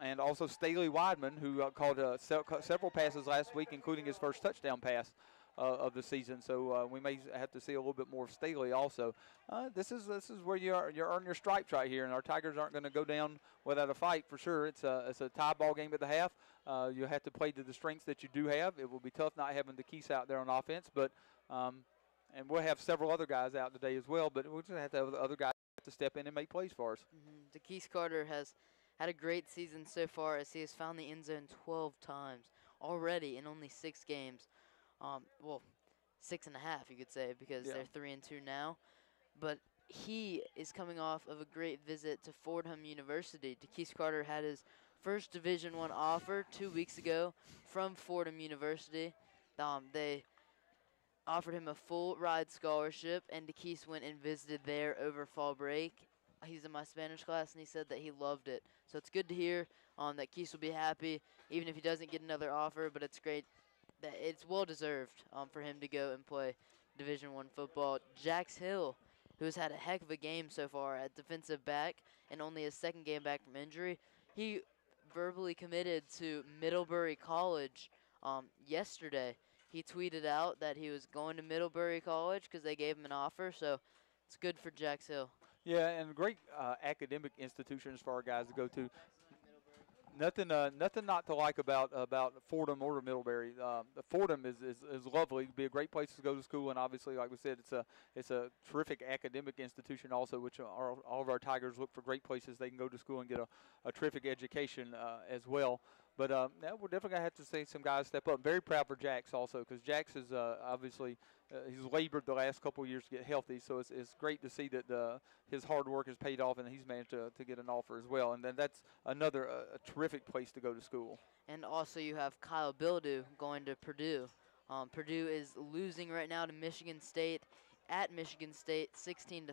And also Staley Weidman, who caught several passes last week, including his first touchdown pass of the season. So we may have to see a little bit more of Staley also. This is where you earn your stripes right here, and our Tigers aren't going to go down without a fight for sure. It's a tie ball game at the half. You have to play to the strengths that you do have. It will be tough not having the Keys out there on offense, but and we'll have several other guys out today as well. But we'll just have to have the other guys to step in and make plays for us. DeKeith Carter has had a great season so far as he has found the end zone 12 times already in only 6 games. Well, 6.5 you could say, because they're 3-2 now. But he is coming off of a great visit to Fordham University. DeKeith Carter had his first Division I offer 2 weeks ago from Fordham University. They offered him a full ride scholarship, and DeKeith went and visited there over fall break. He's in my Spanish class, and he said that he loved it. So it's good to hear that Keith will be happy, even if he doesn't get another offer. But it's great that it's well deserved for him to go and play Division I football. Jax Hill, who has had a heck of a game so far at defensive back and only his second game back from injury, he verbally committed to Middlebury College yesterday. He tweeted out that he was going to Middlebury College because they gave him an offer, so it's good for Jax Hill. Yeah, and great academic institutions for our guys to go to. Nothing not to like about Fordham or Middlebury. Fordham is lovely. It'd be a great place to go to school, and obviously, like we said, it's a terrific academic institution also, which all of our Tigers look for great places they can go to school and get a terrific education as well. But yeah, we're definitely gonna have to see some guys step up. I'm very proud for Jax also, because Jax is obviously he's labored the last couple of years to get healthy. So it's great to see that his hard work has paid off, and he's managed to get an offer as well. And then that's another a terrific place to go to school. And also you have Kyle Bildew going to Purdue. Purdue is losing right now to Michigan State at Michigan State 16-13.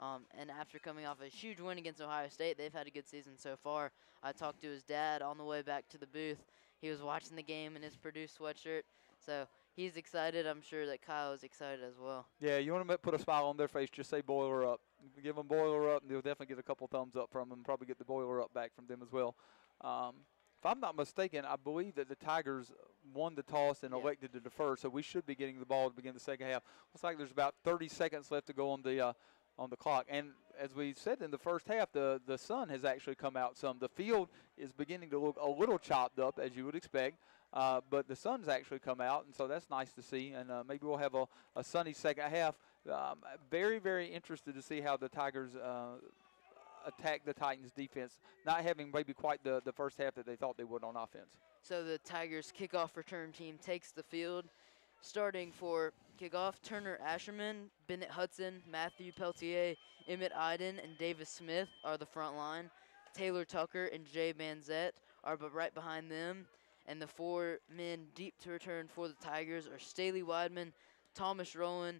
And after coming off a huge win against Ohio State, they've had a good season so far. I talked to his dad on the way back to the booth. He was watching the game in his Purdue sweatshirt. So he's excited. I'm sure that Kyle is excited as well. Yeah, you want to put a smile on their face, just say boiler up. Give them boiler up, and they'll definitely get a couple thumbs up from them, probably get the boiler up back from them as well. If I'm not mistaken, I believe that the Tigers won the toss and elected to defer, so we should be getting the ball to begin the second half. Looks like there's about 30 seconds left to go on the clock. And as we said in the first half, the sun has actually come out some. The field is beginning to look a little chopped up, as you would expect, but the sun's actually come out, and so that's nice to see. And maybe we'll have a sunny second half. Very, very interested to see how the Tigers attack the Titans defense, not having maybe quite the first half that they thought they would on offense. So the Tigers kickoff return team takes the field. Starting for kickoff, Turner Asherman, Bennett Hudson, Matthew Peltier, Emmett Iden, and Davis Smith are the front line. Taylor Tucker and Jay Banzette are right behind them. And the 4 men deep to return for the Tigers are Staley Weidman, Thomas Rowland,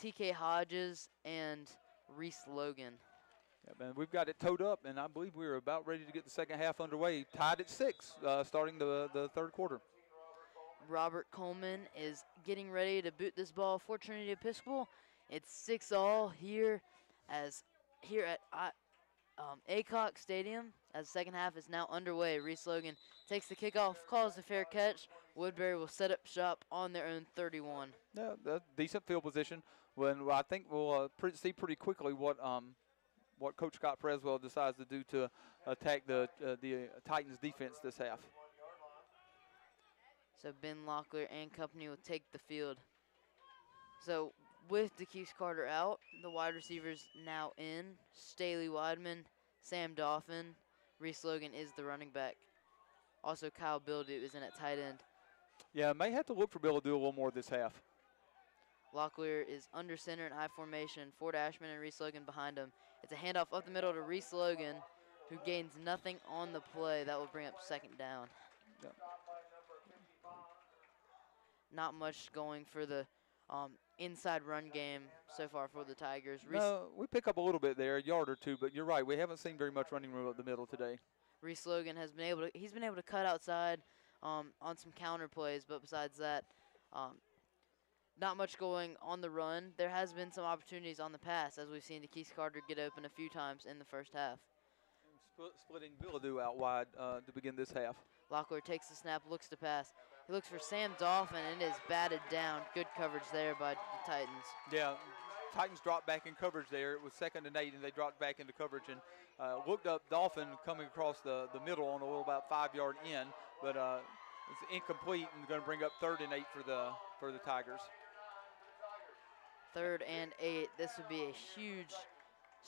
TK Hodges, and Reese Logan. Yeah, man, we've got it towed up, and I believe we're about ready to get the second half underway. Tied at 6, starting the third quarter. Robert Coleman is getting ready to boot this ball for Trinity Episcopal. It's 6-all here at Aycock Stadium as the second half is now underway. Reese Logan takes the kickoff, calls the fair catch. Woodbury will set up shop on their own 31. Yeah, decent field position. When I think we'll see pretty quickly what Coach Scott Preswell decides to do to attack the Titans defense this half. So Ben Locklear and company will take the field. So with DeKeith Carter out, the wide receivers now in. Staley Weidman, Sam Dauphin, Reese Logan is the running back. Also Kyle Bildew is in at tight end. Yeah, may have to look for Bill to do a little more this half. Locklear is under center in I formation. Ford Ashman and Reese Logan behind him. It's a handoff up the middle to Reese Logan, who gains nothing on the play. That will bring up second down. Yeah. Not much going for the inside run game so far for the Tigers. No, we pick up a little bit there, a yard or two, but you're right. We haven't seen very much running room up the middle today. Reese Logan has been able to cut outside on some counter plays, but besides that, not much going on the run. There has been some opportunities on the pass, as we've seen DeKeith Carter get open a few times in the first half. Splitting Billadou out wide to begin this half. Locklear takes the snap, looks to pass. He looks for Sam Dauphin, and it is batted down. Good coverage there by the Titans. Yeah, Titans dropped back in coverage there. It was 2nd and 8, and they dropped back into coverage and looked up Dauphin coming across the middle on a little about 5-yard in, but it's incomplete and going to bring up 3rd and 8 for the Tigers. 3rd and 8. This would be a huge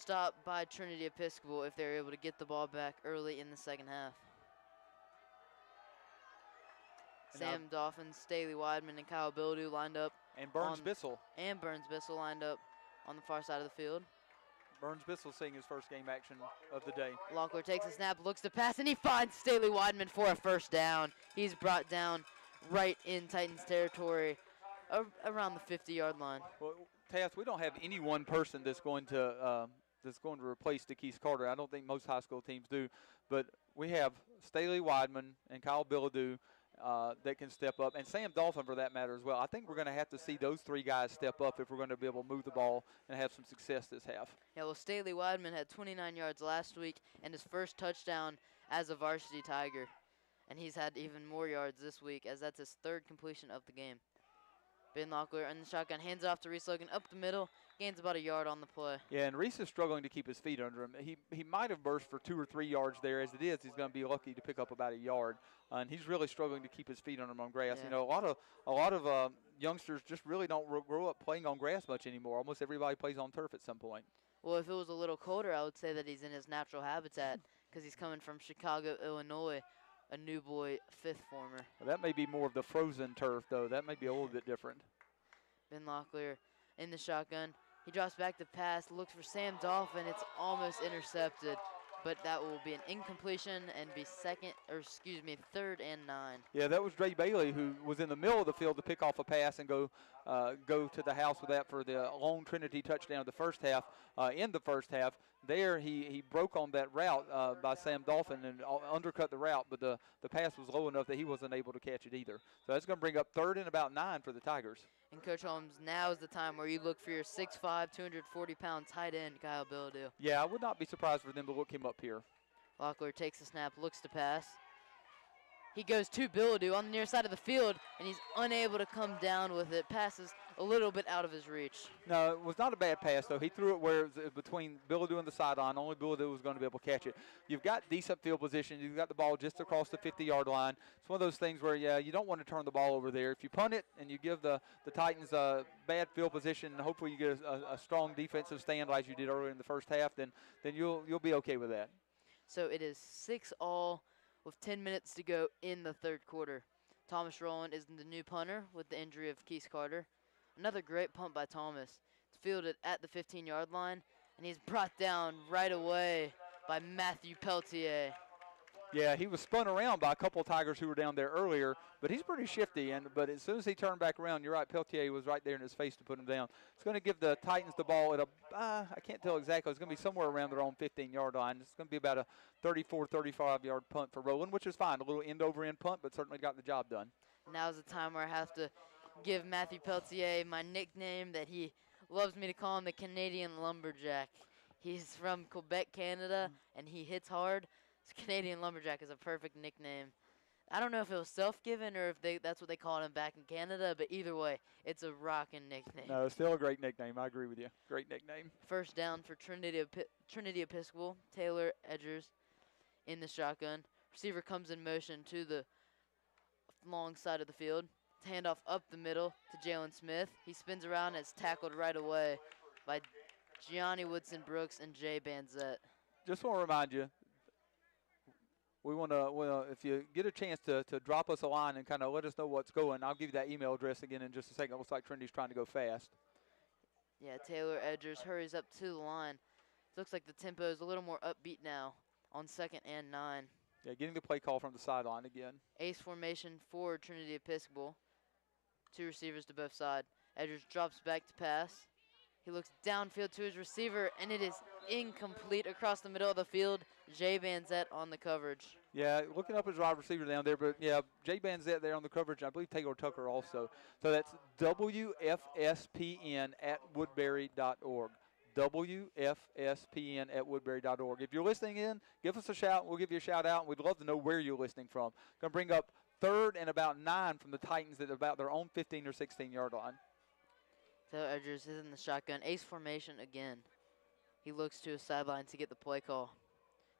stop by Trinity Episcopal if they're able to get the ball back early in the second half. Sam Dolphin, Staley Weidman, and Kyle Bildew lined up. And Burns Bissell. And Burns Bissell lined up on the far side of the field. Burns Bissell seeing his first game action of the day. Locklear takes a snap, looks to pass, and he finds Staley Weidman for a first down. He's brought down right in Titans territory around the 50-yard line. Well, Tass, we don't have any one person that's going to replace DeKeith Carter. I don't think most high school teams do, but we have Staley Weidman and Kyle Bildew that can step up, and Sam Dolphin for that matter as well. I think we're going to have to see those three guys step up if we're going to be able to move the ball and have some success this half. Yeah, well, Staley Weidman had 29 yards last week and his first touchdown as a varsity Tiger, and he's had even more yards this week as that's his third completion of the game. Ben Locklear in the shotgun, hands off to Reese Logan up the middle, gains about a yard on the play. Yeah, and Reese is struggling to keep his feet under him. He might have burst for 2 or 3 yards there. As it is, he's going to be lucky to pick up about a yard. And he's really struggling to keep his feet under him on grass. Yeah. You know, a lot of youngsters just really don't grow up playing on grass much anymore. Almost everybody plays on turf at some point. Well, if it was a little colder, I would say that he's in his natural habitat because he's coming from Chicago, Illinois, a new boy fifth former. Well, that may be more of the frozen turf, though. That may be a little bit different. Ben Locklear in the shotgun. He drops back to pass, looks for Sam Dolphin. It's almost intercepted, but that will be an incompletion and be third and 9. Yeah, that was Dre Bailey who was in the middle of the field to pick off a pass and go to the house with that for the lone Trinity touchdown of the first half. In the first half, there he broke on that route by Sam Dolphin and undercut the route, but the pass was low enough that he wasn't able to catch it either. So that's going to bring up 3rd and about 9 for the Tigers. And Coach Holmes, now is the time where you look for your 6'5", 240-pound tight end, Kyle Bildew. Yeah, I would not be surprised for them to look him up here. Locklear takes the snap, looks to pass. He goes to Bildew on the near side of the field, and he's unable to come down with it. Passes a little bit out of his reach. No, it was not a bad pass, though. He threw it where it was between Bildew and the sideline. Only Bildew was going to be able to catch it. You've got decent field position. You've got the ball just across the 50-yard line. It's one of those things where, yeah, you don't want to turn the ball over there. If you punt it and you give the Titans a bad field position, and hopefully you get a strong defensive stand like you did earlier in the first half, then you'll be okay with that. So it is 6-all. With 10 minutes to go in the third quarter. Thomas Rowland is the new punter with the injury of Keith Carter. Another great punt by Thomas. It's fielded at the 15-yard line, and he's brought down right away by Matthew Peltier. Yeah, he was spun around by a couple of Tigers who were down there earlier, but he's pretty shifty. But as soon as he turned back around, you're right, Peltier was right there in his face to put him down. It's going to give the Titans the ball at I can't tell exactly. It's going to be somewhere around their own 15-yard line. It's going to be about a 34, 35-yard punt for Rowland, which is fine. A little end-over-end punt, but certainly got the job done. Now's the time where I have to give Matthew Peltier my nickname that he loves me to call him, the Canadian Lumberjack. He's from Quebec, Canada, and he hits hard. Canadian Lumberjack is a perfect nickname. I don't know if it was self-given or if that's what they called him back in Canada, but either way, it's a rockin' nickname. No, it's still a great nickname. I agree with you. Great nickname. First down for Trinity Episcopal. Taylor Edgers in the shotgun. Receiver comes in motion to the long side of the field. Handoff up the middle to Jalen Smith. He spins around and is tackled right away by Gianni Woodson Brooks and Jay Banzette. Just want to remind you, we want to, if you get a chance to drop us a line and kind of let us know what's going, I'll give you that email address again in just a second. It looks like Trinity's trying to go fast. Yeah, Taylor Edgers hurries up to the line. It looks like the tempo is a little more upbeat now on 2nd and 9. Yeah, getting the play call from the sideline again. Ace formation for Trinity Episcopal. 2 receivers to both sides. Edgers drops back to pass. He looks downfield to his receiver, and it is incomplete across the middle of the field. Jay Banzette on the coverage. Yeah, looking up his wide receiver down there, but yeah, Jay Banzette there on the coverage. I believe Taylor Tucker also. So that's WFSPN@woodberry.org. WFSPN@woodberry.org. If you're listening in, give us a shout. We'll give you a shout out, and we'd love to know where you're listening from. Going to bring up 3rd and about 9 from the Titans at about their own 15 or 16-yard line. Taylor Edgers is in the shotgun. Ace formation again. He looks to his sideline to get the play call.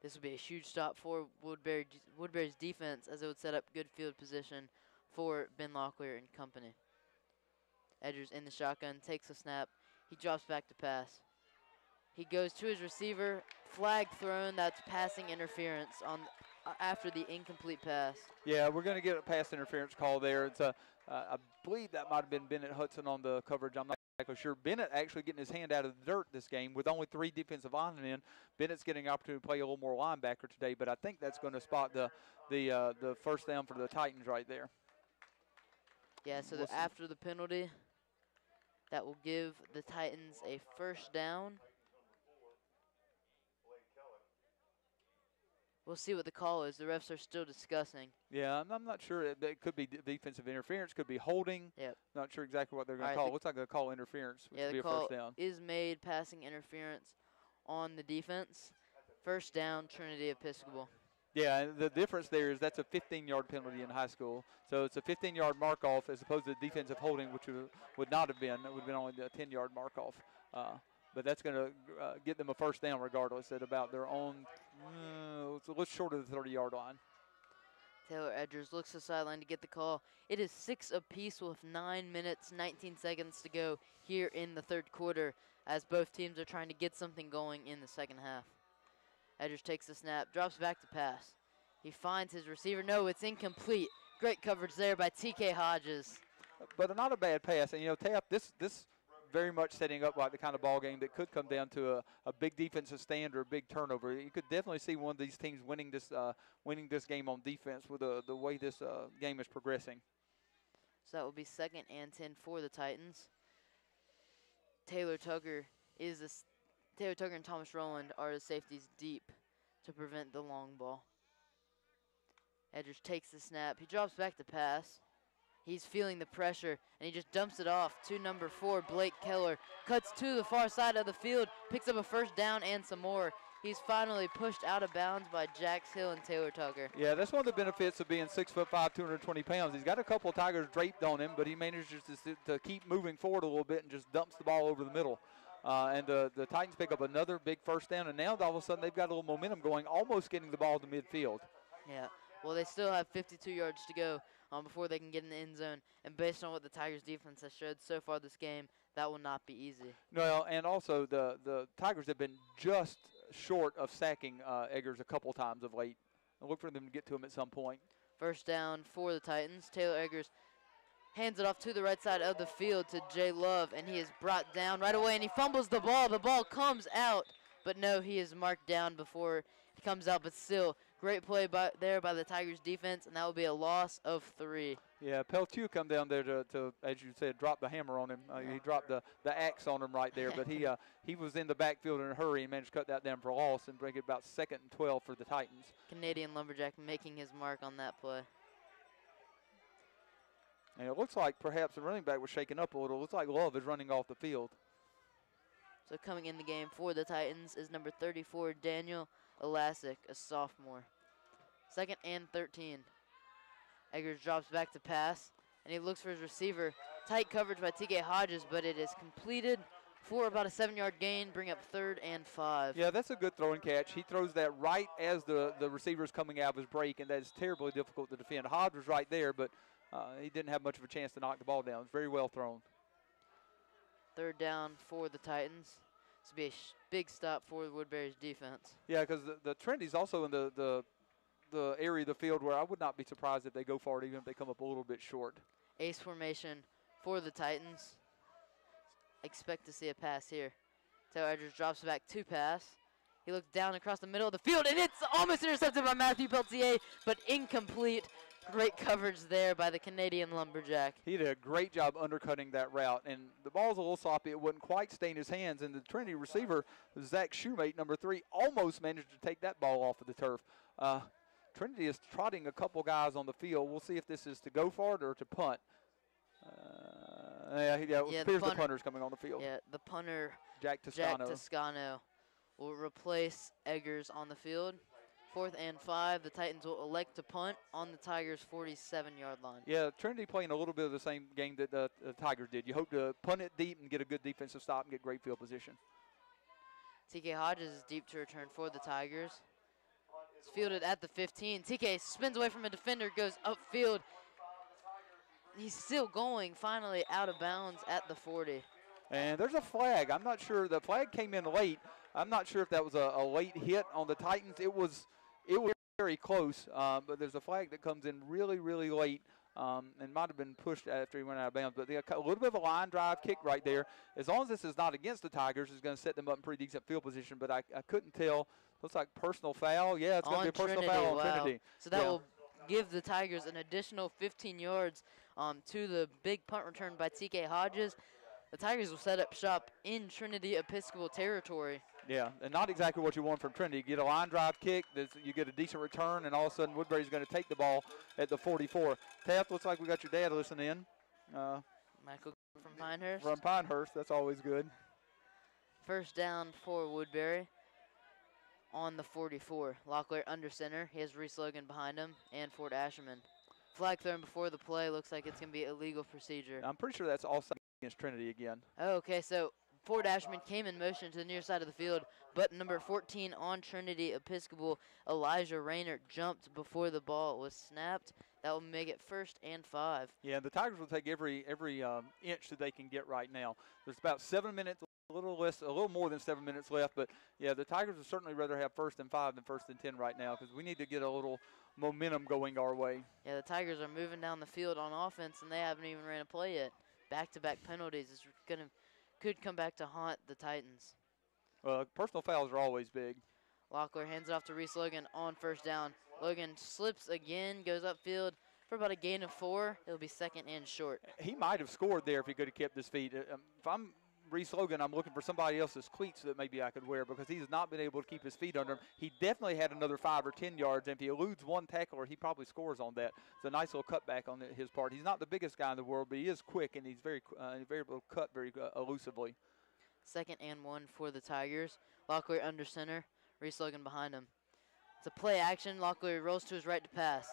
This would be a huge stop for Woodbury's defense as it would set up good field position for Ben Locklear and company. Edgers in the shotgun, takes a snap. He drops back to pass. He goes to his receiver, flag thrown. That's passing interference on after the incomplete pass. Yeah, we're going to get a pass interference call there. It's I believe that might have been Bennett Hudson on the coverage. I'm not exactly sure. Bennett actually getting his hand out of the dirt this game with only 3 defensive linemen in. Bennett's getting an opportunity to play a little more linebacker today, but I think that's going to spot the first down for the Titans right there. Yeah, so after the penalty, that will give the Titans a first down. We'll see what the call is. The refs are still discussing. Yeah, I'm not sure. It could be defensive interference, could be holding. Yep. Not sure exactly what they're going to call. It looks like they'll call interference, which would be a first down. The call is made, passing interference on the defense. First down, Trinity Episcopal. Yeah, and the difference there is that's a 15-yard penalty in high school. So it's a 15-yard mark-off as opposed to defensive holding, which would not have been. It would have been only a 10-yard mark-off. But that's going to get them a first down regardless at about their own, it's a little short of the 30-yard line. Taylor Edgers looks to the sideline to get the call. It is 6 apiece with 9 minutes, 19 seconds to go here in the third quarter as both teams are trying to get something going in the second half. Edgers takes the snap, drops back to pass. He finds his receiver. No, it's incomplete. Great coverage there by TK Hodges. But not a bad pass. And, Tap, this very much setting up like the kind of ball game that could come down to a big defensive stand or a big turnover. You could definitely see one of these teams winning this game on defense with the way this game is progressing. So that will be 2nd and 10 for the Titans. Taylor Tugger and Thomas Rowland are the safeties deep to prevent the long ball. Edgers takes the snap. He drops back to pass. He's feeling the pressure, and he just dumps it off to number 4, Blake Keller. Cuts to the far side of the field, picks up a first down and some more. He's finally pushed out of bounds by Jax Hill and Taylor Tugger. Yeah, that's one of the benefits of being 6'5", 220 pounds. He's got a couple of Tigers draped on him, but he manages to keep moving forward a little bit and just dumps the ball over the middle. And the Titans pick up another big first down, and now all of a sudden they've got a little momentum going, almost getting the ball to midfield. Yeah, well, they still have 52 yards to go before they can get in the end zone. And based on what the Tigers' defense has showed so far this game, that will not be easy. No, and also the Tigers have been just short of sacking Eggers a couple times of late. I look for them to get to him at some point. First down for the Titans. Taylor Eggers hands it off to the right side of the field to Jay Love, and he is brought down right away, and he fumbles the ball. The ball comes out, but no, he is marked down before it comes out, but still, great play there by the Tigers defense, and that will be a loss of 3. Yeah, Peltier come down there to as you said, drop the hammer on him. He dropped the axe on him right there, but he was in the backfield in a hurry and managed to cut that down for a loss and bring it about 2nd and 12 for the Titans. Canadian Lumberjack making his mark on that play. And it looks like perhaps the running back was shaken up a little. It looks like Love is running off the field. So coming in the game for the Titans is number 34, Daniel Elastic, a sophomore. 2nd and 13. Eggers drops back to pass, and he looks for his receiver. Tight coverage by TK Hodges, but it is completed for about a 7-yard gain, bring up 3rd and 5. Yeah, that's a good throw and catch. He throws that right as the receiver is coming out of his break, and that is terribly difficult to defend. Hodge was right there, but he didn't have much of a chance to knock the ball down. It's very well thrown. 3rd down for the Titans. This will be a big stop for the Woodberry's defense. Yeah, because the Trinity's also in the area of the field where I would not be surprised if they go for it, even if they come up a little bit short. Ace formation for the Titans. Expect to see a pass here. Taylor Edgers drops back to pass. He looks down across the middle of the field, and it's almost intercepted by Matthew Peltier, but incomplete. Great coverage there by the Canadian Lumberjack. He did a great job undercutting that route, and the ball's a little sloppy. It wouldn't quite stay in his hands, and the Trinity receiver, Zach Shoemate, number 3, almost managed to take that ball off of the turf. Trinity is trotting a couple guys on the field. We'll see if this is to go for it or to punt. It appears the punter's coming on the field. Yeah, the punter, Jack Toscano, will replace Eggers on the field. 4th and 5, the Titans will elect to punt on the Tigers' 47-yard line. Yeah, Trinity playing a little bit of the same game that the Tigers did. You hope to punt it deep and get a good defensive stop and get great field position. TK Hodges is deep to return for the Tigers. It's fielded at the 15. TK spins away from a defender, goes upfield. He's still going, finally out of bounds at the 40. And there's a flag. I'm not sure. The flag came in late. I'm not sure if that was a late hit on the Titans. It was very close, but there's a flag that comes in really, really late. And might have been pushed after he went out of bounds. But a little bit of a line drive kick right there. As long as this is not against the Tigers, it's going to set them up in pretty decent field position. But I couldn't tell. Looks like personal foul. Yeah, it's going to be a personal foul on Trinity. So that will give the Tigers an additional 15 yards to the big punt return by TK Hodges. The Tigers will set up shop in Trinity Episcopal territory. Yeah, and not exactly what you want from Trinity. You get a line drive kick, you get a decent return, and all of a sudden Woodbury's going to take the ball at the 44. Taft, looks like we got your dad listening in. Michael from Pinehurst. From Pinehurst, that's always good. First down for Woodbury on the 44. Locklear under center. He has Reese Logan behind him and Ford Asherman. Flag thrown before the play. Looks like it's going to be illegal procedure. I'm pretty sure that's offside against Trinity again. Oh, okay, so Ford Asherman came in motion to the near side of the field, but number 14 on Trinity Episcopal, Elijah Rayner, jumped before the ball was snapped. That will make it 1st and 5. Yeah, the Tigers will take every inch that they can get right now. There's about 7 minutes, a little more than 7 minutes left, but yeah, the Tigers would certainly rather have 1st and 5 than 1st and 10 right now because we need to get a little momentum going our way. Yeah, the Tigers are moving down the field on offense, and they haven't even ran a play yet. Back-to-back penalties is could come back to haunt the Titans. Personal fouls are always big. Locklear hands it off to Reese Logan on 1st down. Logan slips again, goes upfield for about a gain of 4. It'll be 2nd and short. He might have scored there if he could have kept his feet. If I'm Reese Logan, I'm looking for somebody else's cleats that maybe I could wear because he's not been able to keep his feet under him. He definitely had another 5 or 10 yards, and if he eludes one tackler, he probably scores on that. It's a nice little cutback on his part. He's not the biggest guy in the world, but he is quick, and he's very able to cut very elusively. 2nd and 1 for the Tigers. Locklear under center, Reese Logan behind him. It's a play action. Locklear rolls to his right to pass.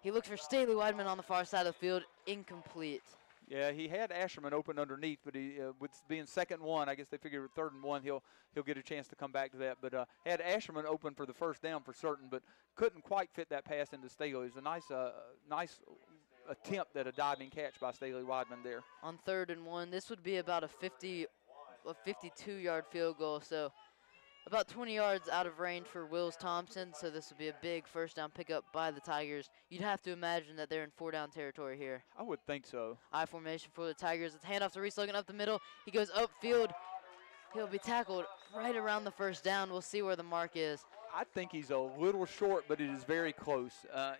He looks for Staley Weidman on the far side of the field. Incomplete. Yeah, he had Asherman open underneath, but he with being 2nd and 1, I guess they figured 3rd and 1 he'll get a chance to come back to that. But had Asherman open for the 1st down for certain, but couldn't quite fit that pass into Staley. It was a nice attempt at a diving catch by Staley Weidman there. On 3rd and 1, this would be about a 52-yard field goal, so about 20 yards out of range for Wills Thompson, so this would be a big 1st down pickup by the Tigers. You'd have to imagine that they're in 4-down territory here. I would think so. I formation for the Tigers. It's handoff to Reese Logan up the middle. He goes upfield. He'll be tackled right around the 1st down. We'll see where the mark is. I think he's a little short, but it is very close.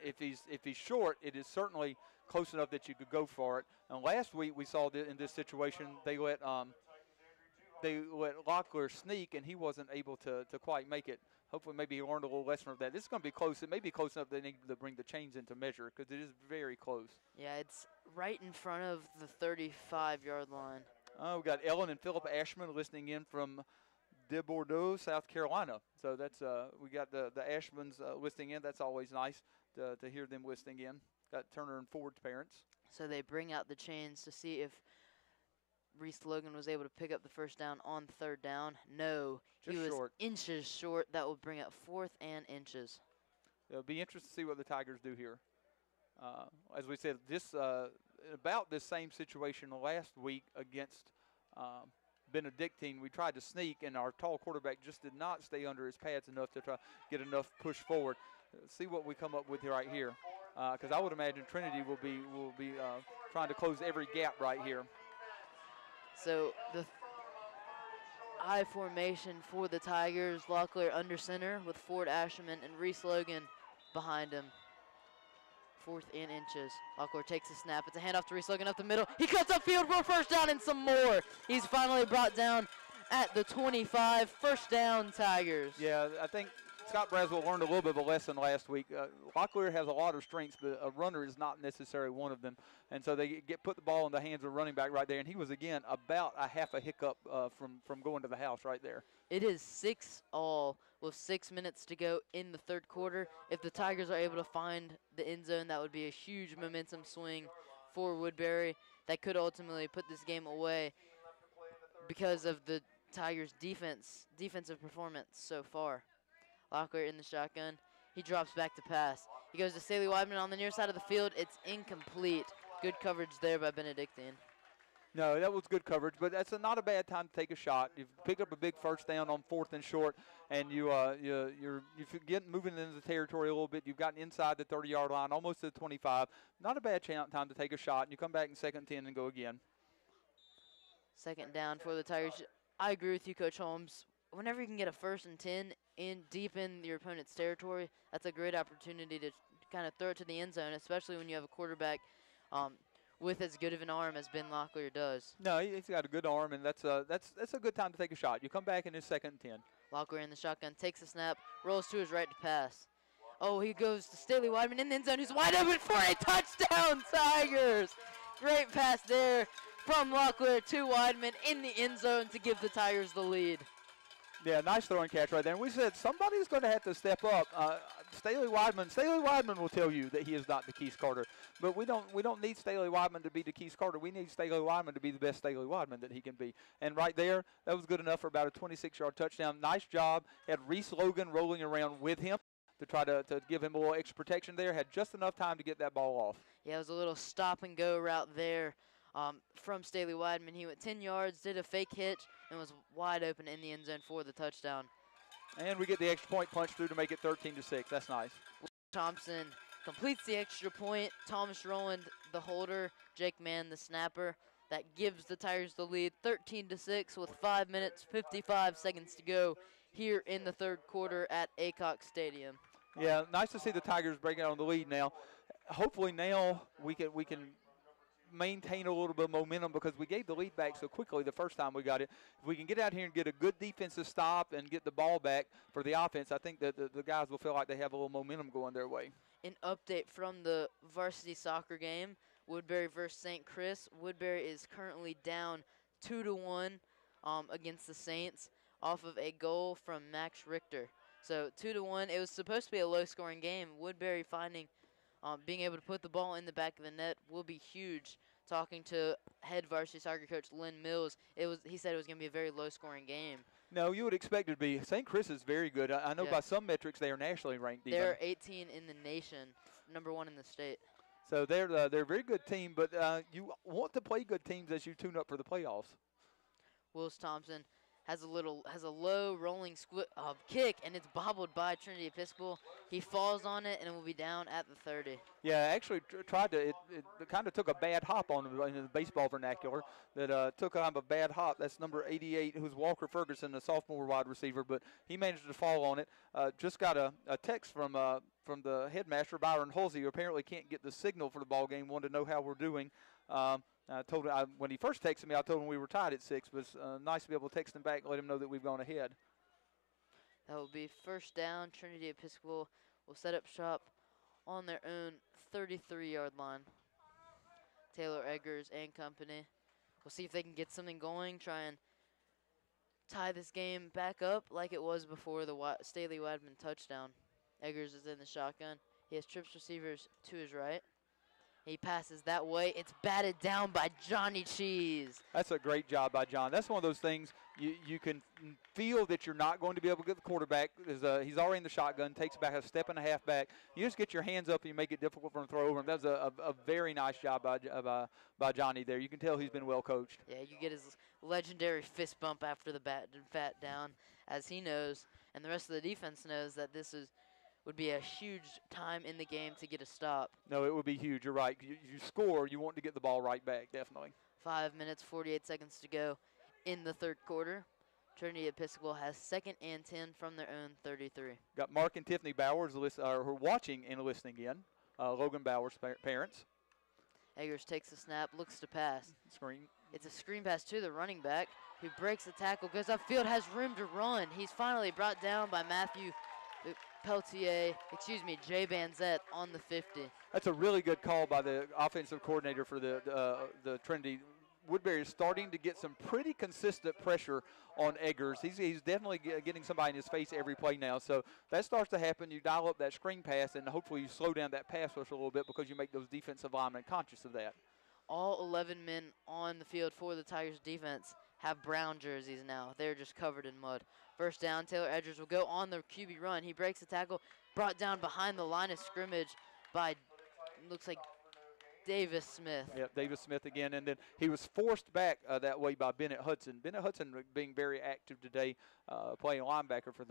If he's short, it is certainly close enough that you could go for it. And last week we saw in this situation they let Locklear sneak, and he wasn't able to quite make it. Hopefully maybe he learned a little lesson from that. This is going to be close. It may be close enough they need to bring the chains into measure because it is very close. Yeah, it's right in front of the 35-yard line. Oh, we got Ellen and Philip Ashman listening in from De Bordeaux, South Carolina. So that's we got the Ashmans listening in. That's always nice to hear them listening in. Got Turner and Ford's parents. So they bring out the chains to see if Reese Logan was able to pick up the 1st down on 3rd down. No, just he was short. Inches short. That will bring up 4th and inches. It'll be interesting to see what the Tigers do here. As we said, this about this same situation last week against Benedictine. We tried to sneak, and our tall quarterback just did not stay under his pads enough to try to get enough push forward. See what we come up with right here, because I would imagine Trinity will be trying to close every gap right here. So the I formation for the Tigers. Locklear under center with Ford Asherman and Reese Logan behind him. 4th and inches. Locklear takes a snap. It's a handoff to Reese Logan up the middle. He cuts upfield for 1st down and some more. He's finally brought down at the 25. 1st down, Tigers. Yeah, I think Scott Braswell learned a little bit of a lesson last week. Locklear has a lot of strengths, but a runner is not necessarily one of them. And so they put the ball in the hands of the running back right there. And he was, again, about a half a hiccup from going to the house right there. It is 6-all with 6 minutes to go in the 3rd quarter. If the Tigers are able to find the end zone, that would be a huge momentum swing for Woodbury. That could ultimately put this game away because of the Tigers' defensive performance so far. Locklear in the shotgun. He drops back to pass. He goes to Staley Weidman on the near side of the field. It's incomplete. Good coverage there by Benedictine. No, that was good coverage, but that's not a bad time to take a shot. You've picked up a big first down on 4th and short, and you're moving into the territory a little bit. You've gotten inside the 30-yard line, almost to the 25. Not a bad time to take a shot, and you come back in 2nd and 10 and go again. 2nd down for the Tigers. I agree with you, Coach Holmes. Whenever you can get a 1st and 10 deep in your opponent's territory, that's a great opportunity to kind of throw it to the end zone, especially when you have a quarterback with as good of an arm as Ben Locklear does. No, he's got a good arm, and that's a good time to take a shot. You come back in his 2nd and 10. Locklear in the shotgun, takes a snap, rolls to his right to pass. Oh, he goes to Staley Weidman in the end zone, who's wide open for a touchdown, Tigers! Great pass there from Locklear to Weidman in the end zone to give the Tigers the lead. Yeah, nice throwing catch right there. And we said somebody's going to have to step up. Staley Weidman will tell you that he is not DeKeith Carter. But we don't need Staley Weidman to be DeKeith Carter. We need Staley Weidman to be the best Staley Weidman that he can be. And right there, that was good enough for about a 26-yard touchdown. Nice job. Had Reese Logan rolling around with him to try to give him a little extra protection there. Had just enough time to get that ball off. Yeah, it was a little stop-and-go route there from Staley Weidman. He went 10 yards, did a fake hitch, and was wide open in the end zone for the touchdown. And we get the extra point punch through to make it 13-6. That's nice. Thompson completes the extra point. Thomas Rowland, the holder. Jake Mann, the snapper. That gives the Tigers the lead, 13-6 with 5 minutes, 55 seconds to go here in the 3rd quarter at Aycock Stadium. Yeah, nice to see the Tigers breaking out on the lead now. Hopefully now we can maintain a little bit of momentum because we gave the lead back so quickly the first time we got it. If we can get out here and get a good defensive stop and get the ball back for the offense, I think that the guys will feel like they have a little momentum going their way. An update from the varsity soccer game, Woodbury versus St. Chris. Woodbury is currently down 2-1 against the Saints off of a goal from Max Richter. So 2-1. It was supposed to be a low-scoring game. Woodbury being able to put the ball in the back of the net will be huge. Talking to head varsity soccer coach Lynn Mills, he said it was going to be a very low-scoring game. No, you would expect it to be. St. Chris is very good. I know by some metrics they are nationally ranked. They're 18 in the nation, #1 in the state. So they're a very good team, but you want to play good teams as you tune up for the playoffs. Wills Thompson has a low rolling kick, and it's bobbled by Trinity Episcopal. He falls on it, and it will be down at the 30. Yeah, actually tried to. It kind of took a bad hop on him in the baseball vernacular. That took kind of a bad hop. That's number 88, who's Walker Ferguson, a sophomore wide receiver, but he managed to fall on it. Just got a text from the headmaster, Byron Halsey, who apparently can't get the signal for the ball game. Wanted to know how we're doing. I told him when he first texted me, I told him we were tied at 6. But it's nice to be able to text him back and let him know that we've gone ahead. That will be 1st down. Trinity Episcopal will set up shop on their own 33-yard line. Taylor Eggers and company. We'll see if they can get something going, try and tie this game back up like it was before the Staley Weidman touchdown. Eggers is in the shotgun. He has trips receivers to his right. He passes that way. It's batted down by Johnny Cheese. That's a great job by John. That's one of those things you can feel that you're not going to be able to get the quarterback. He's already in the shotgun, takes back a step and a half back. You just get your hands up and you make it difficult for him to throw over him. That was a very nice job by Johnny there. You can tell he's been well coached. Yeah, you get his legendary fist bump after the bat down, as he knows, and the rest of the defense knows that this would be a huge time in the game to get a stop. No, it would be huge. You're right. You score, you want to get the ball right back, definitely. 5 minutes, 48 seconds to go in the 3rd quarter. Trinity Episcopal has 2nd and 10 from their own 33. Got Mark and Tiffany Bowers who are watching and listening in. Logan Bowers' parents. Eggers takes the snap, looks to pass. Screen. It's a screen pass to the running back, who breaks the tackle, goes upfield, has room to run. He's finally brought down by Jay Banzette on the 50. That's a really good call by the offensive coordinator for the Trinity. Woodbury is starting to get some pretty consistent pressure on Eggers. He's definitely getting somebody in his face every play now. So that starts to happen. You dial up that screen pass, and hopefully you slow down that pass rush a little bit because you make those defensive linemen conscious of that. All 11 men on the field for the Tigers defense have brown jerseys now. They're just covered in mud. 1st down, Taylor Eggers will go on the QB run. He breaks the tackle, brought down behind the line of scrimmage by, looks like, Davis Smith. Yep, Davis Smith again, and then he was forced back that way by Bennett Hudson. Bennett Hudson being very active today, playing linebacker for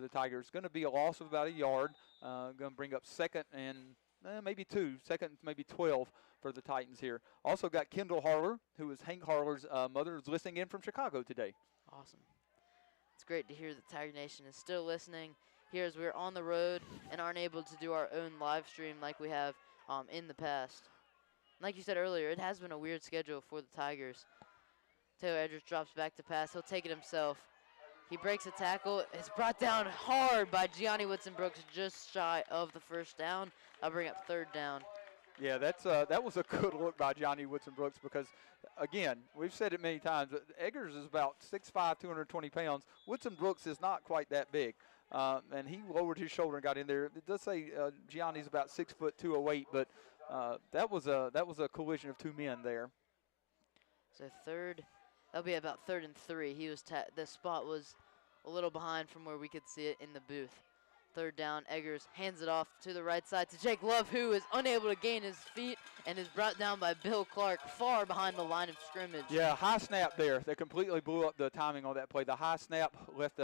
the Tigers. Going to be a loss of about a yard. Going to bring up second and maybe 2, second maybe 12 for the Titans here. Also got Kendall Harler, who is Hank Harler's mother, is listening in from Chicago today. Awesome. It's great to hear that Tiger Nation is still listening here as we're on the road and aren't able to do our own live stream like we have in the past. Like you said earlier, it has been a weird schedule for the Tigers. Taylor Edwards drops back to pass. He'll take it himself. He breaks a tackle. It's brought down hard by Gianni Woodson-Brooks, just shy of the first down. I'll bring up third down. Yeah, that was a good look by Johnny Woodson-Brooks because, again, we've said it many times, but Eggers is about 6'5", 220 pounds. Woodson-Brooks is not quite that big, and he lowered his shoulder and got in there. It does say Gianni's about 6 foot 208, but that was a collision of two men there. So that'll be about 3rd and 3. The spot was a little behind from where we could see it in the booth. Third down, Eggers hands it off to the right side to Jake Love, who is unable to gain his feet and is brought down by Bill Clark far behind the line of scrimmage. Yeah, high snap there. That completely blew up the timing on that play. The high snap left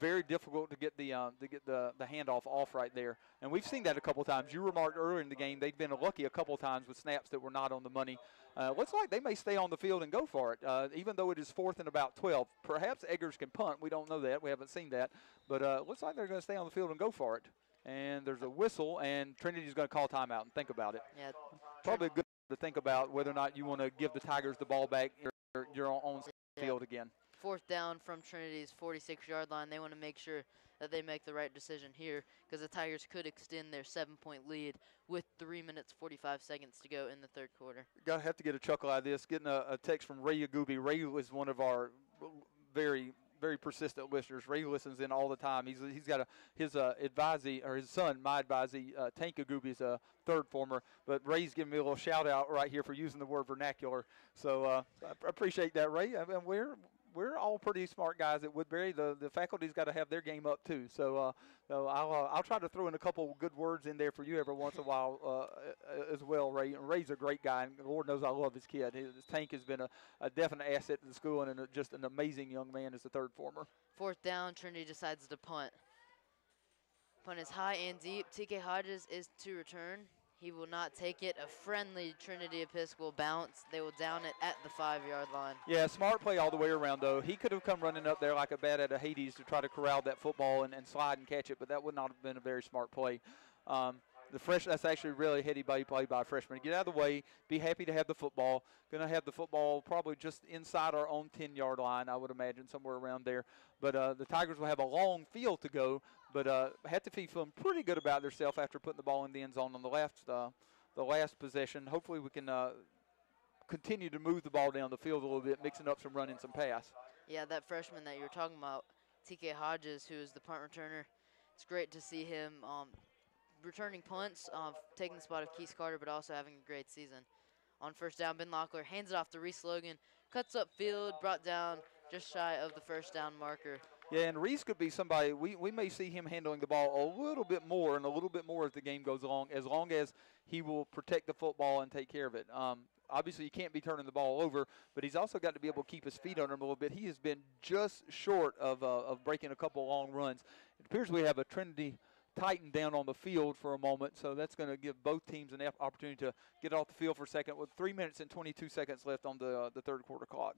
very difficult to get the handoff off right there. And we've seen that a couple times. You remarked earlier in the game they've been lucky a couple times with snaps that were not on the money. Looks like they may stay on the field and go for it, even though it is 4th and about 12. Perhaps Eggers can punt. We don't know that. We haven't seen that. But looks like they're going to stay on the field and go for it. And there's a whistle, and Trinity's going to call timeout and think about it. Yeah. Probably good to think about whether or not you want to give the Tigers the ball back or you're on field again. 4th down from Trinity's 46-yard line. They want to make sure that they make the right decision here because the Tigers could extend their 7-point lead with 3 minutes, 45 seconds to go in the third quarter. Gotta have to get a chuckle out of this. Getting a text from Ray Yagubi. Ray was one of our very, very persistent listeners. Ray listens in all the time. He's got his advisee, or his son, my advisee, Tank Yagubi, is a third former. But Ray's giving me a little shout out right here for using the word vernacular. So I appreciate that, Ray. I mean, we're all pretty smart guys at Woodbury. The faculty's got to have their game up too. So I'll try to throw in a couple good words in there for you every once in a while as well, Ray. And Ray's a great guy, and the Lord knows I love his kid. His Tank has been a definite asset to the school and just an amazing young man as a third former. 4th down, Trinity decides to punt. Punt is high and deep. TK Hodges is to return. He will not take it. A friendly Trinity Episcopal bounce. They will down it at the 5-yard line. Yeah, smart play all the way around, though. He could have come running up there like a bat out of Hades to try to corral that football and slide and catch it, but that would not have been a very smart play. That's actually a really heady play by a freshman. Get out of the way. Be happy to have the football. Going to have the football probably just inside our own 10-yard line, I would imagine, somewhere around there. But the Tigers will have a long field to go, but have to be feeling pretty good about themselves after putting the ball in the end zone on the last possession. Hopefully we can continue to move the ball down the field a little bit, mixing up some run and some pass. Yeah, that freshman that you were talking about, TK Hodges, who is the punt returner, it's great to see him returning punts, taking the spot of Keith Carter, but also having a great season. On 1st down, Ben Locklear hands it off to Reese Logan, cuts up field, brought down just shy of the 1st down marker. Yeah, and Reese could be somebody, we may see him handling the ball a little bit more and a little bit more as the game goes along, as long as he will protect the football and take care of it. Obviously, you can't be turning the ball over, but he's also got to be able to keep his feet on him a little bit. He has been just short of breaking a couple long runs. It appears we have a Trinity Titan down on the field for a moment, so that's going to give both teams an opportunity to get off the field for a second with 3 minutes and 22 seconds left on the third quarter clock.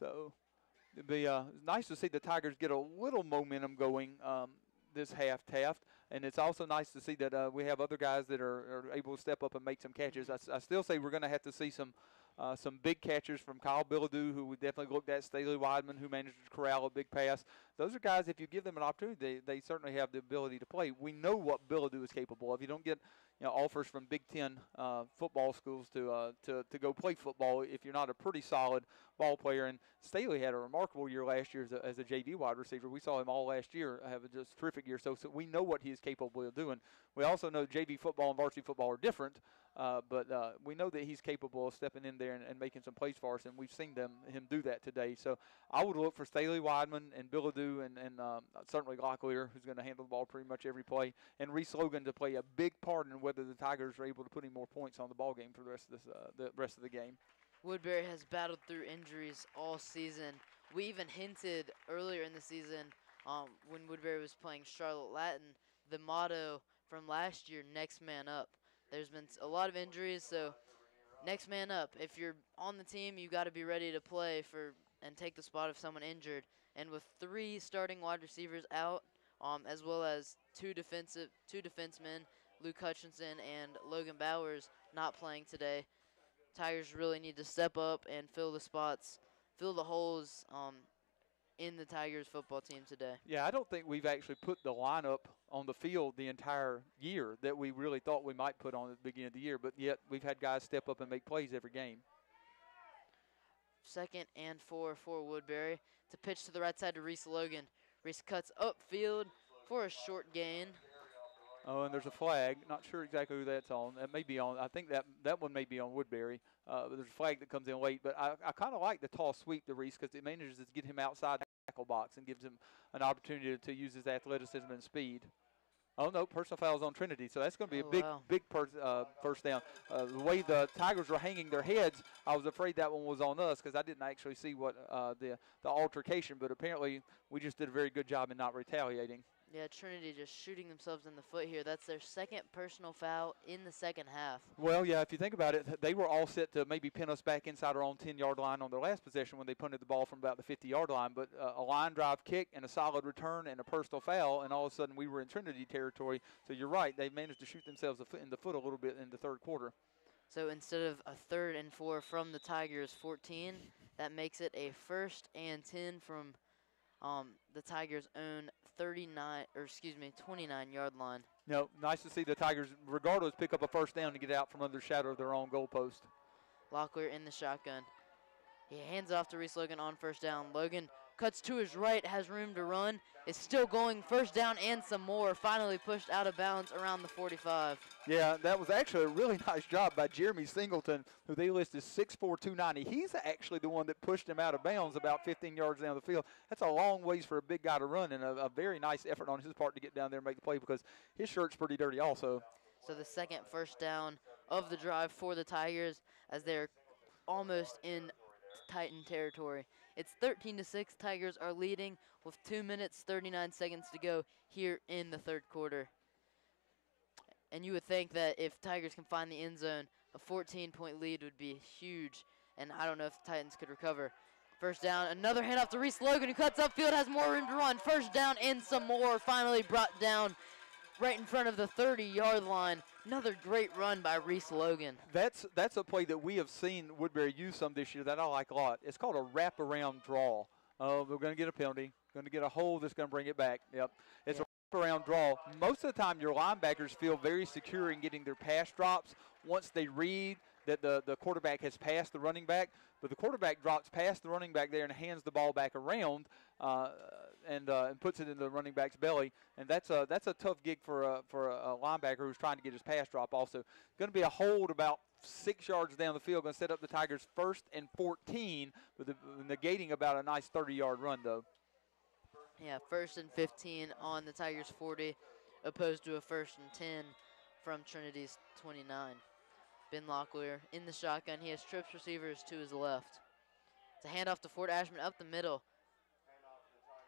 So it'd be nice to see the Tigers get a little momentum going this half, Taft. And it's also nice to see that we have other guys that are able to step up and make some catches. I still say we're going to have to see some big catchers from Kyle Billadou, who we definitely looked at, Staley Weidman, who managed to corral a big pass. Those are guys, if you give them an opportunity, they certainly have the ability to play. We know what Billadou is capable of. You don't get offers from Big Ten football schools to go play football if you're not a pretty solid ball player. And Staley had a remarkable year last year as a JV wide receiver. We saw him all last year have a just terrific year. So we know what he is capable of doing. We also know JV football and varsity football are different, but we know that he's capable of stepping in there and making some plays for us, and we've seen him do that today. So I would look for Staley Weidman and Billadou and certainly Locklear, who's going to handle the ball pretty much every play, and Reese Logan to play a big part in whether whether the Tigers are able to put any more points on the ball game for the rest of the game. Woodbury has battled through injuries all season. We even hinted earlier in the season when Woodbury was playing Charlotte Latin, the motto from last year, next man up. There's been a lot of injuries, so next man up. If you're on the team, you got to be ready to play and take the spot of someone injured. And with 3 starting wide receivers out, as well as two defensemen, Luke Hutchinson and Logan Bowers, not playing today, Tigers really need to step up and fill the spots, fill the holes in the Tigers football team today. Yeah, I don't think we've actually put the lineup on the field the entire year that we really thought we might put on at the beginning of the year, but yet we've had guys step up and make plays every game. 2nd and 4 for Woodbury. To pitch to the right side to Reese Logan. Reese cuts upfield for a short gain. Oh, and there's a flag. Not sure exactly who that's on. That may be on. I think that one may be on Woodbury. But there's a flag that comes in late. But I kind of like the toss sweep to Reese because it manages to get him outside the tackle box and gives him an opportunity to use his athleticism and speed. Oh, no, personal foul's on Trinity, so that's going to be a big first down. The way the Tigers were hanging their heads, I was afraid that one was on us because I didn't actually see what the altercation, but apparently we just did a very good job in not retaliating. Yeah, Trinity just shooting themselves in the foot here. That's their 2nd personal foul in the 2nd half. Well, yeah, if you think about it, they were all set to maybe pin us back inside our own 10-yard line on their last possession when they punted the ball from about the 50-yard line. But a line drive kick and a solid return and a personal foul, and all of a sudden we were in Trinity territory. So you're right, they managed to shoot themselves in the foot a little bit in the 3rd quarter. So instead of a 3rd and 4 from the Tigers 14, that makes it a 1st and 10 from the Tigers' own 29-yard line. No, nice to see the Tigers, regardless, pick up a first down and get out from under the shadow of their own goalpost. Locklear in the shotgun. He hands off to Reese Logan on first down. Logan cuts to his right, has room to run, is still going first down and some more, finally pushed out of bounds around the 45. Yeah, that was actually a really nice job by Jeremy Singleton, who they list as 6'4", 290. He's actually the one that pushed him out of bounds about 15 yards down the field. That's a long ways for a big guy to run, and a very nice effort on his part to get down there and make the play because his shirt's pretty dirty also. So the 2nd first down of the drive for the Tigers as they're almost in Titan territory. It's 13-6. Tigers are leading with 2 minutes, 39 seconds to go here in the 3rd quarter. And you would think that if Tigers can find the end zone, a 14-point lead would be huge. And I don't know if the Titans could recover. First down, another handoff to Reese Logan, who cuts upfield, has more room to run. First down and some more, finally brought down right in front of the 30-yard line. Another great run by Reese Logan. That's a play that we have seen Woodbury use some this year that I like a lot. It's called a wraparound draw. We're going to get a penalty. Going to get a hold that's going to bring it back. Yep. It's a wraparound draw. Most of the time your linebackers feel very secure in getting their pass drops once they read that the quarterback has passed the running back. But the quarterback drops past the running back there and hands the ball back around and puts it in the running back's belly. And that's a tough gig for a linebacker who's trying to get his pass drop also. Going to be a hold about 6 yards down the field. Going to set up the Tigers 1st and 14, with negating about a nice 30-yard run, though. Yeah, 1st and 15 on the Tigers' 40, opposed to a 1st and 10 from Trinity's 29. Ben Locklear in the shotgun. He has trips receivers to his left. It's a handoff to Fort Asherman up the middle.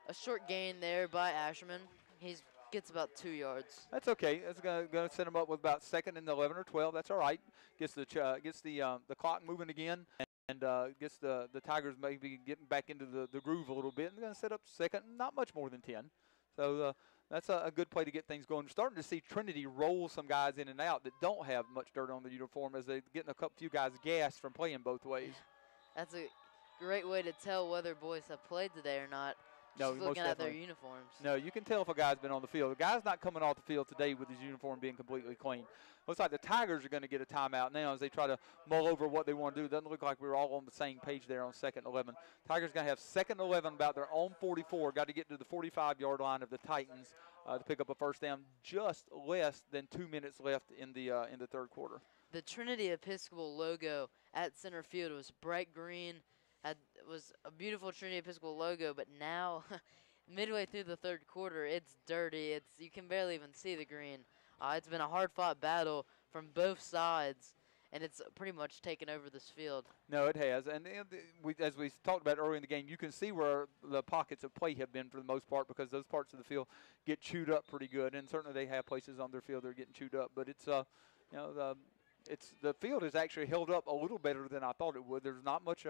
A short gain there by Asherman. He gets about 2 yards. That's okay. That's going to set him up with about 2nd and 11 or 12. That's all right. Gets the clock moving again and gets the Tigers maybe getting back into the groove a little bit. And going to set up 2nd, not much more than 10. So that's a good play to get things going. We're starting to see Trinity roll some guys in and out that don't have much dirt on the uniform as they're getting a few guys gassed from playing both ways. That's a great way to tell whether boys have played today or not. No, just looking at their uniforms. No, you can tell if a guy's been on the field. The guy's not coming off the field today with his uniform being completely clean. Looks like the Tigers are going to get a timeout now as they try to mull over what they want to do. It doesn't look like we're all on the same page there on 2nd and 11. Tigers going to have 2nd and 11 about their own 44. Got to get to the 45-yard line of the Titans to pick up a first down. Just less than 2 minutes left in the 3rd quarter. The Trinity Episcopal logo at center field was bright green. Was a beautiful Trinity Episcopal logo, but now midway through the 3rd quarter, it's dirty. You can barely even see the green. It's been a hard-fought battle from both sides, and it's pretty much taken over this field. No, it has. And as we talked about earlier in the game, you can see where the pockets of play have been for the most part, because those parts of the field get chewed up pretty good. And certainly they have places on their field that are getting chewed up. But it's, the field has actually held up a little better than I thought it would. There's not much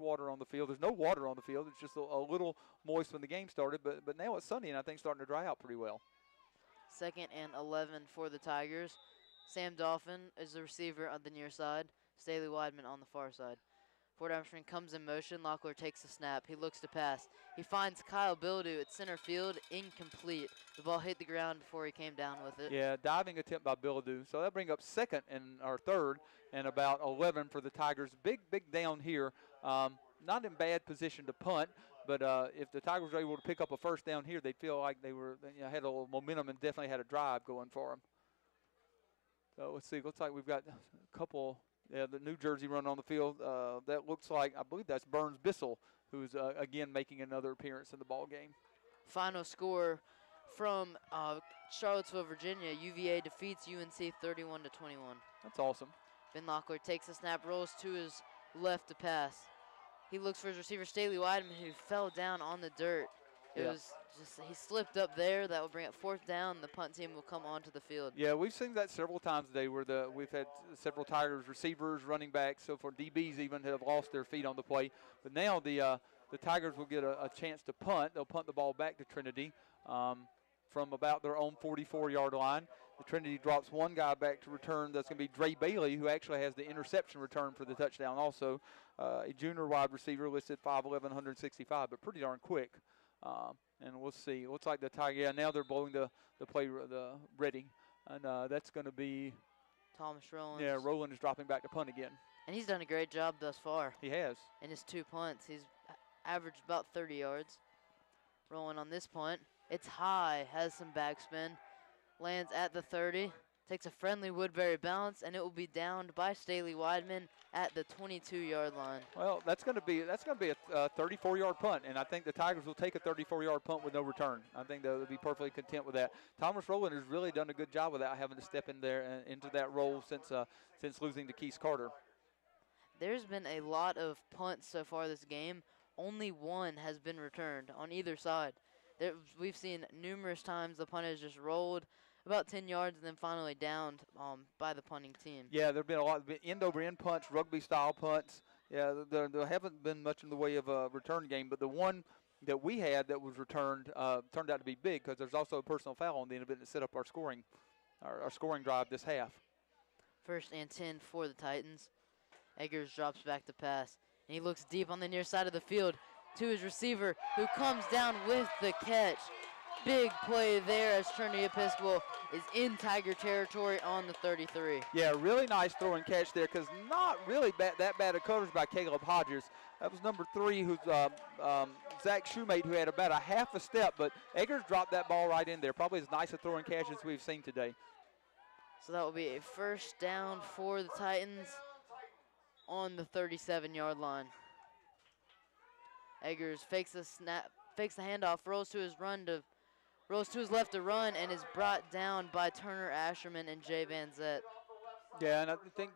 water on the field. There's no water on the field. It's just a little moist when the game started. But now it's sunny, and I think starting to dry out pretty well. 2nd and 11 for the Tigers. Sam Dolphin is the receiver on the near side. Staley Weidman on the far side. Fort Armstrong comes in motion. Locklear takes the snap. He looks to pass. He finds Kyle Bildew at center field, incomplete. The ball hit the ground before he came down with it. Yeah, diving attempt by Bildew. So that brings up 2nd and our 3rd and about 11 for the Tigers. Big down here. Not in bad position to punt, but if the Tigers were able to pick up a first down here, they'd feel like they were had a little momentum and definitely had a drive going for them. So let's see. Looks like we've got a couple. Yeah, the New Jersey run on the field. That looks like, I believe that's Burns Bissell, who's again making another appearance in the ball game. Final score from Charlottesville, Virginia. UVA defeats UNC 31-21. That's awesome. Ben Locklear takes the snap, rolls to his left to pass. He looks for his receiver, Staley Weidman, who fell down on the dirt. It was just, he slipped up there. That will bring up 4th down. The punt team will come onto the field. Yeah, we've seen that several times today where we've had several Tigers receivers, running backs, so for DBs even have lost their feet on the play. But now the Tigers will get a chance to punt. They'll punt the ball back to Trinity from about their own 44-yard line. The Trinity drops one guy back to return. That's going to be Dre Bailey, who actually has the interception return for the touchdown also. A junior wide receiver listed 5'11", 165, but pretty darn quick. And we'll see. It looks like the Tiger. Yeah, now they're blowing the play ready, and that's going to be Thomas Rowland. Yeah, Rowland is dropping back to punt again. And he's done a great job thus far. He has. In his 2 punts, he's averaged about 30 yards. Rolling on this punt. It's high, has some backspin, lands at the 30, takes a friendly Woodbury bounce, and it will be downed by Staley Weidman at the 22-yard line. Well, that's going to be a 34-yard punt, and I think the Tigers will take a 34-yard punt with no return. I think they'll be perfectly content with that. Thomas Rowland has really done a good job without having to step in there into that role since losing to Keith Carter. There's been a lot of punts so far this game. Only one has been returned on either side. We've seen numerous times the punt has just rolled about 10 yards and then finally downed by the punting team. Yeah, there have been a lot of end-over-end punts, rugby-style punts. Yeah, there haven't been much in the way of a return game, but the one that we had that was returned turned out to be big because there's also a personal foul on the end of it that set up our scoring drive this half. 1st and 10 for the Titans. Eggers drops back to pass, and he looks deep on the near side of the field to his receiver, who comes down with the catch. Big play there as Trinity Episcopal is in Tiger territory on the 33. Yeah, really nice throw and catch there because not really that bad of coverage by Caleb Hodges. That was number 3, who's Zach Shoemate, who had about a half a step, but Eggers dropped that ball right in there. Probably as nice a throw and catch as we've seen today. So that will be a 1st down for the Titans on the 37-yard line. Eggers fakes the snap, fakes the handoff, rolls to his left to run, and is brought down by Turner Asherman and Jay Van Zett. Yeah, and I think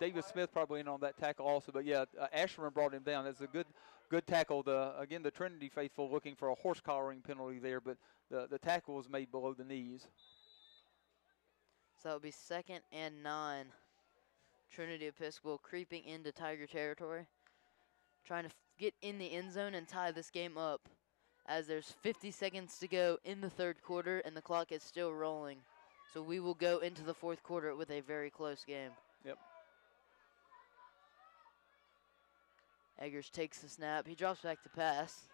David Smith probably in on that tackle also. But yeah, Asherman brought him down. That's a good tackle. Again, the Trinity faithful looking for a horse collaring penalty there, but the tackle was made below the knees. So that would be 2nd and 9. Trinity Episcopal creeping into Tiger territory, trying to get in the end zone and tie this game up, as there's 50 seconds to go in the 3rd quarter and the clock is still rolling. So we will go into the 4th quarter with a very close game. Yep. Eggers takes the snap. He drops back to pass.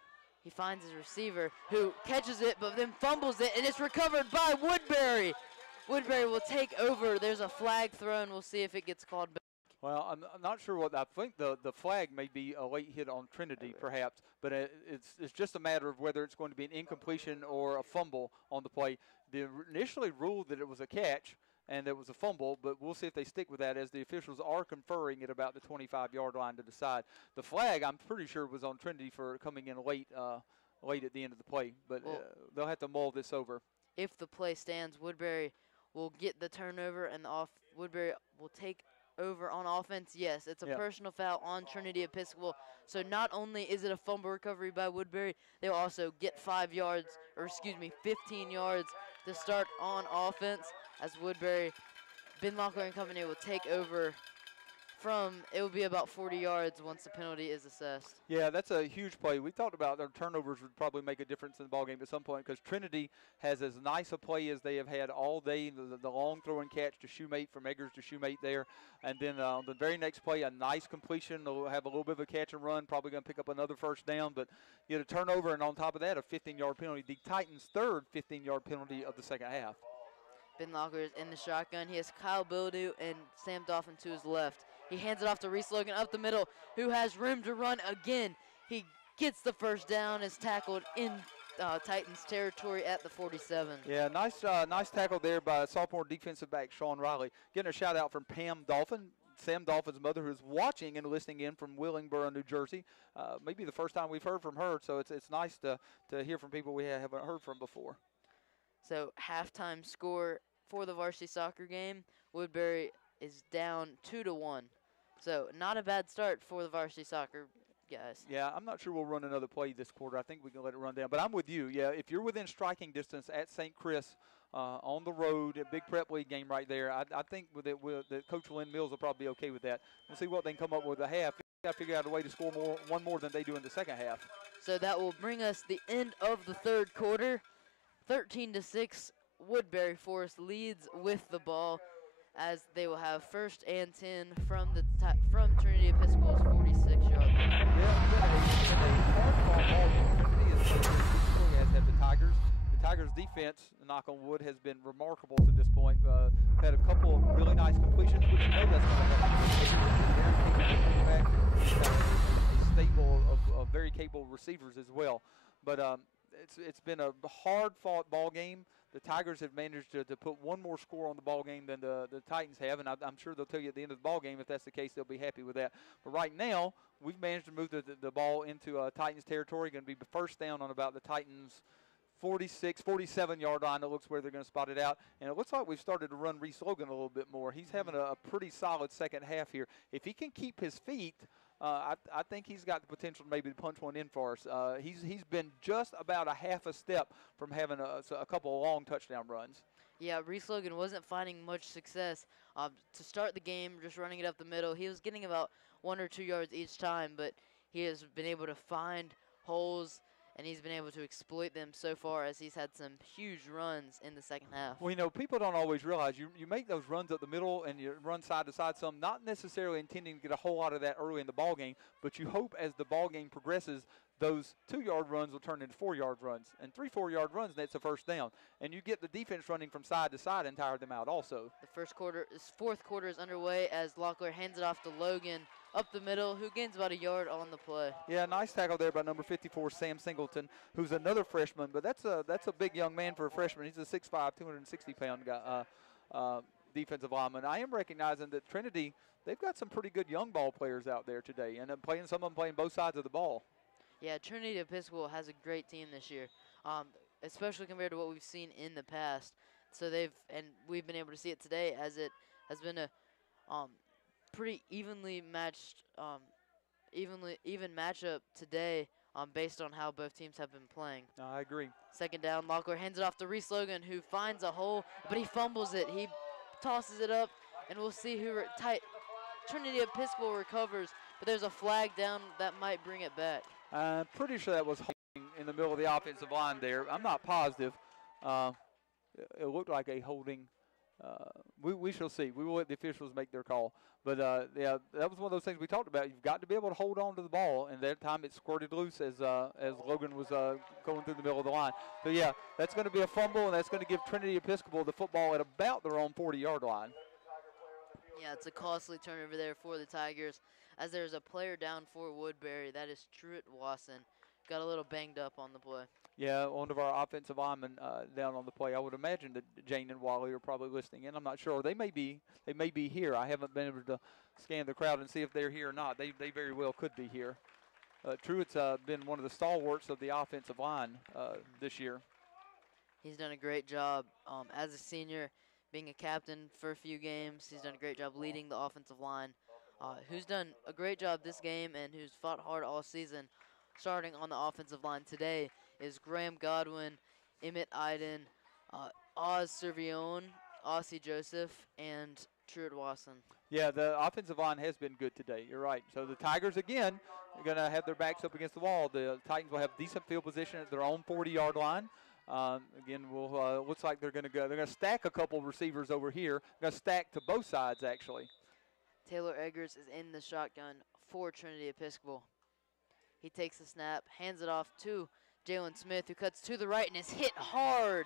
He finds his receiver, who catches it but then fumbles it, and it's recovered by Woodbury. Woodbury will take over. There's a flag thrown. We'll see if it gets called back. Well, I'm not sure what I think. The flag may be a late hit on Trinity, perhaps, but it's just a matter of whether it's going to be an incompletion or a fumble on the play. They initially ruled that it was a catch and it was a fumble, but we'll see if they stick with that, as the officials are conferring at about the 25-yard line to decide. The flag, I'm pretty sure, was on Trinity for coming in late at the end of the play, but they'll have to mull this over. If the play stands, Woodbury will get the turnover, and Woodbury will take over on offense. Yes, it's a personal foul on Trinity Episcopal. So not only is it a fumble recovery by Woodbury, they'll also get 15 yards to start on offense as Woodbury, Ben Locklear and company will take over it will be about 40 yards once the penalty is assessed. Yeah, that's a huge play. We talked about their turnovers would probably make a difference in the ballgame at some point because Trinity has as nice a play as they have had all day, the long throw and catch to Shoemate from Eggers to Shoemate there. And then on the very next play, a nice completion. They'll have a little bit of a catch and run, probably going to pick up another first down, but get a turnover, and on top of that, a 15-yard penalty. The Titans' third 15-yard penalty of the second half. Ben Locklear is in the shotgun. He has Kyle Bildew and Sam Dolphin to his left. He hands it off to Reese Logan up the middle, who has room to run again. He gets the first down, is tackled in Titans territory at the 47. Yeah, nice tackle there by sophomore defensive back Sean Riley. Getting a shout out from Pam Dolphin, Sam Dolphin's mother, who's watching and listening in from Willingboro, New Jersey. Maybe the first time we've heard from her, so it's nice to hear from people we haven't heard from before. So halftime score for the varsity soccer game, Woodbury is down 2-1. So not a bad start for the varsity soccer guys. Yeah, I'm not sure we'll run another play this quarter. I think we can let it run down. But I'm with you. Yeah, if you're within striking distance at St. Chris on the road, a big prep league game right there, I think that Coach Lynn Mills will probably be okay with that. We'll see what they can come up with a half. Got to figure out a way to score one more than they do in the second half. So that will bring us the end of the third quarter. 13-6, Woodbury Forest leads with the ball as they will have 1st and 10 from Trinity Episcopal's 46-yard line. As have the Tigers. The Tigers' defense, knock on wood, has been remarkable to this point. Had a couple of really nice completions, which you know that's going to happen. A stable of very capable receivers as well. But it's been a hard-fought ball game. The Tigers have managed to put one more score on the ball game than the Titans have, and I'm sure they'll tell you at the end of the ball game if that's the case, they'll be happy with that. But right now, we've managed to move the ball into Titans territory. Going to be the first down on about the Titans' 47-yard line. It looks where they're going to spot it out. And it looks like we've started to run Reese Logan a little bit more. He's having a pretty solid second half here. If he can keep his feet, I think he's got the potential maybe to punch one in for us. He's been just about a half a step from having a couple of long touchdown runs. Yeah, Reese Logan wasn't finding much success to start the game, just running it up the middle. He was getting about 1 or 2 yards each time, but he has been able to find holes, and he's been able to exploit them so far as he's had some huge runs in the second half. Well, you know, people don't always realize you make those runs up the middle and you run side to side some, not necessarily intending to get a whole lot of that early in the ball game, but you hope as the ball game progresses, those 2-yard runs will turn into 4-yard runs. And 3-4-yard runs, and that's a first down. And you get the defense running from side to side and tire them out also. The fourth quarter is underway as Locklear hands it off to Logan up the middle, who gains about a yard on the play. Yeah, nice tackle there by number 54, Sam Singleton, who's another freshman. But that's a big young man for a freshman. He's a 6'5", 260-pound guy, defensive lineman. I am recognizing that Trinity, they've got some pretty good young ball players out there today, and some of them playing both sides of the ball. Yeah, Trinity Episcopal has a great team this year, especially compared to what we've seen in the past. So we've been able to see it today as it has been a pretty evenly matched, even matchup today based on how both teams have been playing. I agree. Second down, Locklear hands it off to Reese Logan, who finds a hole, but he fumbles it. He tosses it up, and we'll see who Trinity Episcopal recovers, but there's a flag down that might bring it back. I'm pretty sure that was holding in the middle of the offensive line there. I'm not positive. It looked like a holding. We shall see. We will let the officials make their call. But, yeah, that was one of those things we talked about. You've got to be able to hold on to the ball, and that time it squirted loose as Logan was going through the middle of the line. So, yeah, that's going to be a fumble, and that's going to give Trinity Episcopal the football at about their own 40-yard line. Yeah, it's a costly turnover there for the Tigers as there's a player down for Woodbury. That is Truett Wasson. Got a little banged up on the play. Yeah, one of our offensive linemen down on the play. I would imagine that Jane and Wally are probably listening in. I'm not sure. They may be here. I haven't been able to scan the crowd and see if they're here or not. They very well could be here. Truett's been one of the stalwarts of the offensive line this year. He's done a great job as a senior, being a captain for a few games. He's done a great job leading the offensive line. Who's done a great job this game and who's fought hard all season, starting on the offensive line today, is Graham Godwin, Emmett Iden, Oz Servione, Aussie Joseph, and Truett Wasson. Yeah, the offensive line has been good today. You're right. So the Tigers, again, are going to have their backs up against the wall. The Titans will have decent field position at their own 40-yard line. Again, looks like they're going to go. They're going to stack a couple receivers over here. They're going to stack to both sides, actually. Taylor Eggers is in the shotgun for Trinity Episcopal. He takes the snap, hands it off to Jalen Smith, who cuts to the right and is hit hard.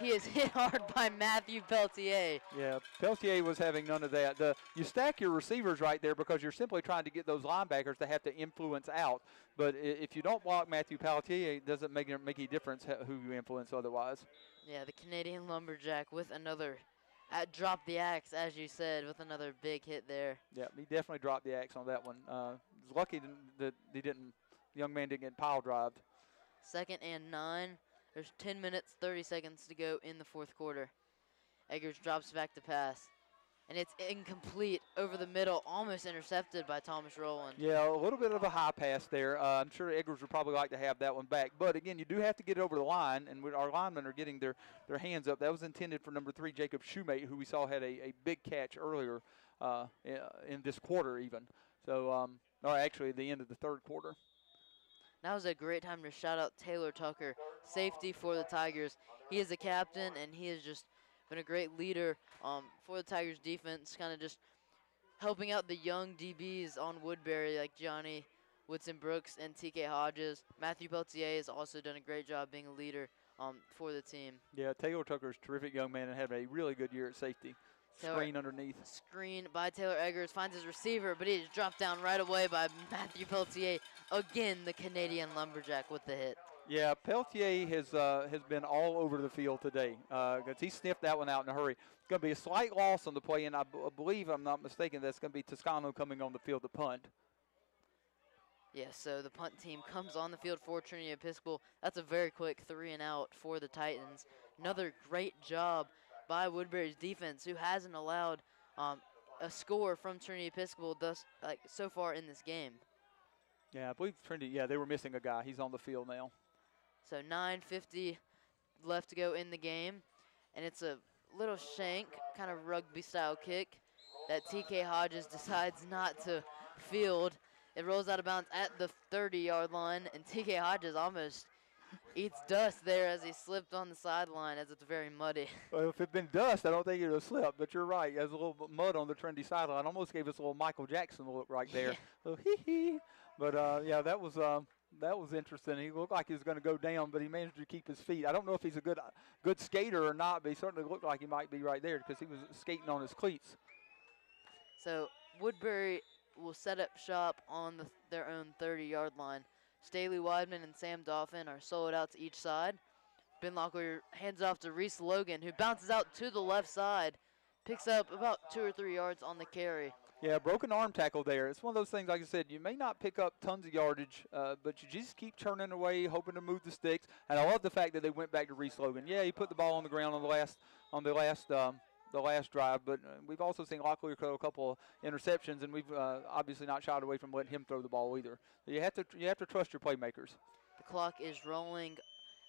He is hit hard by Matthew Peltier. Yeah, Peltier was having none of that. You stack your receivers right there because you're simply trying to get those linebackers to have to influence out. But if you don't block Matthew Peltier, it doesn't make any difference who you influence otherwise. Yeah, the Canadian Lumberjack with another, dropped the axe, as you said, with another big hit there. Yeah, he definitely dropped the axe on that one. He's lucky that the young man didn't get pile drived. 2nd and 9. There's 10 minutes, 30 seconds to go in the 4th quarter. Eggers drops back to pass, and it's incomplete over the middle, almost intercepted by Thomas Rowland. Yeah, a little bit of a high pass there. I'm sure Eggers would probably like to have that one back. But, again, you do have to get it over the line, and our linemen are getting their hands up. That was intended for number 3, Jacob Shoemate, who we saw had a big catch earlier in this quarter even. So, or actually at the end of the 3rd quarter. Now is a great time to shout out Taylor Tucker, safety for the Tigers. He is the captain, and he has just been a great leader for the Tigers defense, kind of just helping out the young DBs on Woodbury like Johnny Woodson-Brooks and TK Hodges. Matthew Peltier has also done a great job being a leader for the team. Yeah, Taylor Tucker is a terrific young man and had a really good year at safety. Screen underneath. Screen by Taylor Eggers, finds his receiver, but he is dropped down right away by Matthew Peltier. Again, the Canadian Lumberjack with the hit. Yeah, Peltier has been all over the field today. He sniffed that one out in a hurry. It's going to be a slight loss on the play, and I believe, I'm not mistaken, that's going to be Toscano coming on the field to punt. Yeah, so the punt team comes on the field for Trinity Episcopal. That's a very quick 3-and-out for the Titans. Another great job by Woodbury's defense, who hasn't allowed a score from Trinity Episcopal so far in this game. Yeah, I believe Trinity, yeah, they were missing a guy. He's on the field now. So 9:50 left to go in the game, and it's a little shank, kind of rugby-style kick that TK Hodges decides not to field. It rolls out of bounds at the 30-yard line, and TK Hodges almost eats dust there as he slipped on the sideline, as it's very muddy. Well, if it had been dust, I don't think it would have slipped, but you're right. There's a little bit of mud on the Trinity sideline. Almost gave us a little Michael Jackson look right there. So, hee-hee. But, yeah, that was interesting. He looked like he was going to go down, but he managed to keep his feet. I don't know if he's a good skater or not, but he certainly looked like he might be right there because he was skating on his cleats. So Woodbury will set up shop on their own 30-yard line. Staley Weidman and Sam Dauphin are soloed out to each side. Ben Locklear hands off to Reese Logan, who bounces out to the left side, picks up about 2 or 3 yards on the carry. Yeah, broken arm tackle there. It's one of those things, like I said, you may not pick up tons of yardage, but you just keep turning away, hoping to move the sticks. And I love the fact that they went back to Reese Logan. Yeah, he put the ball on the ground on the last drive, but we've also seen Locklear throw a couple of interceptions, and we've obviously not shied away from letting him throw the ball either. You have to trust your playmakers. The clock is rolling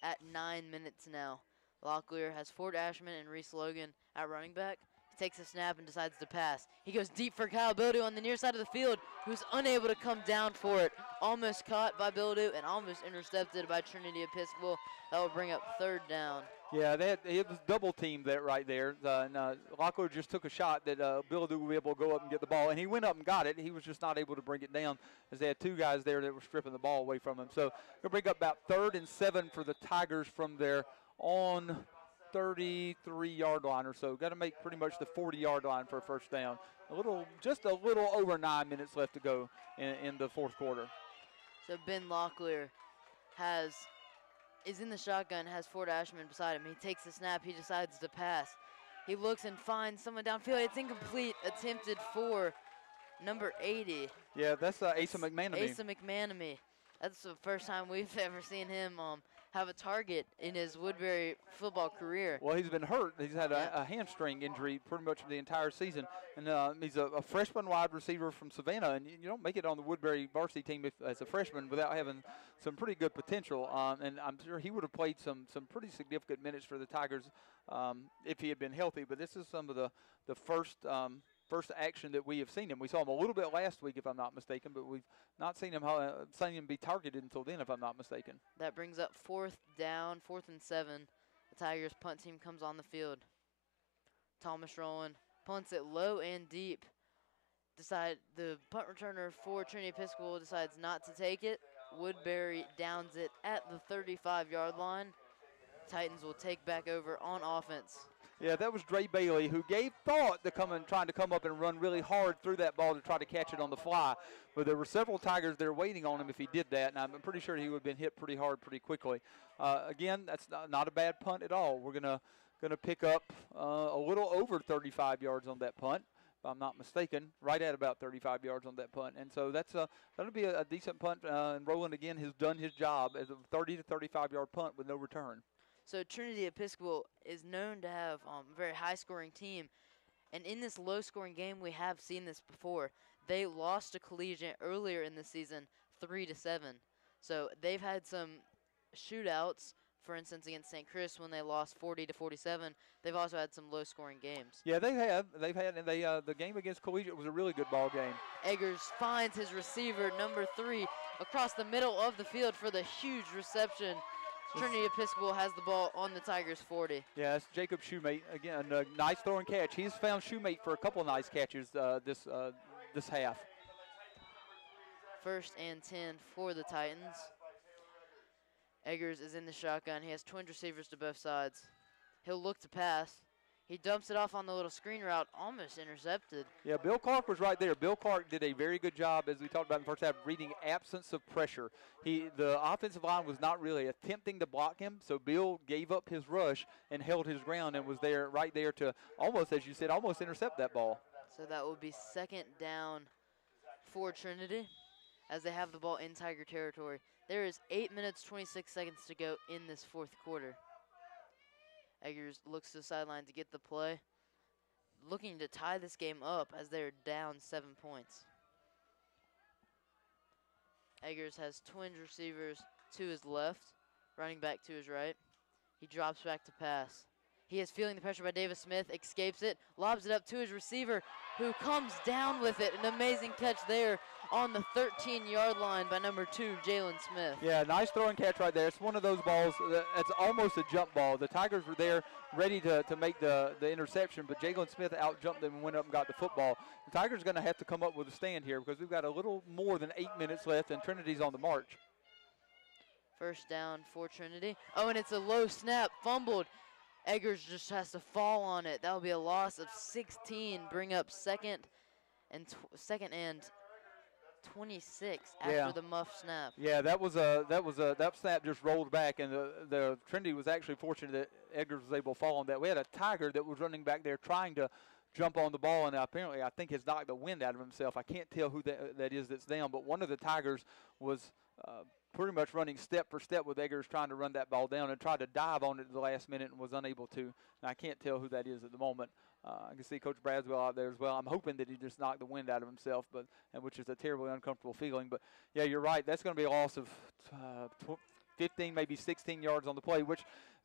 at 9 minutes now. Locklear has Ford Ashman and Reese Logan at running back. He takes a snap and decides to pass. He goes deep for Kyle Bildu on the near side of the field, who's unable to come down for it. Almost caught by Bildu and almost intercepted by Trinity Episcopal. That will bring up 3rd down. Yeah, it was double teamed that right there. Locklear just took a shot that Bildu would be able to go up and get the ball, and he went up and got it. He was just not able to bring it down as they had 2 guys there that were stripping the ball away from him. So they'll bring up about 3rd and 7 for the Tigers from their own 33-yard line or so. Got to make pretty much the 40-yard line for a first down. Just a little over 9 minutes left to go in the 4th quarter. So Ben Locklear is in the shotgun, has Ford Ashman beside him. He takes the snap. He decides to pass. He looks and finds someone downfield. It's incomplete. Attempted for number 80. Yeah, that's Asa McManamy. Asa McManamy. That's the first time we've ever seen him have a target in his Woodbury football career. Well, he's been hurt. He's had Yep. a hamstring injury pretty much the entire season. And he's a freshman wide receiver from Savannah. And you don't make it on the Woodbury varsity team as a freshman without having some pretty good potential. And I'm sure he would have played some pretty significant minutes for the Tigers if he had been healthy. But this is some of the first action that we have seen him. We saw him a little bit last week, if I'm not mistaken, but we've not seen him be targeted until then, if I'm not mistaken. That brings up 4th down, 4th and 7. The Tigers punt team comes on the field. Thomas Rowland punts it low and deep. The punt returner for Trinity Episcopal decides not to take it. Woodbury downs it at the 35-yard line. Titans will take back over on offense. Yeah, that was Dre Bailey, who gave thought to trying to come up and run really hard through that ball to try to catch it on the fly. But there were several Tigers there waiting on him if he did that, and I'm pretty sure he would have been hit pretty hard pretty quickly. Again, that's not a bad punt at all. We're gonna pick up a little over 35 yards on that punt, if I'm not mistaken, right at about 35 yards on that punt. And so that'll be a decent punt, and Rowland, again, has done his job as a 30 to 35-yard punt with no return. So Trinity Episcopal is known to have a very high-scoring team. And in this low-scoring game, we have seen this before. They lost to Collegiate earlier in the season, 3-7. So they've had some shootouts, for instance, against St. Chris when they lost 40-47. They've also had some low-scoring games. Yeah, they have. And the game against Collegiate was a really good ball game. Eggers finds his receiver, number 3, across the middle of the field for the huge reception. Trinity Episcopal has the ball on the Tigers' 40. Yeah, it's Jacob Shoemate. Again, a nice throw and catch. He's found Shoemate for a couple of nice catches this half. 1st and 10 for the Titans. Eggers is in the shotgun. He has twin receivers to both sides. He'll look to pass. He dumps it off on the little screen route, almost intercepted. Yeah, Bill Clark was right there. Bill Clark did a very good job, as we talked about in the first half, reading absence of pressure. The offensive line was not really attempting to block him, so Bill gave up his rush and held his ground and was right there to almost, as you said, almost intercept that ball. So that will be 2nd down for Trinity as they have the ball in Tiger territory. There is 8 minutes, 26 seconds to go in this 4th quarter. Eggers looks to the sideline to get the play, looking to tie this game up as they're down 7 points. Eggers has twin receivers to his left, running back to his right. He drops back to pass. He is feeling the pressure by Davis Smith, escapes it, lobs it up to his receiver, who comes down with it. An amazing catch there on the 13-yard line by number 2, Jalen Smith. Yeah, nice throw and catch right there. It's one of those balls that's almost a jump ball. The Tigers were there ready to make the interception, but Jalen Smith out-jumped them and went up and got the football. The Tigers are going to have to come up with a stand here because we've got a little more than 8 minutes left, and Trinity's on the march. 1st down for Trinity. Oh, and it's a low snap, fumbled. Eggers just has to fall on it. That will be a loss of 16. Bring up 2nd and 26 after the muff snap. Yeah, that snap just rolled back, and the Trinity was actually fortunate that Eggers was able to fall on that. We had a Tiger that was running back there trying to jump on the ball, and apparently I think has knocked the wind out of himself. I can't tell who that is that's down, but one of the Tigers was pretty much running step for step with Eggers trying to run that ball down and tried to dive on it at the last minute and was unable to. And I can't tell who that is at the moment. I can see Coach Braswell out there as well. I'm hoping that he just knocked the wind out of himself, which is a terribly uncomfortable feeling. But, yeah, you're right. That's going to be a loss of 15, maybe 16 yards on the play, which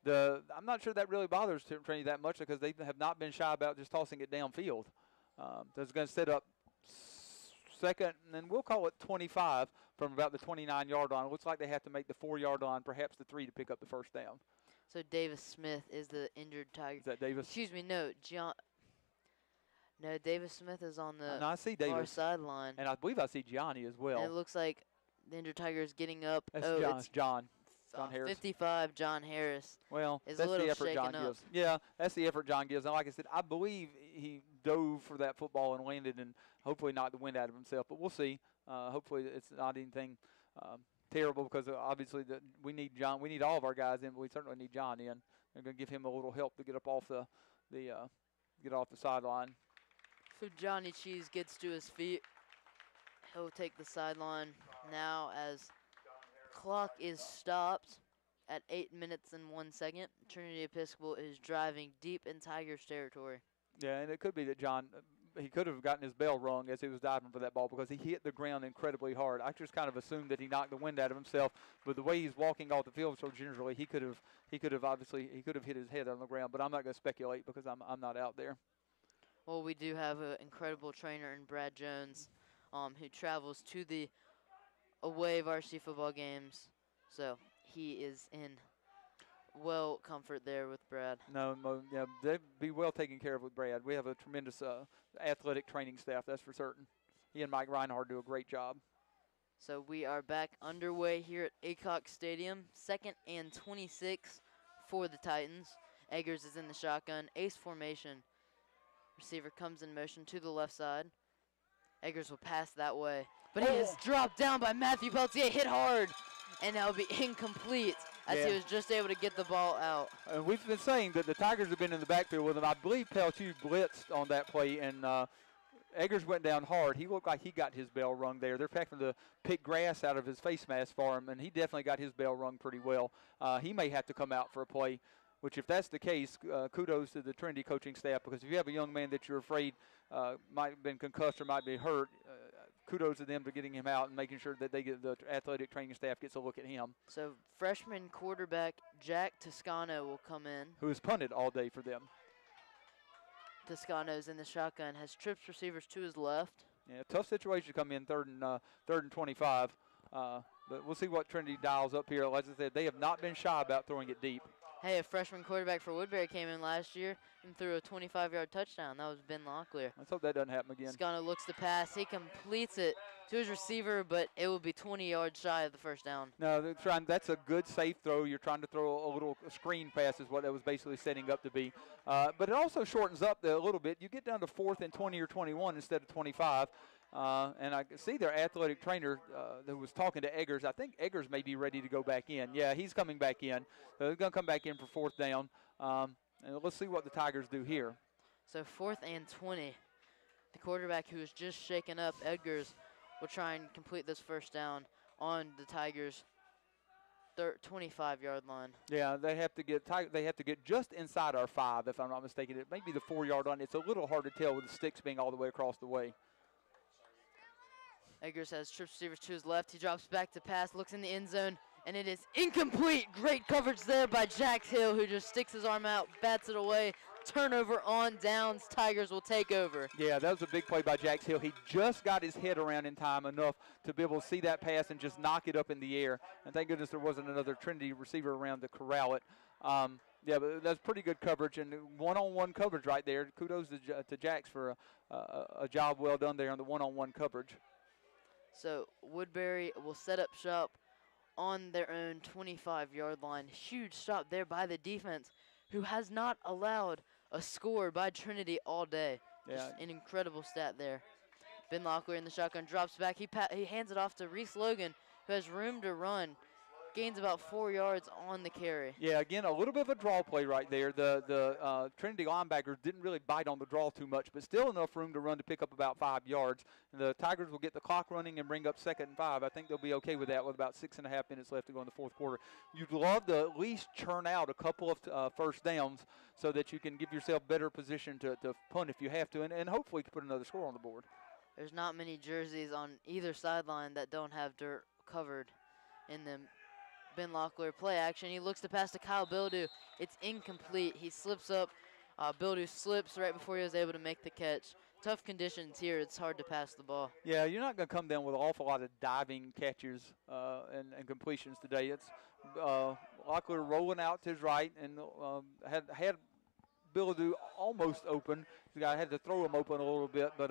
I'm not sure that really bothers Trinity that much because they have not been shy about just tossing it downfield. That's going to set up 2nd, and then we'll call it 25 from about the 29-yard line. It looks like they have to make the 4-yard line, perhaps the 3 to pick up the 1st down. So Davis Smith is the injured Tiger. Is that Davis? Excuse me, no, Davis Smith is on the I see Davis. far sideline. And I believe I see Johnny as well. And it looks like the injured Tiger is getting up. That's John Harris. 55, John Harris. Well, that's the effort John gives. Yeah, that's the effort John gives. And like I said, I believe he dove for that football and landed and hopefully knocked the wind out of himself. But we'll see. Hopefully it's not anything terrible because obviously we need John. We need all of our guys in, but we certainly need John in. They're going to give him a little help to get up off the sideline. So Johnny Cheese gets to his feet. He'll take the sideline now as clock is stopped. at 8 minutes and 1 second. Trinity Episcopal is driving deep in Tigers territory. Yeah, and it could be that John, he could have gotten his bell rung as he was diving for that ball because he hit the ground incredibly hard. I just kind of assumed that he knocked the wind out of himself, but the way he's walking off the field so gingerly, he could have hit his head on the ground. But I'm not going to speculate because I'm not out there. Well, we do have an incredible trainer in Brad Jones, who travels to the away varsity football games, so he is in comfort there with Brad. Yeah, they'd be well taken care of with Brad. We have a tremendous athletic training staff, that's for certain. He and Mike Reinhardt do a great job. So we are back underway here at Aycock Stadium. 2nd and 26 for the Titans. Eggers is in the shotgun. Ace formation. Receiver comes in motion to the left side. Eggers will pass that way. But he is dropped down by Matthew Peltier, hit hard. And that will be incomplete as he was just able to get the ball out. And we've been saying that the Tigers have been in the backfield with him. I believe Peltier blitzed on that play, and Eggers went down hard. He looked like he got his bell rung there. They're having to pick grass out of his face mask for him, and he definitely got his bell rung pretty well. He may have to come out for a play, which if that's the case, kudos to the Trinity coaching staff, because if you have a young man that you're afraid might have been concussed or might be hurt, kudos to them for getting him out and making sure that the athletic training staff gets a look at him. So freshman quarterback Jack Toscano will come in. Who has punted all day for them. Toscano's in the shotgun, has trips receivers to his left. Yeah, tough situation to come in third and 25. But we'll see what Trinity dials up here. Like I said, they have not been shy about throwing it deep. Hey, a freshman quarterback for Woodbury came in last year and threw a 25-yard touchdown. That was Ben Locklear. Let's hope that doesn't happen again. Toscano looks to pass. He completes it to his receiver, but it will be 20 yards shy of the first down. No, that's a good safe throw. You're trying to throw a little screen pass is what that was basically setting up to be. But it also shortens up a little bit. You get down to 4th and 20 or 21 instead of 25. And I see their athletic trainer who was talking to Eggers. I think Eggers may be ready to go back in. Yeah, he's coming back in. So he's going to come back in for 4th down. And let's see what the Tigers do here. So 4th and 20. The quarterback who was just shaken up, Eggers, will try and complete this first down on the Tigers' 25-yard line. Yeah, they have to get just inside our 5, if I'm not mistaken. It may be the 4-yard line. It's a little hard to tell with the sticks being all the way across the way. Eggers has trips receivers to his left. He drops back to pass, looks in the end zone, and it is incomplete. Great coverage there by Jax Hill, who just sticks his arm out, bats it away. Turnover on downs. Tigers will take over. Yeah, that was a big play by Jax Hill. He just got his head around in time enough to be able to see that pass and just knock it up in the air. And thank goodness there wasn't another Trinity receiver around to corral it. Yeah, but that's pretty good coverage and one-on-one coverage right there. Kudos to Jax for a job well done there on the one-on-one coverage. So Woodbury will set up shop on their own 25-yard line. Huge stop there by the defense, who has not allowed a score by Trinity all day. Yeah. Just an incredible stat there. Ben Locklear in the shotgun, drops back. He hands it off to Reese Logan, who has room to run. Gains about 4 yards on the carry. Yeah, again, a little bit of a draw play right there. The Trinity linebackers didn't really bite on the draw too much, but still enough room to run to pick up about 5 yards. And the Tigers will get the clock running and bring up 2nd and 5. I think they'll be okay with that with about 6.5 minutes left to go in the 4th quarter. You'd love to at least churn out a couple of first downs so that you can give yourself better position to punt if you have to, and hopefully put another score on the board. There's not many jerseys on either sideline that don't have dirt covered in them. Ben Locklear play action. He looks to pass to Kyle Bildew. It's incomplete. He slips up. Bildew slips right before he was able to make the catch. Tough conditions here. It's hard to pass the ball. Yeah, you're not going to come down with an awful lot of diving catches and completions today. It's Locklear rolling out to his right and had Bildew almost open. The guy had to throw him open a little bit, but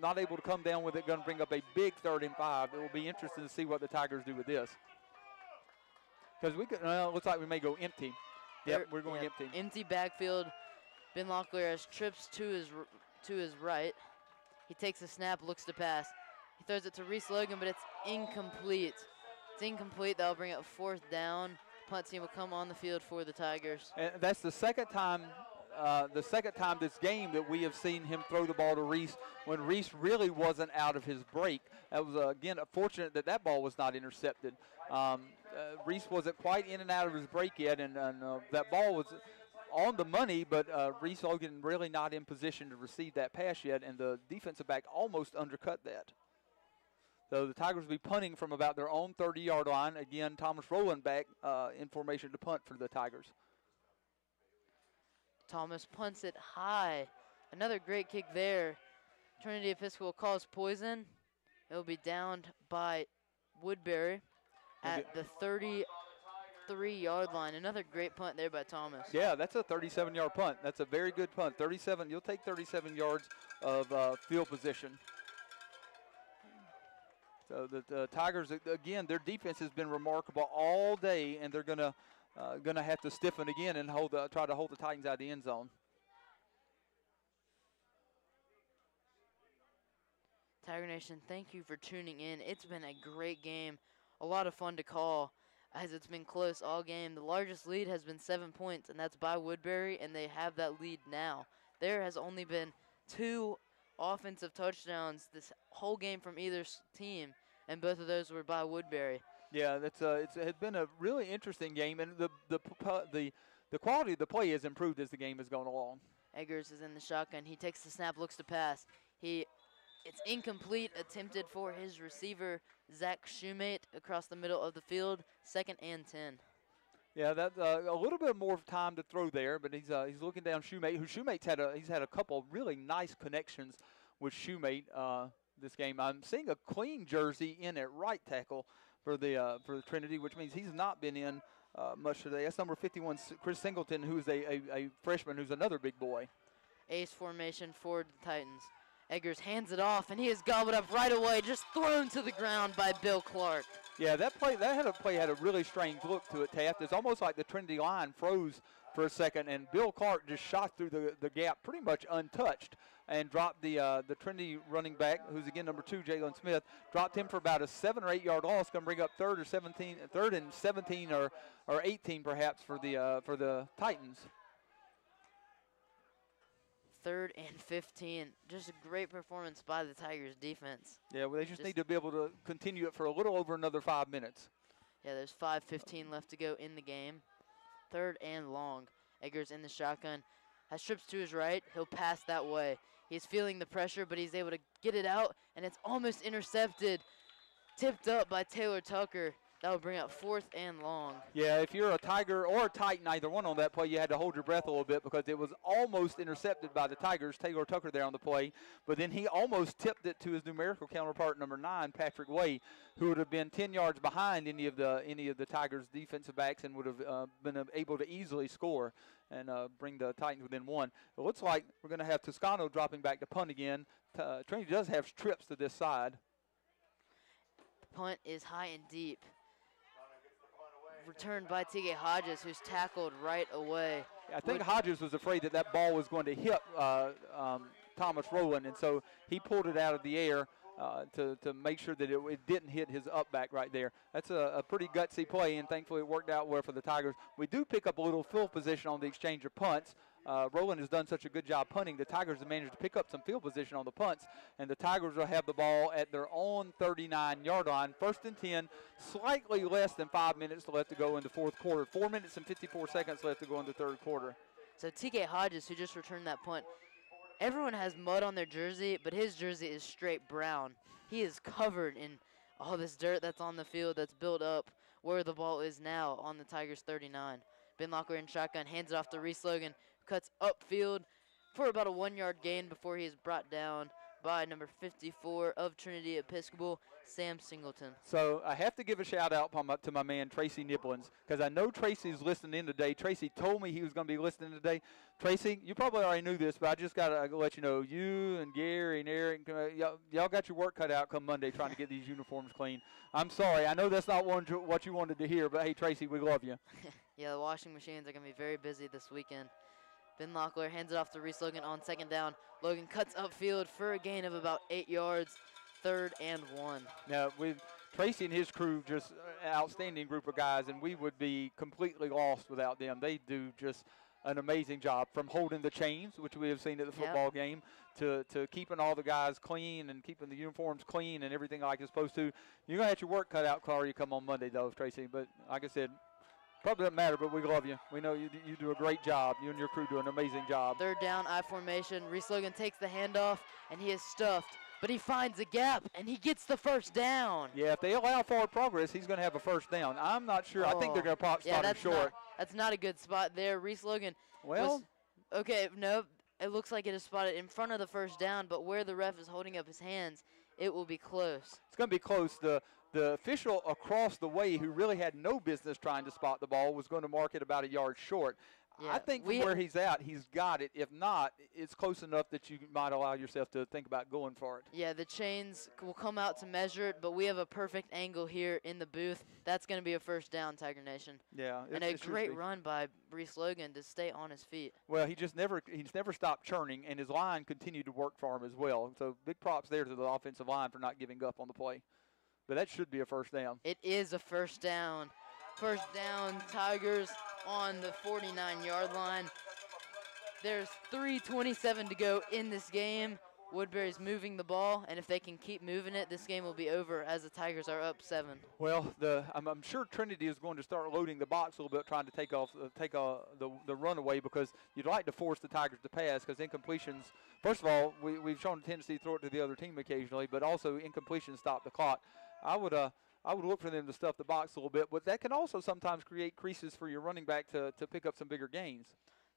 not able to come down with it. Going to bring up a big 3rd and 5. It will be interesting to see what the Tigers do with this. Because looks like we may go empty. Yep, we're going empty. Empty backfield. Ben Locklear has trips to his right. He takes a snap, looks to pass. He throws it to Reese Logan, but it's incomplete. It's incomplete. That'll bring up 4th down. Punt team will come on the field for the Tigers. And that's the second time this game that we have seen him throw the ball to Reese when Reese really wasn't out of his break. That was, again, fortunate that ball was not intercepted. Reese wasn't quite in and out of his break yet, and that ball was on the money, but Reese Logan really not in position to receive that pass yet, and the defensive back almost undercut that. So the Tigers will be punting from about their own 30-yard line. Again, Thomas Rowland back in formation to punt for the Tigers. Thomas punts it high. Another great kick there. Trinity Episcopal calls poison. It will be downed by Woodbury at the 33-yard line. Another great punt there by Thomas. Yeah, that's a 37-yard punt. That's a very good punt. 37. You'll take 37 yards of field position. So the Tigers, again, their defense has been remarkable all day, and they're gonna have to stiffen again and try to hold the Titans out of the end zone. Tiger Nation, thank you for tuning in. It's been a great game, a lot of fun to call, as it's been close all game. The largest lead has been 7 points, and that's by Woodbury, and they have that lead now. There has only been 2 offensive touchdowns this whole game from either team, and both of those were by Woodbury. Yeah, it's been a really interesting game, and the quality of the play has improved as the game has gone along. Eggers is in the shotgun. He takes the snap, looks to pass. It's incomplete, attempted for his receiver, Zach Shoemate, across the middle of the field, 2nd and 10. Yeah, that's a little bit more time to throw there, but he's looking down Shoemate. Shoemate's had a couple of really nice connections with Shoemate this game. I'm seeing a clean jersey in at right tackle for the Trinity, which means he's not been in much today. That's number 51, Chris Singleton, who's a freshman, who's another big boy. Ace formation for the Titans. Eggers hands it off, and he is gobbled up right away, just thrown to the ground by Bill Clark. Yeah, that play had a really strange look to it, Taft. It's almost like the Trinity line froze for a second, and Bill Clark just shot through the gap pretty much untouched and dropped the Trinity running back, who's again number 2, Jalen Smith, dropped him for about a 7 or 8 yard loss. Going to bring up third and 17 or 18 perhaps for the Titans. 3rd and 15. Just a great performance by the Tigers defense. Yeah, well, they just need to be able to continue it for a little over another 5 minutes. Yeah, there's 5:15 left to go in the game. 3rd and long. Eggers in the shotgun. Has trips to his right. He'll pass that way. He's feeling the pressure, but he's able to get it out, and it's almost intercepted. Tipped up by Taylor Tucker. That will bring up 4th and long. Yeah, if you're a Tiger or a Titan, either one on that play, you had to hold your breath a little bit because it was almost intercepted by the Tigers. Taylor Tucker there on the play, but then he almost tipped it to his numerical counterpart, number 9, Patrick Way, who would have been 10 yards behind any of the Tigers' defensive backs and would have been able to easily score and bring the Titans within 1. It looks like we're going to have Toscano dropping back to punt again. Trinity does have trips to this side. Punt is high and deep. Returned by T.J. Hodges, who's tackled right away. I think Hodges was afraid that ball was going to hit Thomas Rowland, and so he pulled it out of the air to make sure that it didn't hit his up back right there. That's a pretty gutsy play, and thankfully it worked out well for the Tigers. We do pick up a little field position on the exchange of punts. Rowland has done such a good job punting. The Tigers have managed to pick up some field position on the punts, and the Tigers will have the ball at their own 39-yard line. 1st and 10, slightly less than 5 minutes left to go in the 4th quarter. 4 minutes and 54 seconds left to go in the 3rd quarter. So T.K. Hodges, who just returned that punt, everyone has mud on their jersey, but his jersey is straight brown. He is covered in all this dirt that's on the field that's built up where the ball is now on the Tigers' 39. Ben Locklear in shotgun, hands it off to Reese Logan, cuts upfield for about a 1-yard gain before he is brought down by number 54 of Trinity Episcopal, Sam Singleton. So I have to give a shout out to my man Tracy Nibblins, because I know Tracy's listening in today. Tracy told me he was going to be listening today. Tracy, you probably already knew this, but I just got to let you know, you and Gary and Eric, y'all got your work cut out come Monday trying to get these uniforms clean. I'm sorry. I know that's not what you wanted to hear, but hey, Tracy, we love you. Yeah, the washing machines are going to be very busy this weekend. Ben Locklear hands it off to Reese Logan on 2nd down. Logan cuts upfield for a gain of about 8 yards, 3rd and 1. Now, with Tracy and his crew, just an outstanding group of guys, and we would be completely lost without them. They do just an amazing job, from holding the chains, which we have seen at the football game, to keeping all the guys clean and keeping the uniforms clean and everything like it's supposed to. You're going to have your work cut out, Clary, you come on Monday, though, Tracy. But like I said, probably doesn't matter, but we love you. We know you do a great job. You and your crew do an amazing job. Third down, I formation. Reese Logan takes the handoff, and he is stuffed. But he finds a gap, and he gets the first down. Yeah, if they allow forward progress, he's going to have a first down. I'm not sure. I think they're going to start him short. That's not a good spot there. Reese Logan okay, no, it looks like it is spotted in front of the first down, but where the ref is holding up his hands, it will be close. It's going to be close. The official across the way who really had no business trying to spot the ball was going to mark it about a yard short. Yeah, I think from where he's at, he's got it. If not, it's close enough that you might allow yourself to think about going for it. Yeah, the chains will come out to measure it, but we have a perfect angle here in the booth. That's going to be a first down, Tiger Nation. Yeah. And a great run by Reese Logan to stay on his feet. Well, he's never stopped churning, and his line continued to work for him as well. So big props there to the offensive line for not giving up on the play. But that should be a first down. It is a first down. First down, Tigers on the 49-yard line. There's 3:27 to go in this game. Woodbury's moving the ball, and if they can keep moving it, this game will be over as the Tigers are up 7. Well, I'm sure Trinity is going to start loading the box a little bit, trying to take the run away, because you'd like to force the Tigers to pass, because incompletions, first of all, we've shown a tendency to throw it to the other team occasionally, but also incompletions stop the clock. I would look for them to stuff the box a little bit, but that can also sometimes create creases for your running back to pick up some bigger gains.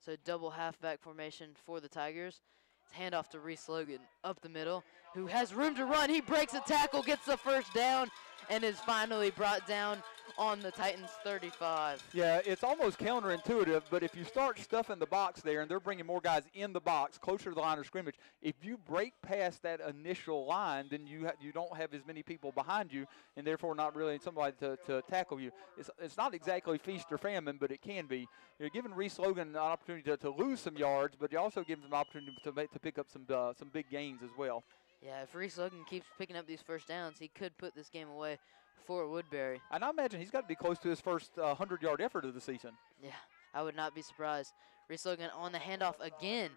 So double halfback formation for the Tigers. It's handoff to Reese Logan up the middle, who has room to run. He breaks a tackle, gets the first down, and is finally brought down on the Titans 35. Yeah, it's almost counterintuitive, but if you start stuffing the box there and they're bringing more guys in the box closer to the line of scrimmage, if you break past that initial line, then you don't have as many people behind you, and therefore not really somebody to tackle you. It's not exactly feast or famine, but it can be. You're giving Reese Logan an opportunity to lose some yards, but you also give him an opportunity to pick up some big gains as well. Yeah, if Reese Logan keeps picking up these first downs, he could put this game away for Woodbury. And I imagine he's got to be close to his first 100-yard effort of the season. Yeah, I would not be surprised. Reese Logan on the handoff again.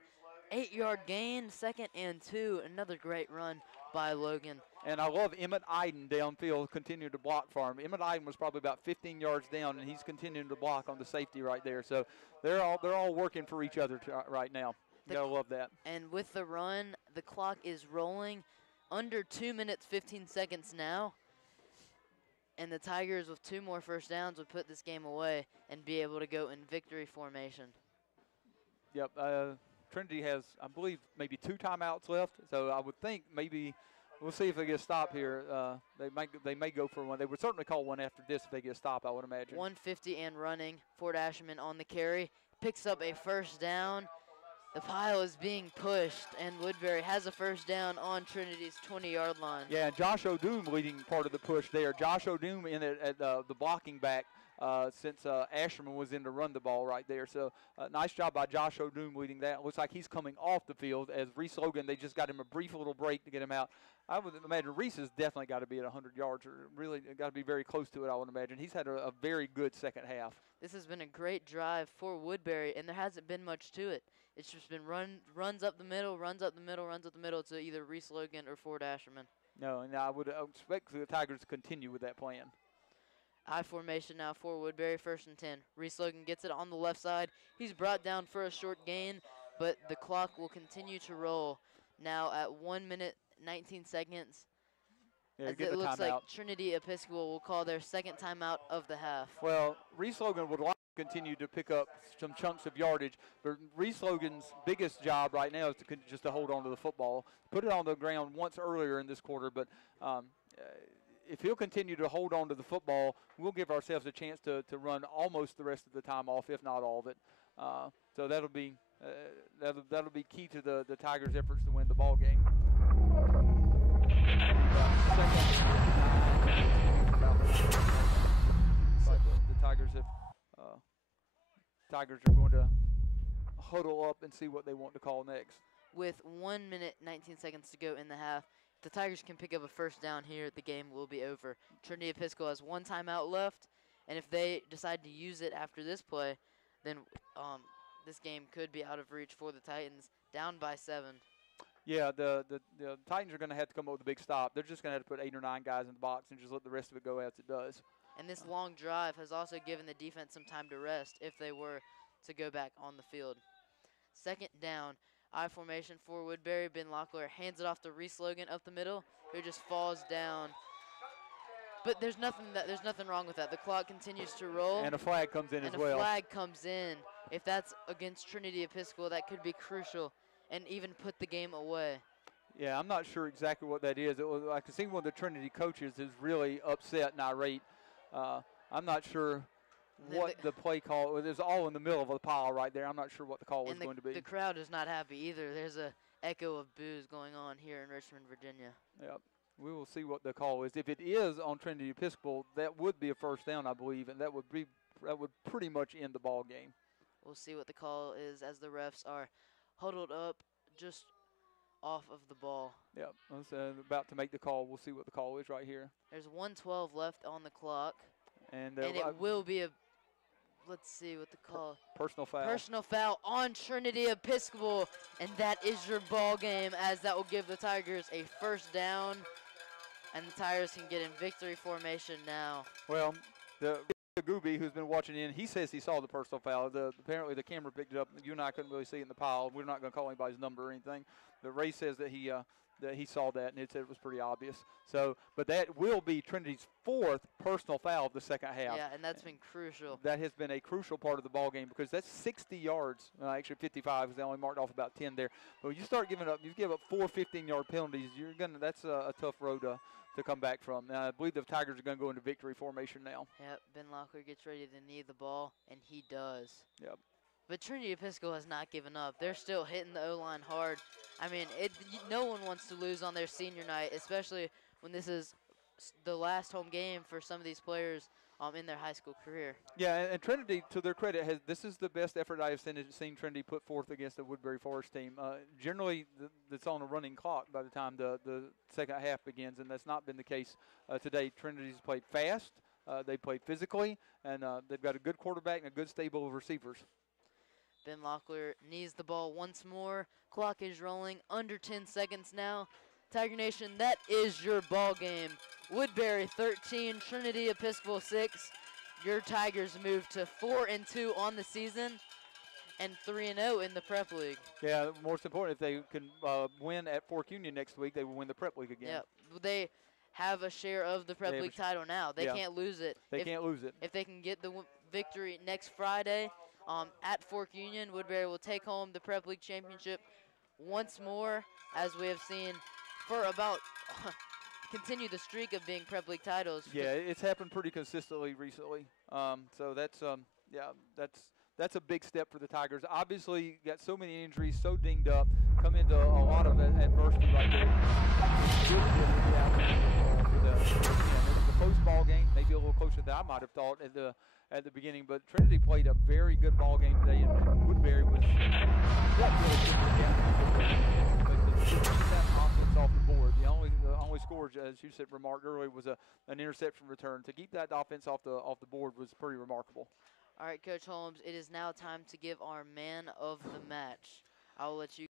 8-yard gain, 2nd and 2. Another great run by Logan. And I love Emmett Iden downfield continuing to block for him. Emmett Iden was probably about 15 yards down, and he's continuing to block on the safety right there. So they're all working for each other right now. You gotta love that. And with the run, the clock is rolling under 2 minutes, 15 seconds now. And the Tigers, with 2 more first downs, would put this game away and be able to go in victory formation. Yep. Trinity has, I believe, maybe 2 timeouts left. So I would think maybe we'll see if they get a stop here. They may go for one. They would certainly call one after this if they get a stop, I would imagine. 150 and running. Fort Asherman on the carry. Picks up a first down. The pile is being pushed, and Woodbury has a first down on Trinity's 20-yard line. Yeah, and Josh O'Doom leading part of the push there. Josh O'Doom in at the blocking back since Asherman was in to run the ball right there. So nice job by Josh O'Doom leading that. Looks like he's coming off the field as Reese Logan, they just got him a brief little break to get him out. I would imagine Reese has definitely got to be at 100 yards, or really got to be very close to it, I would imagine. He's had a very good second half. This has been a great drive for Woodbury, and there hasn't been much to it. It's just been runs up the middle, runs up the middle, runs up the middle to either Reese Logan or Fort Asherman. No, and I would expect the Tigers to continue with that plan. I formation now for Woodbury, 1st and 10. Reese Logan gets it on the left side. He's brought down for a short gain, but the clock will continue to roll now at 1 minute, 19 seconds. Yeah, as it looks like Trinity Episcopal will call their 2nd timeout of the half. Well, Reese Logan would like to continue to pick up some chunks of yardage, but Reese Logan's biggest job right now is just to hold on to the football. Put it on the ground once earlier in this quarter, but if he'll continue to hold on to the football, we'll give ourselves a chance to run almost the rest of the time off, if not all of it. So that'll be key to the Tigers' efforts to win the ball game. The Tigers are going to huddle up and see what they want to call next. With 1 minute, 19 seconds to go in the half, if the Tigers can pick up a first down here, the game will be over. Trinity Episcopal has 1 timeout left, and if they decide to use it after this play, then this game could be out of reach for the Titans, down by 7. Yeah, the Titans are going to have to come up with a big stop. They're just going to have to put 8 or 9 guys in the box and just let the rest of it go as it does. And this long drive has also given the defense some time to rest if they were to go back on the field. Second down, I formation for Woodbury. Ben Locklear hands it off to Reese Logan up the middle, who just falls down. But there's nothing wrong with that. The clock continues to roll. And a flag comes in as well. And a flag comes in. If that's against Trinity Episcopal, that could be crucial and even put the game away. Yeah, I'm not sure exactly what that is. I can see one of the Trinity coaches is really upset and irate. I'm not sure what the play call was. It was all in the middle of a pile right there. I'm not sure what the call was going to be. The crowd is not happy either. There's a echo of boos going on here in Richmond, Virginia. Yep. We will see what the call is. If it is on Trinity Episcopal, that would be a first down, I believe, and that would pretty much end the ball game. We'll see what the call is as the refs are huddled up just off of the ball. Yep. I was about to make the call. We'll see what the call is right here. There's 1:12 left on the clock, and it will be a. Let's see what the call. Personal foul. Personal foul on Trinity Episcopal, and that is your ball game, as that will give the Tigers a first down. And the Tigers can get in victory formation now. Well, the Gooby, who's been watching in, he says he saw the personal foul. Apparently the camera picked it up. You and I couldn't really see it in the pile. We're not going to call anybody's number or anything. But Ray says that he saw that, and it said it was pretty obvious. So, but that will be Trinity's 4th personal foul of the second half. Yeah, and that's been crucial. That has been a crucial part of the ball game because that's 60 yards. Actually 55 because they only marked off about 10 there. But when you start giving up, you give up 4 15-yard penalties, that's a tough road to come back from. Now, I believe the Tigers are going to go into victory formation now. Yep, Ben Locklear gets ready to knee the ball, and he does. Yep. But Trinity Episcopal has not given up. They're still hitting the O-line hard. I mean, no one wants to lose on their senior night, especially when this is the last home game for some of these players in their high school career. Yeah, and Trinity, to their credit, this is the best effort I have seen Trinity put forth against the Woodbury Forest team. Generally, it's on a running clock by the time the second half begins, and that's not been the case today. Trinity's played fast, they played physically, and they've got a good quarterback and a good stable of receivers. Ben Locklear knees the ball once more. Clock is rolling, under 10 seconds now. Tiger Nation, that is your ball game. Woodbury 13, Trinity Episcopal 6. Your Tigers move to 4-2 on the season and 3-0 in the Prep League. Yeah, most important, if they can win at Fork Union next week, they will win the Prep League again. Yeah, they have a share of the Prep League title now. They can't lose it. They can't lose it. If they can get the victory next Friday at Fork Union, Woodbury will take home the Prep League championship once more, as we have seen for about continue the streak of being Prep League titles. Yeah, it's happened pretty consistently recently. So that's a big step for the Tigers. Obviously, got so many injuries, so dinged up, come into a lot of adversity right there. The post-ball game, maybe a little closer than I might have thought at the beginning, but Trinity played a very good ball game today, and Woodbury was offense off the board. The only score, as you said, remarked earlier, was an interception return. To keep that offense off the board was pretty remarkable. All right, Coach Holmes, it is now time to give our man of the match. I'll let you